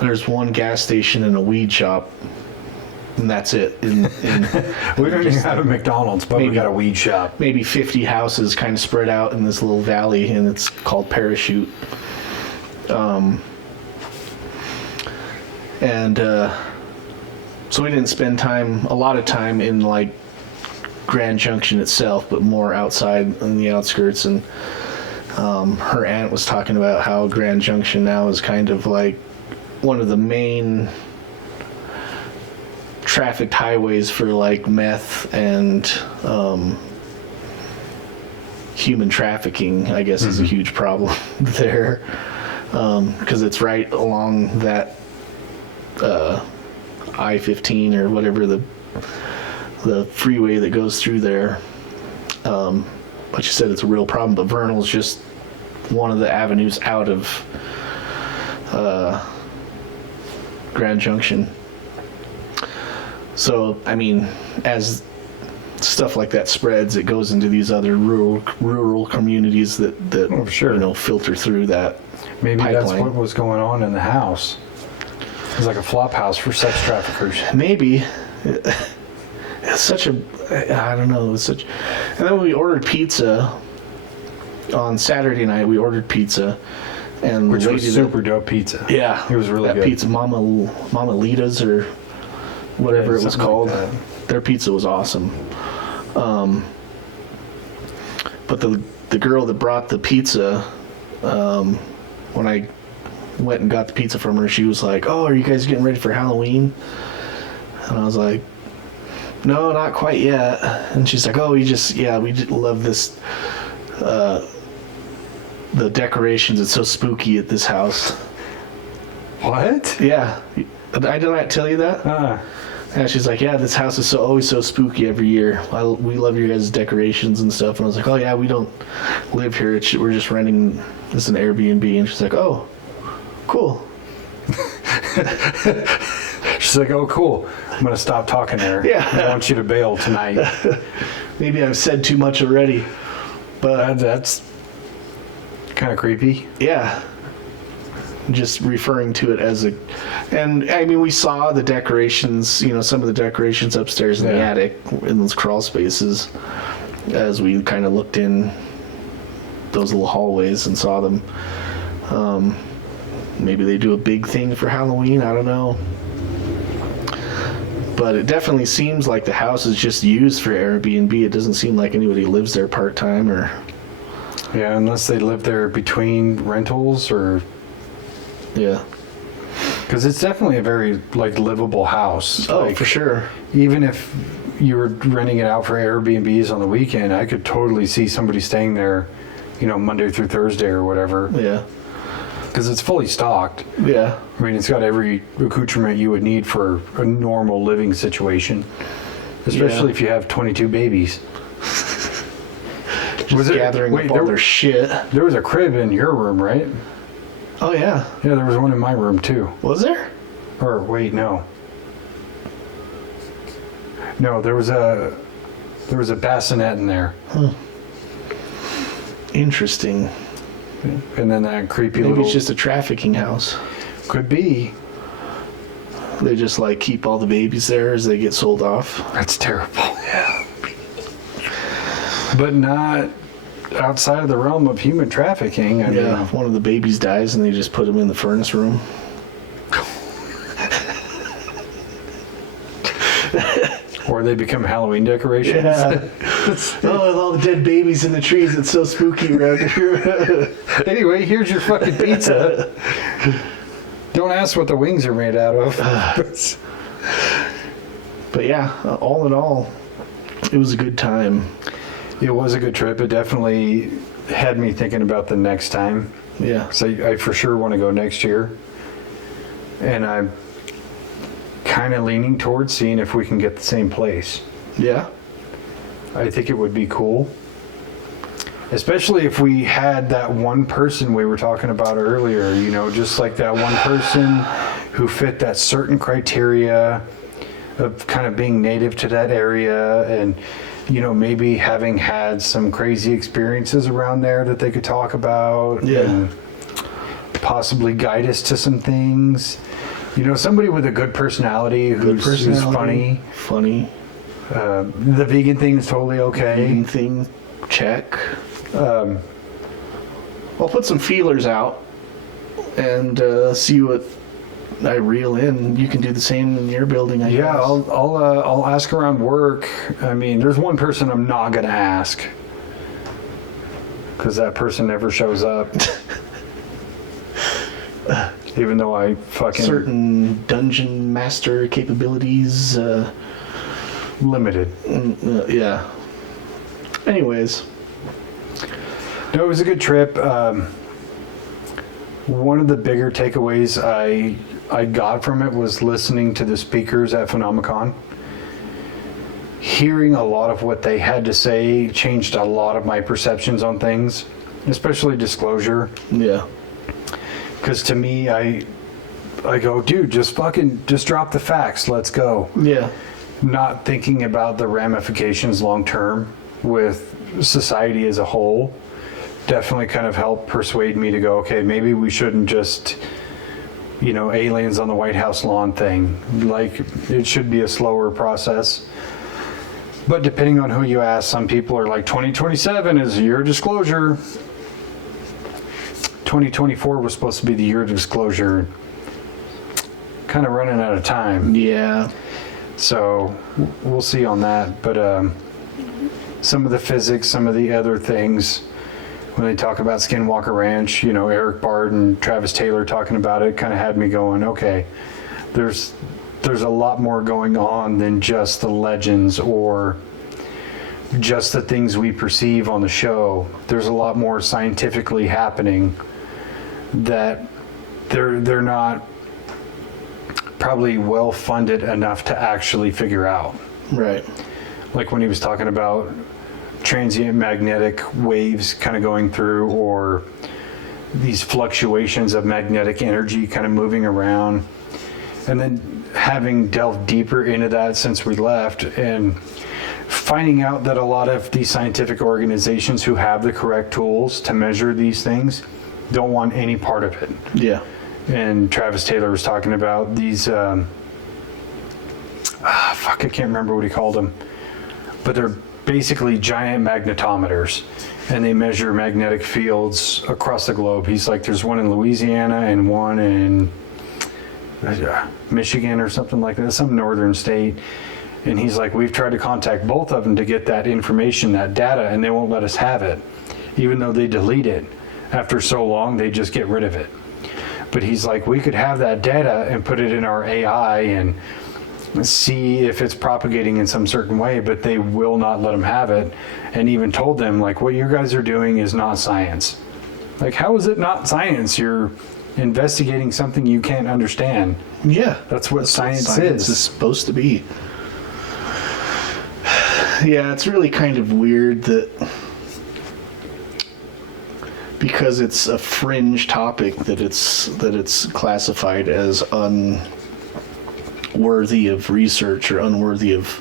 there's one gas station and a weed shop, and that's it. We don't even have a McDonald's, but we got a weed shop. Maybe 50 houses kind of spread out in this little valley, and it's called Parachute. So we didn't spend a lot of time in like Grand Junction itself, but more outside in the outskirts. And her aunt was talking about how Grand Junction now is kind of like one of the main trafficked highways for like meth and human trafficking, I guess, is a huge problem there, because it's right along that I-15 or whatever the freeway that goes through there. But she said it's a real problem, but Vernal's just one of the avenues out of Grand Junction. So, I mean, as stuff like that spreads, it goes into these other rural communities that filter through that Maybe pipeline. That's what was going on in the house. It was like a flop house for sex traffickers. Maybe. It's such a, I don't know, it's such. And then we ordered pizza on Saturday night. We ordered pizza, and which was super dope pizza. Yeah, it was really that good. Pizza, Mama Lita's or whatever it was called. Like their pizza was awesome. But the girl that brought the pizza, when I went and got the pizza from her, she was like, "Oh, are you guys getting ready for Halloween?" And I was like, "No, not quite yet." And she's like, "Oh, we love this, the decorations. It's so spooky at this house." What? Yeah. Did I not tell you that? And she's like, "Yeah, this house is always so spooky every year. We love your guys' decorations and stuff." And I was like, "Oh yeah, we don't live here. We're just renting this an Airbnb." And she's like, "Oh, cool." She's like, "Oh, cool. I'm gonna stop talking there. Yeah. I want you to bail tonight." Maybe I've said too much already, but that's kind of creepy. Yeah. Just referring to it as and I mean, we saw the decorations, some of the decorations upstairs in the attic in those crawl spaces, as we kind of looked in those little hallways and saw them. Maybe they do a big thing for Halloween. I don't know. But it definitely seems like the house is just used for Airbnb. It doesn't seem like anybody lives there part-time or... Yeah, unless they live there between rentals or... Yeah. Because it's definitely a very, like, livable house. Oh, like, for sure. Even if you were renting it out for Airbnbs on the weekend, I could totally see somebody staying there, you know, Monday through Thursday or whatever. Yeah. Because it's fully stocked. Yeah. I mean, it's got every accoutrement you would need for a normal living situation. Especially if you have 22 babies. Just gathering up all their shit. There was a crib in your room, right? Oh, yeah. Yeah, there was one in my room, too. Was there? Or, wait, no. No, there was a bassinet in there. Huh. Interesting. And then that creepy Maybe little... it's just a trafficking house. Could be. They just, like, keep all the babies there as they get sold off. That's terrible. Yeah. But not outside of the realm of human trafficking. I mean, if one of the babies dies and they just put him in the furnace room. Or they become Halloween decorations. Yeah. Oh, with all the dead babies in the trees, it's so spooky around here. Anyway, here's your fucking pizza. Don't ask what the wings are made out of. But yeah, all in all, it was a good time. It was a good trip. It definitely had me thinking about the next time. Yeah. So I for sure want to go next year. And I'm kind of leaning towards seeing if we can get the same place. Yeah. I think it would be cool. Especially if we had that one person we were talking about earlier, you know, just like that one person who fit that certain criteria of kind of being native to that area and, you know, maybe having had some crazy experiences around there that they could talk about. Yeah. And possibly guide us to some things. You know, somebody with a good personality who's funny. Funny. The vegan thing is totally okay. Vegan thing, check. I'll put some feelers out and see what I reel in. You can do the same in your building, I guess. Yeah, I'll ask around work. I mean, there's one person I'm not gonna ask because that person never shows up. Even though I fucking... Certain dungeon master capabilities. Limited. Yeah. Anyways. No, it was a good trip. One of the bigger takeaways I got from it was listening to the speakers at Phenomecon. Hearing a lot of what they had to say changed a lot of my perceptions on things, especially disclosure. Yeah. Because to me, I go, dude, just drop the facts. Let's go. Yeah. Not thinking about the ramifications long term with society as a whole definitely kind of helped persuade me to go, okay, maybe we shouldn't just, you know, aliens on the White House lawn thing. Like, it should be a slower process. But depending on who you ask, some people are like, 2027 is your disclosure. 2024 was supposed to be the year of disclosure. Kind of running out of time. Yeah. So we'll see on that. But some of the physics, some of the other things, when they talk about Skinwalker Ranch, you know, Eric Bard and Travis Taylor talking about it, kind of had me going, okay, there's a lot more going on than just the legends or just the things we perceive on the show. There's a lot more scientifically happening that they're not probably well funded enough to actually figure out. Right. Like when he was talking about transient magnetic waves kind of going through, or these fluctuations of magnetic energy kind of moving around. And then having delved deeper into that since we left and finding out that a lot of these scientific organizations who have the correct tools to measure these things don't want any part of it. Yeah. And Travis Taylor was talking about these, I can't remember what he called them, but they're basically giant magnetometers, and they measure magnetic fields across the globe. He's like, there's one in Louisiana and one in Michigan or something like that, some northern state. And he's like, we've tried to contact both of them to get that information, that data, and they won't let us have it. Even though they delete it after so long, they just get rid of it. But he's like, we could have that data and put it in our AI and see if it's propagating in some certain way, but they will not let them have it. And even told them, like, what you guys are doing is not science. Like, how is it not science? You're investigating something you can't understand. Yeah. That's what science is supposed to be. Yeah, it's really kind of weird that because it's a fringe topic that it's classified as unworthy of research or unworthy of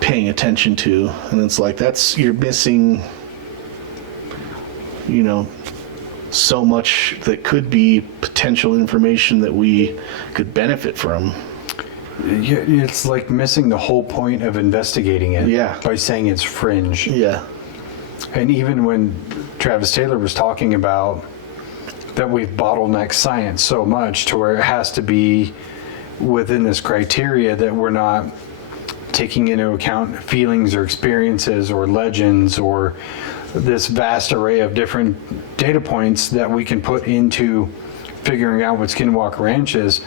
paying attention to. And it's like, you're missing, so much that could be potential information that we could benefit from. It's like missing the whole point of investigating it. Yeah. By saying it's fringe. Yeah. And even when Travis Taylor was talking about that we've bottlenecked science so much to where it has to be within this criteria that we're not taking into account feelings or experiences or legends or this vast array of different data points that we can put into figuring out what Skinwalker Ranch is,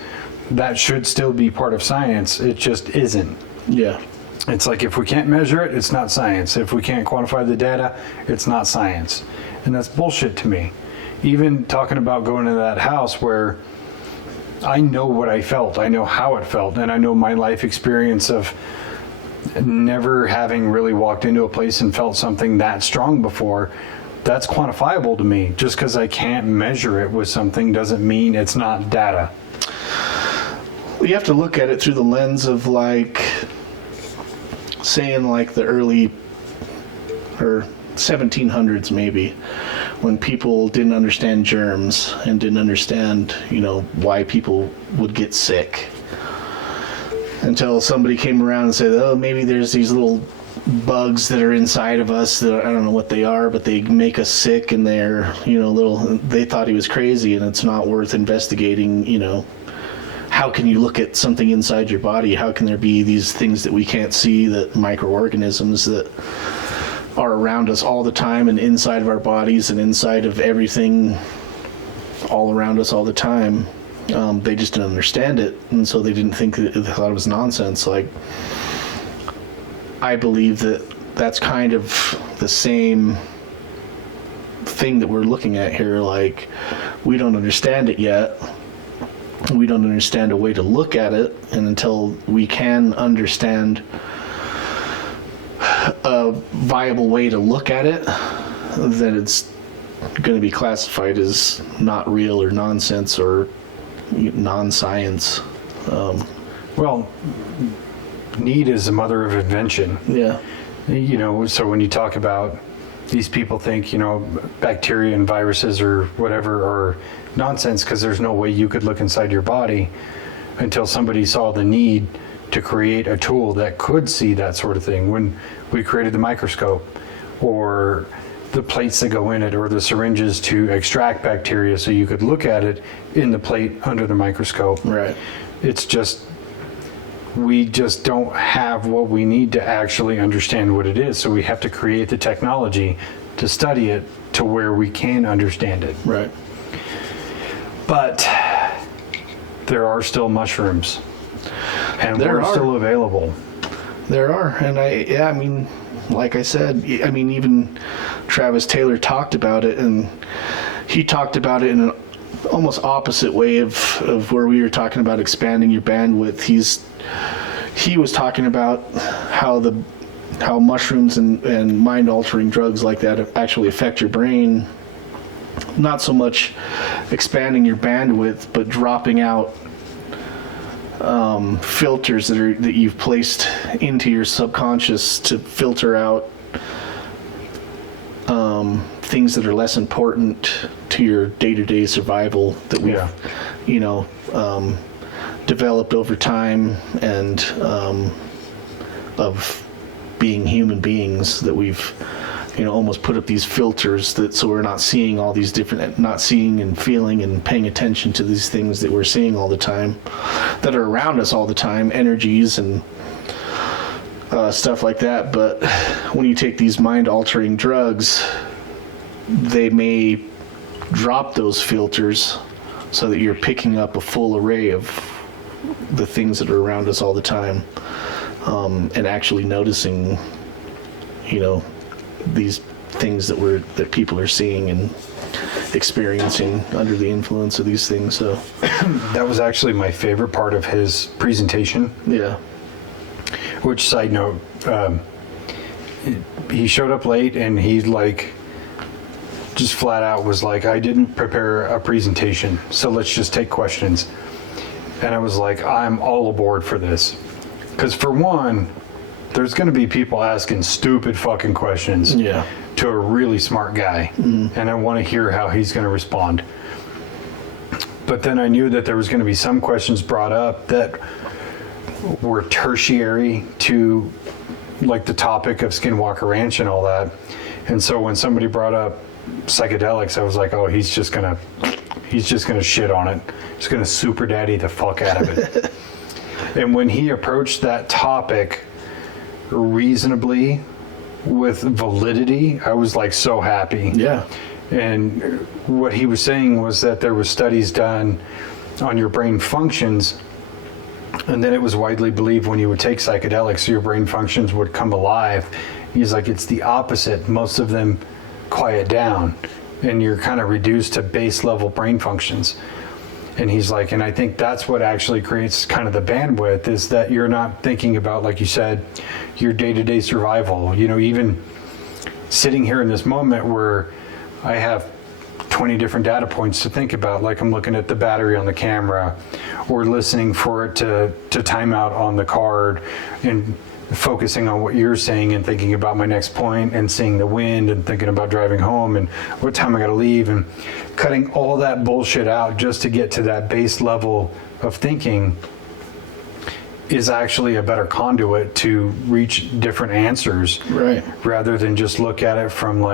that should still be part of science. It just isn't. Yeah. It's like, if we can't measure it, it's not science. If we can't quantify the data, it's not science. And that's bullshit to me. Even talking about going to that house where I know what I felt, I know how it felt, and I know my life experience of never having really walked into a place and felt something that strong before, that's quantifiable to me. Just because I can't measure it with something doesn't mean it's not data. You have to look at it through the lens of, like, saying, like, the early or 1700s maybe, when people didn't understand germs and didn't understand, why people would get sick, until somebody came around and said, oh, maybe there's these little bugs that are inside of us that I don't know what they are, but they make us sick, and they're, they thought he was crazy, and it's not worth investigating. How can you look at something inside your body? How can there be these things that we can't see, that microorganisms that are around us all the time and inside of our bodies and inside of everything all around us all the time? They just didn't understand it, and so they didn't think they thought it was nonsense. Like, I believe that that's kind of the same thing that we're looking at here. Like, we don't understand it yet. We don't understand a way to look at it, and until we can understand a viable way to look at it, then it's going to be classified as not real or nonsense or non-science. Well, need is the mother of invention. Yeah. So when you talk about these people think, bacteria and viruses or whatever are nonsense because there's no way you could look inside your body, until somebody saw the need to create a tool that could see that sort of thing. When we created the microscope, or the plates that go in it, or the syringes to extract bacteria so you could look at it in the plate under the microscope. Right. It's just, we just don't have what we need to actually understand what it is. So we have to create the technology to study it to where we can understand it. Right. But there are still mushrooms, and There we're are. still available. There are, and I mean, like I said, even Travis Taylor talked about it, and he talked about it in an almost opposite way of where we were talking about expanding your bandwidth. He was talking about how mushrooms and mind-altering drugs like that actually affect your brain. Not so much expanding your bandwidth, but dropping out filters that you've placed into your subconscious to filter out things that are less important to your day-to-day survival that we've developed over time, and of being human beings, that we've, almost put up these filters so we're not seeing all these different, not seeing and feeling and paying attention to these things that we're seeing all the time, that are around us all the time, energies and stuff like that. But when you take these mind-altering drugs, they may drop those filters so that you're picking up a full array of the things that are around us all the time, and actually noticing, these things that people are seeing and experiencing under the influence of these things. So that was actually my favorite part of his presentation. Yeah. Which, side note, he showed up late and he just flat out was like, I didn't prepare a presentation, so let's just take questions. And I was like, I'm all aboard for this. Because for one, there's going to be people asking stupid fucking questions to a really smart guy. And I want to hear how he's going to respond. But then I knew that there was going to be some questions brought up that were tertiary to the topic of Skinwalker Ranch and all that. And so when somebody brought up psychedelics, I was like, oh, he's just gonna shit on it. He's gonna super daddy the fuck out of it. And when he approached that topic reasonably with validity, I was so happy. Yeah. And what he was saying was that there was studies done on your brain functions, and then it was widely believed when you would take psychedelics, your brain functions would come alive. He's like, it's the opposite. Most of them quiet down, and you're kind of reduced to base level brain functions. And he's like, and I think that's what actually creates kind of the bandwidth, is that you're not thinking about, like you said, your day-to-day survival. Even sitting here in this moment where I have 20 different data points to think about, like I'm looking at the battery on the camera, or listening for it to time out on the card, and focusing on what you're saying and thinking about my next point, and seeing the wind and thinking about driving home and what time I got to leave, and cutting all that bullshit out just to get to that base level of thinking is actually a better conduit to reach different answers, right? Rather than just look at it from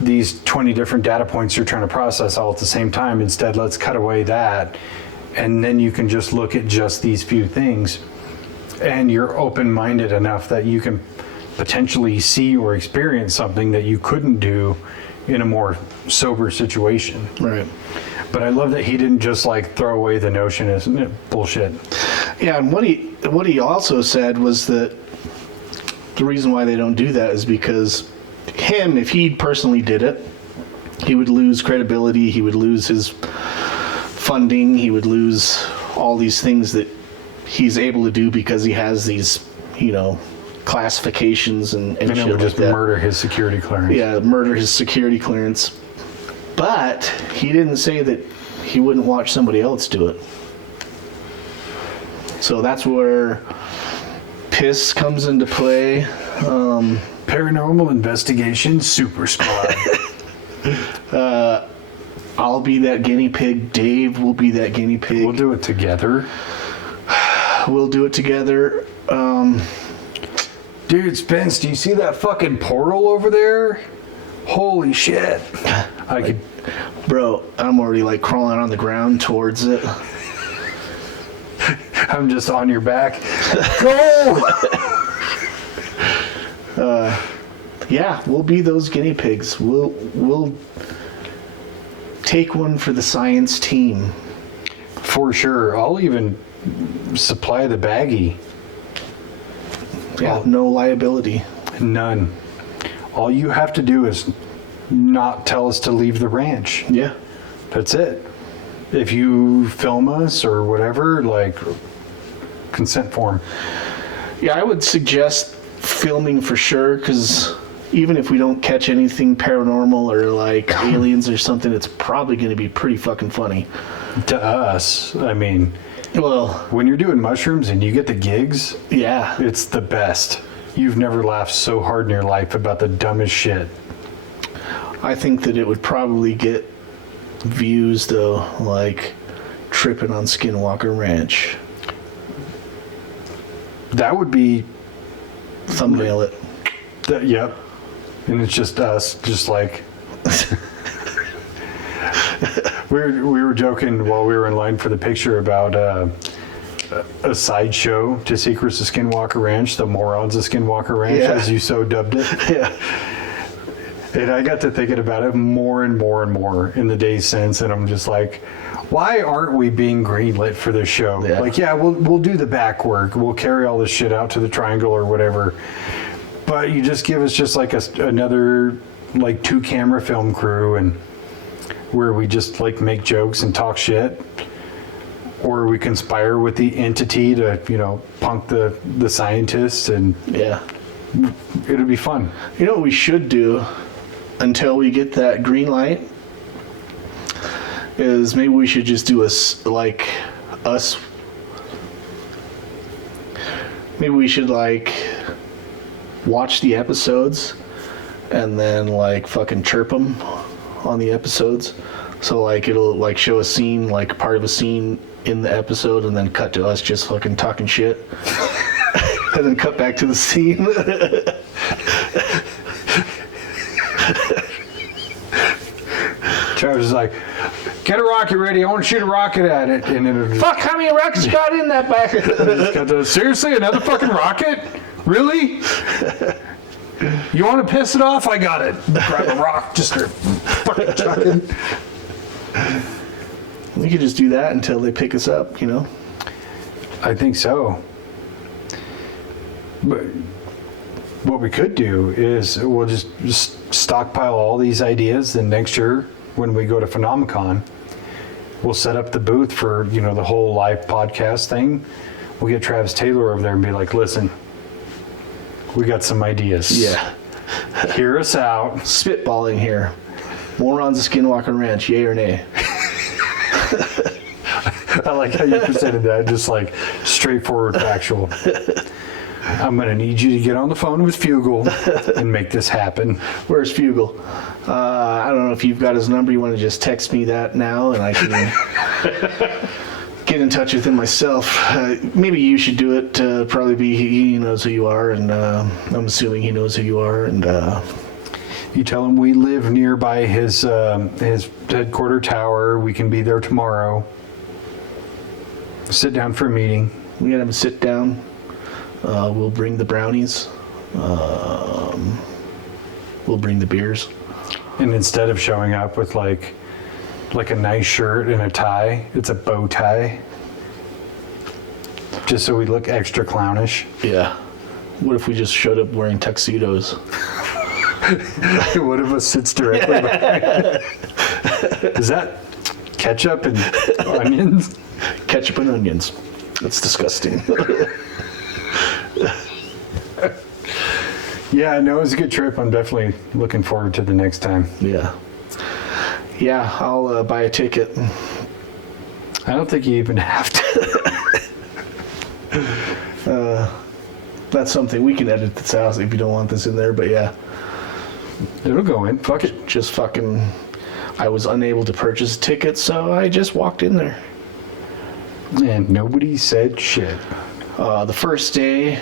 these 20 different data points you're trying to process all at the same time. Instead, let's cut away that, and then you can just look at just these few things, and you're open-minded enough that you can potentially see or experience something that you couldn't do in a more sober situation. Right. But I love that he didn't just throw away the notion as bullshit. Yeah, and what he also said was that the reason why they don't do that is because if he personally did it, he would lose credibility, he would lose his funding, he would lose all these things that he's able to do because he has these, classifications and it shit would just like that. murder his security clearance. Yeah, murder his security clearance. But he didn't say that he wouldn't watch somebody else do it. So that's where P.I.S.S comes into play. Paranormal Investigation Super Squad. I'll be that guinea pig. Dave will be that guinea pig. We'll do it together. We'll do it together. Dude, Spence, do you see that fucking portal over there? Holy shit. Bro, I'm already crawling on the ground towards it. I'm just on your back. Go! Yeah, we'll be those guinea pigs. We'll take one for the science team. For sure. I'll even supply the baggie. Yeah, no liability. None. All you have to do is not tell us to leave the ranch. Yeah. That's it. If you film us or whatever, consent form. Yeah, I would suggest filming for sure, because even if we don't catch anything paranormal or aliens or something, it's probably going to be pretty fucking funny. To us, I mean, well, when you're doing mushrooms and you get the gigs, yeah, it's the best. You've never laughed so hard in your life about the dumbest shit. I think that it would probably get views though, tripping on Skinwalker Ranch. That would be thumbnail it. Yep. And it's just us, just like... we were joking while we were in line for the picture about a sideshow to Secrets of Skinwalker Ranch, the Morons of Skinwalker Ranch, as you so dubbed it. Yeah. And I got to thinking about it more and more and more in the days since, and I'm just like, why aren't we being greenlit for this show? Yeah. Like, yeah, we'll do the back work. We'll carry all this shit out to the Triangle or whatever. But you just give us just like another like 2-camera film crew, and where we just like make jokes and talk shit, or we conspire with the entity to, you know, punk the scientists, and Yeah. it'll be fun. You know what we should do until we get that green light is maybe we should just do maybe we should like watch the episodes and then like fucking chirp them on the episodes. So like it'll like show a scene, like part of a scene in the episode, and then cut to us just fucking talking shit. And then cut back to the scene. Travis is like, get a rocket ready. I want to shoot a rocket at it. And then it'll Fuck, how many rockets got in that back? seriously, another fucking rocket? Really? You want to piss it off? I got it. Grab a rock, just start fucking chucking. We could just do that until they pick us up, you know? I think so. But what we could do is we'll just stockpile all these ideas, and next year when we go to Phenomecon, we'll set up the booth for, you know, the whole live podcast thing. We'll get Travis Taylor over there and be like, listen, we got some ideas. Yeah. Hear us out. Spitballing here. Morons of Skinwalker Ranch, yay or nay? I like how you presented that, just like straightforward factual. I'm going to need you to get on the phone with Fugle and make this happen. Where's Fugle? I don't know if you've got his number. You want to just text me that now, and I can get in touch with him myself. Maybe you should do it. Probably he knows who you are, and I'm assuming he knows who you are. And you tell him we live nearby his headquarter tower. We can be there tomorrow. Sit down for a meeting. we get him to sit down. We'll bring the brownies. We'll bring the beers. And instead of showing up with like a nice shirt and a tie, it's a bow tie. Just so we look extra clownish. Yeah. What if we just showed up wearing tuxedos? One of us sits directly behind. Is that ketchup and onions? Ketchup and onions. That's disgusting. Yeah, no, it was a good trip. I'm definitely looking forward to the next time. Yeah. Yeah, I'll buy a ticket. I don't think you even have to. That's something we can edit this out if you don't want this in there, but yeah. It'll go in. Fuck it. Just fucking... I was unable to purchase a ticket, so I just walked in there. And nobody said shit. The first day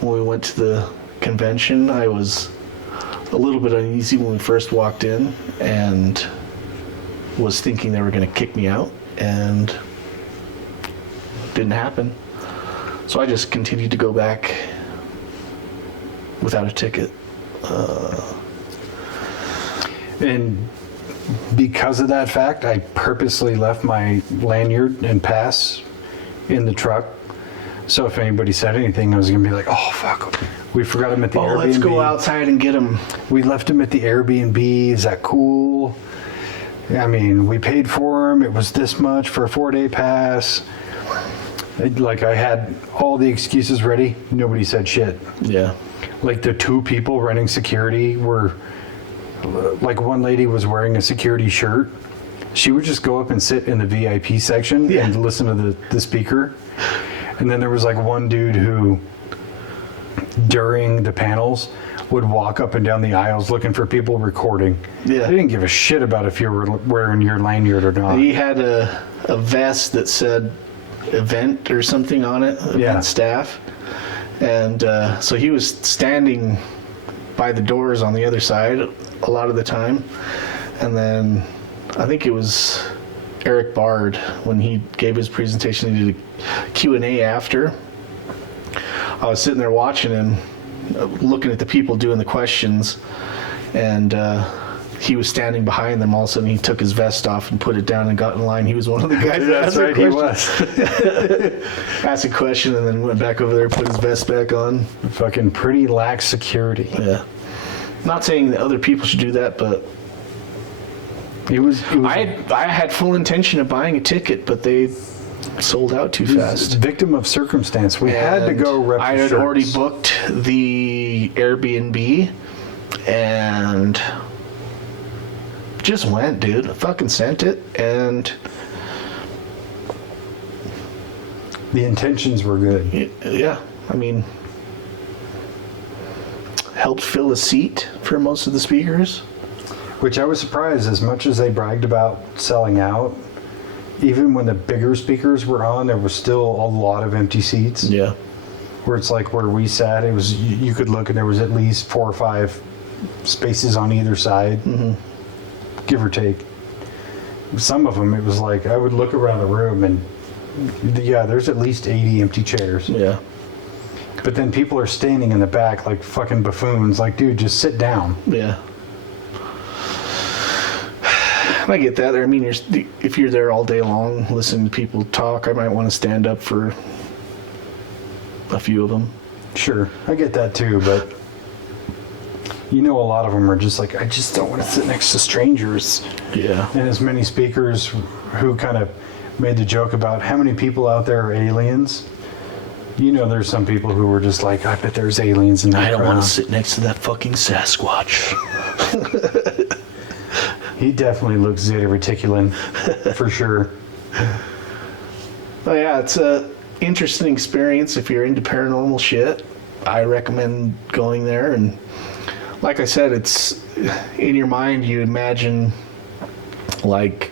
when we went to the convention, I was a little bit uneasy when we first walked in and was thinking they were going to kick me out, and it didn't happen. So I just continued to go back without a ticket. And because of that fact, I purposely left my lanyard and pass in the truck. So if anybody said anything, I was going to be like, oh, fuck. We forgot him at the Airbnb. Let's go outside and get him. We left him at the Airbnb. Is that cool? I mean, we paid for him. It was this much for a 4-day pass. Like, I had all the excuses ready. Nobody said shit. Yeah. Like, the 2 people running security were... Like, one lady was wearing a security shirt. She would just go up and sit in the VIP section and listen to the speaker. And then there was, like, one dude who, during the panels, would walk up and down the aisles looking for people recording. Yeah. They didn't give a shit about if you were wearing your lanyard or not. He had a vest that said event or something on it, event staff. And so he was standing by the doors on the other side a lot of the time. And then I think it was Eric Bard, when he gave his presentation, he did a Q&A after. I was sitting there watching him, looking at the people doing the questions, and he was standing behind them. All of a sudden, he took his vest off and put it down and got in line. He was one of the guys that That's right, he was. asked a question and then went back over there, put his vest back on. Fucking pretty lax security. Yeah. Not saying that other people should do that, but It was I had full intention of buying a ticket, but they sold out too fast. victim of circumstance. We had to go rep I the had shirts. already booked the Airbnb and just went, dude. I fucking sent it, and The intentions were good. yeah, I mean, helped fill a seat for most of the speakers. Which I was surprised, as much as they bragged about selling out, even when the bigger speakers were on, there was still a lot of empty seats. Yeah. Where it's like where we sat, it was, you could look and there was at least 4 or 5 spaces on either side, give or take. Some of them, it was like, I would look around the room and yeah, there's at least 80 empty chairs. Yeah. But then people are standing in the back like fucking buffoons. Like, dude, just sit down. Yeah. I get that. I mean, if you're there all day long listening to people talk, I might want to stand up for a few of them. Sure, I get that too, but you know, a lot of them are just like, I just don't want to sit next to strangers. Yeah. And as many speakers who kind of made the joke about how many people out there are aliens. You know, there's some people who were just like, I bet there's aliens in that I don't crowd. want to sit next to that fucking Sasquatch. He definitely looks zeta reticulin, for sure. Oh yeah, it's a interesting experience if you're into paranormal shit. I recommend going there, and like I said, it's in your mind you imagine like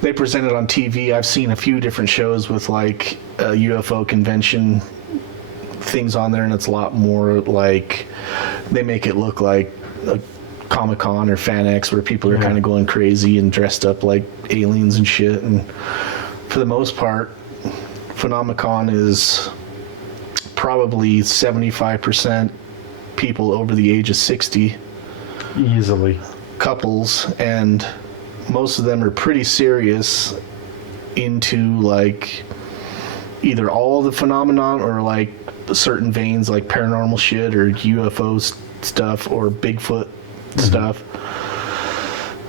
they present it on TV. I've seen a few different shows with like a UFO convention things on there, and it's a lot more like they make it look like a Comic-Con or FanX where people are kind of going crazy and dressed up like aliens and shit. And for the most part, Phenomecon is probably 75% people over the age of 60. Easily. Couples, and most of them are pretty serious into like either all of the phenomenon or like certain veins like paranormal shit or UFO stuff or Bigfoot stuff.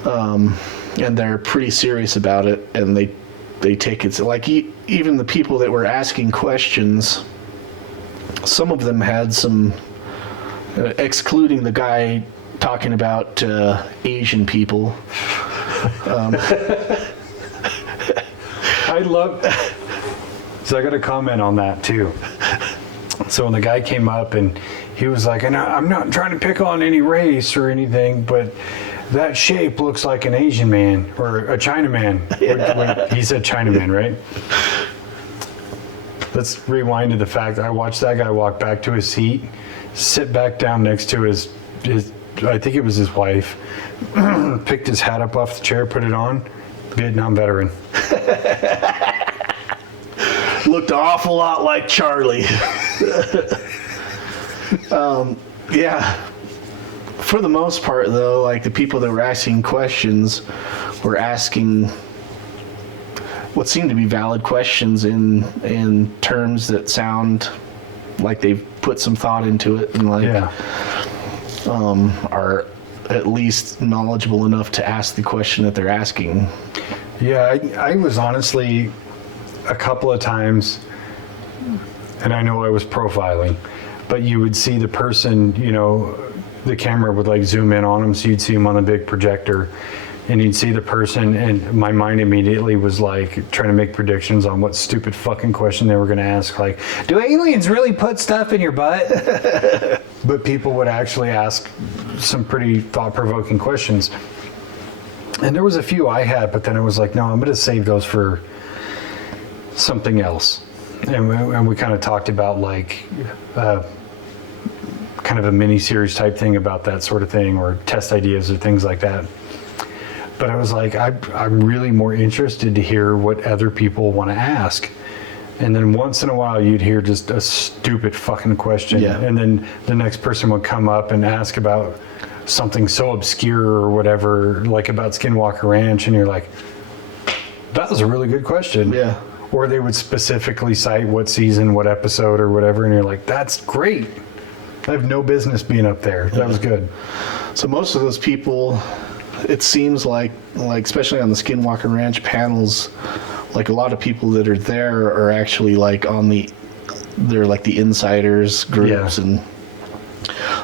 And they're pretty serious about it, and they take it like even the people that were asking questions, some of them had some excluding the guy talking about Asian people. I love. So I got to comment on that too. So when the guy came up and he was like, and I'm not trying to pick on any race or anything, but that shape looks like an Asian man or a Chinaman. He said Chinaman, right? Let's rewind to the fact that I watched that guy walk back to his seat, sit back down next to his I think it was his wife, picked his hat up off the chair, put it on. Vietnam veteran. Looked an awful lot like Charlie. Yeah. For the most part, though, like the people that were asking questions were asking what seemed to be valid questions in terms that sound like they've put some thought into it and like are at least knowledgeable enough to ask the question that they're asking. Yeah, I was honestly a couple of times, and I know I was profiling, but you would see the person, you know, the camera would like zoom in on them, so you'd see them on the big projector, and you'd see the person, and my mind immediately was like trying to make predictions on what stupid fucking question they were going to ask, like, do aliens really put stuff in your butt? But people would actually ask some pretty thought-provoking questions. And there was a few I had, but then I was like, no, I'm going to save those for something else. and we kind of talked about like kind of a mini series type thing about that sort of thing, or test ideas or things like that. But I was like, I'm really more interested to hear what other people want to ask. And then once in a while you'd hear just a stupid fucking question. Yeah. And then the next person would come up and ask about something so obscure or whatever, like about Skinwalker Ranch, and you're like, that was a really good question. Yeah. Or they would specifically cite what season, what episode or whatever, and you're like, that's great. I have no business being up there. That was good. So most of those people, it seems like especially on the Skinwalker Ranch panels, like a lot of people that are there are actually like they're like the insiders groups. Yeah. And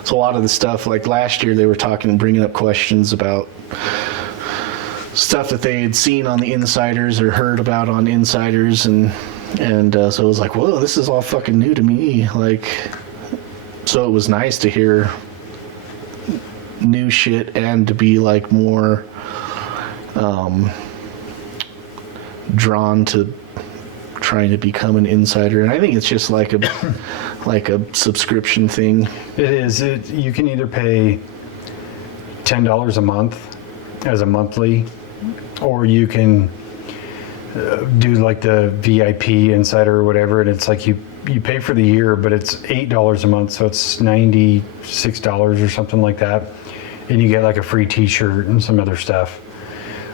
so a lot of the stuff, like last year they were bringing up questions about stuff that they had seen on the insiders or heard about on insiders, and so it was like, whoa, this is all fucking new to me. Like, so it was nice to hear new shit and to be like more drawn to trying to become an insider. And I think it's just like a subscription thing. It is. You can either pay $10 a month as a monthly, or you can do like the VIP insider or whatever, and it's like you pay for the year, but it's $8 a month, so it's $96 or something like that, and you get like a free t-shirt and some other stuff,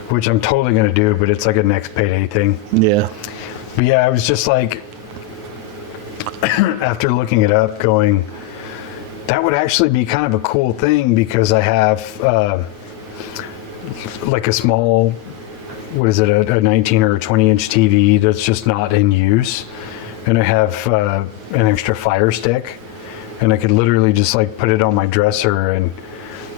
which I'm totally going to do, but it's like a next payday thing. Yeah. But yeah, I was just like, after looking it up, going, that would actually be kind of a cool thing, because I have like a small, what is it, a 19 or a 20-inch TV that's just not in use. And I have an extra Fire Stick, and I could literally just like put it on my dresser and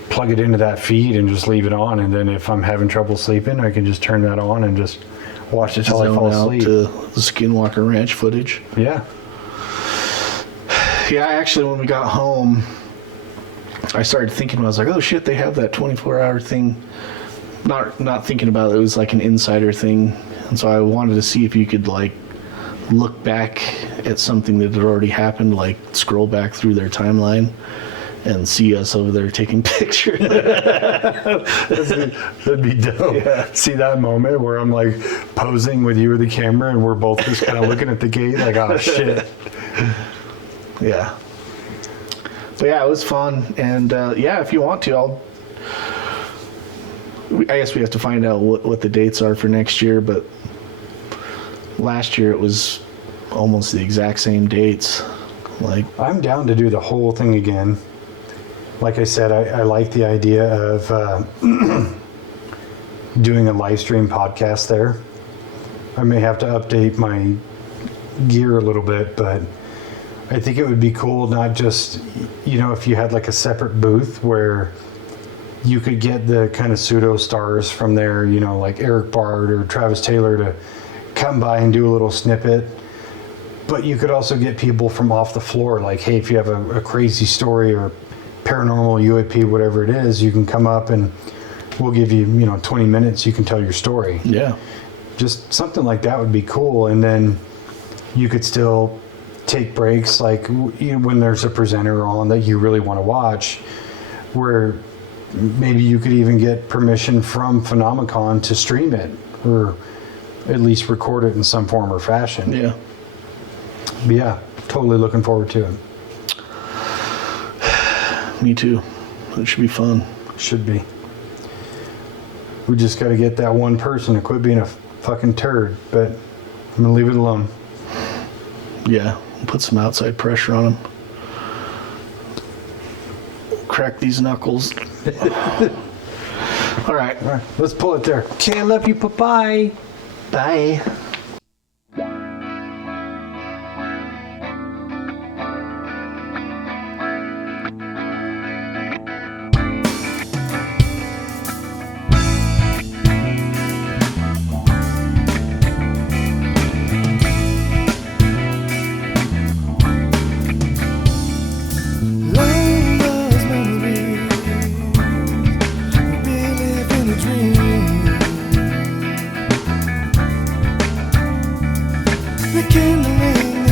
plug it into that feed and just leave it on. And then if I'm having trouble sleeping, I can just turn that on and just watch it till I fall asleep. To the Skinwalker Ranch footage. Yeah. Yeah, actually, when we got home, I started thinking, I was like, oh shit, they have that 24-hour thing. Not thinking about it was like an insider thing. And so I wanted to see if you could like look back at something that had already happened, like scroll back through their timeline and see us over there taking pictures. That'd be dope. Yeah. See that moment where I'm like posing with you with the camera and we're both just kind of looking at the gate like, oh shit. Yeah. But yeah, it was fun. And yeah, if you want to, I guess we have to find out what the dates are for next year, but last year it was almost the exact same dates. Like, I'm down to do the whole thing again. Like I said, I like the idea of doing a live stream podcast there. I may have to update my gear a little bit, but I think it would be cool, not just, if you had like a separate booth where you could get the kind of pseudo stars from there, like Eric Bard or Travis Taylor to come by and do a little snippet. But you could also get people from off the floor, like, hey, if you have a crazy story or paranormal, UAP, whatever it is, you can come up and we'll give you, 20 minutes, you can tell your story. Yeah. Just something like that would be cool. And then you could still take breaks, like when there's a presenter on that you really want to watch, where maybe you could even get permission from Phenomecon to stream it, or at least record it in some form or fashion. Yeah. But yeah, totally looking forward to it. Me too. It should be fun. Should be. We just got to get that one person to quit being a fucking turd, but I'm going to leave it alone. Yeah, put some outside pressure on him. Crack these knuckles. All right. All right, let's pull it there. Okay, I love you. Bye-bye. Bye. Rekindling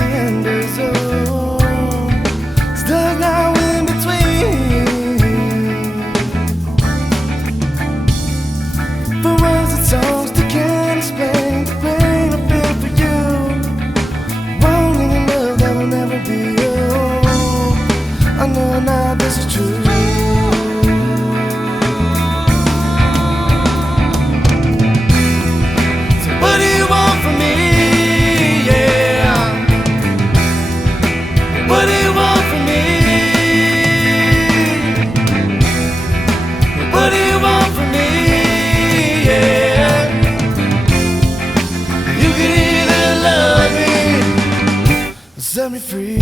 Set me free.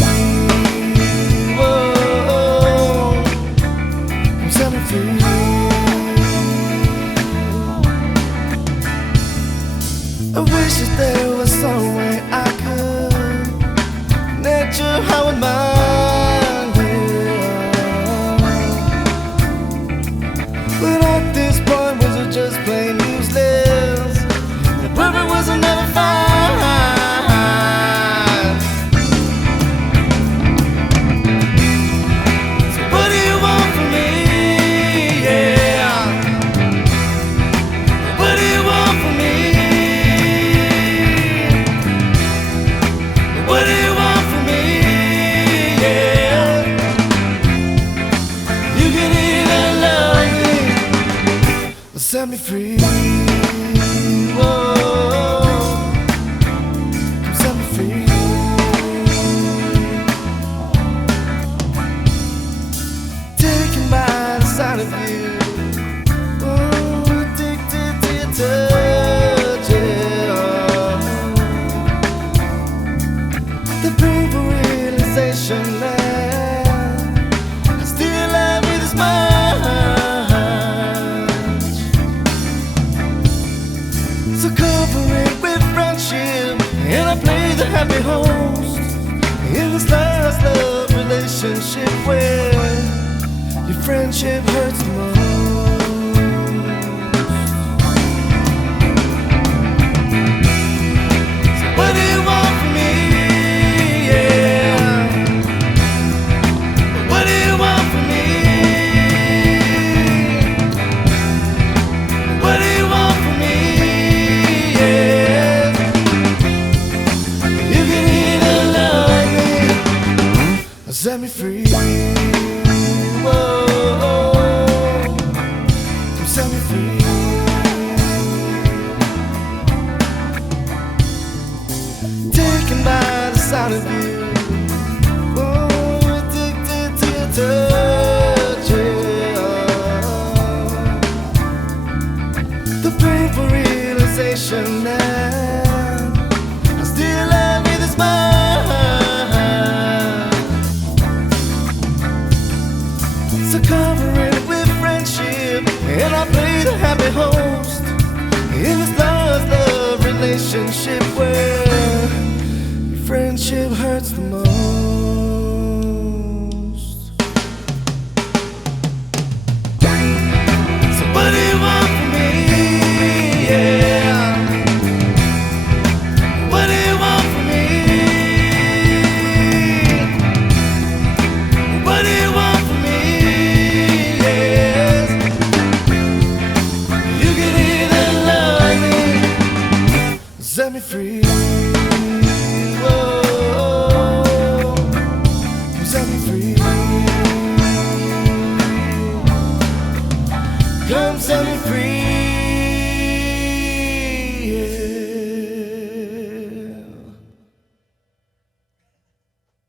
Whoa, set me free. I wish that there was some way I could connect your heart with mine, yeah. But at this point, was it just plain useless? The perfect was I'll never find. So what do you want from me? Yeah. What do you want from me? What do you want from me? Yeah. You can either love me or set me free. Whoa, set me free. Taken by the sight of you. Oh, addicted to your touch, yeah. The painful realization that I still love you this much. So cover it with friendship, and I play the happy host in this last love relationship where your friendship hurts the most. So what do you want from me? Yeah. What do you want from me? What do you want from me? Yeah. You can either love me or set me free. Whoa, set me free. Taken by the sight of you. Oh, addicted to your touch, yeah. The painful realization that I still love you this much. So cover it with friendship, and I play the happy host in this lost love relationship where your friendship hurts the most. So what do you want from me? Yeah. What do you want from me? What do you want from me? Yes. You can either love me or set me free. Whoa, set me free. Come set me free.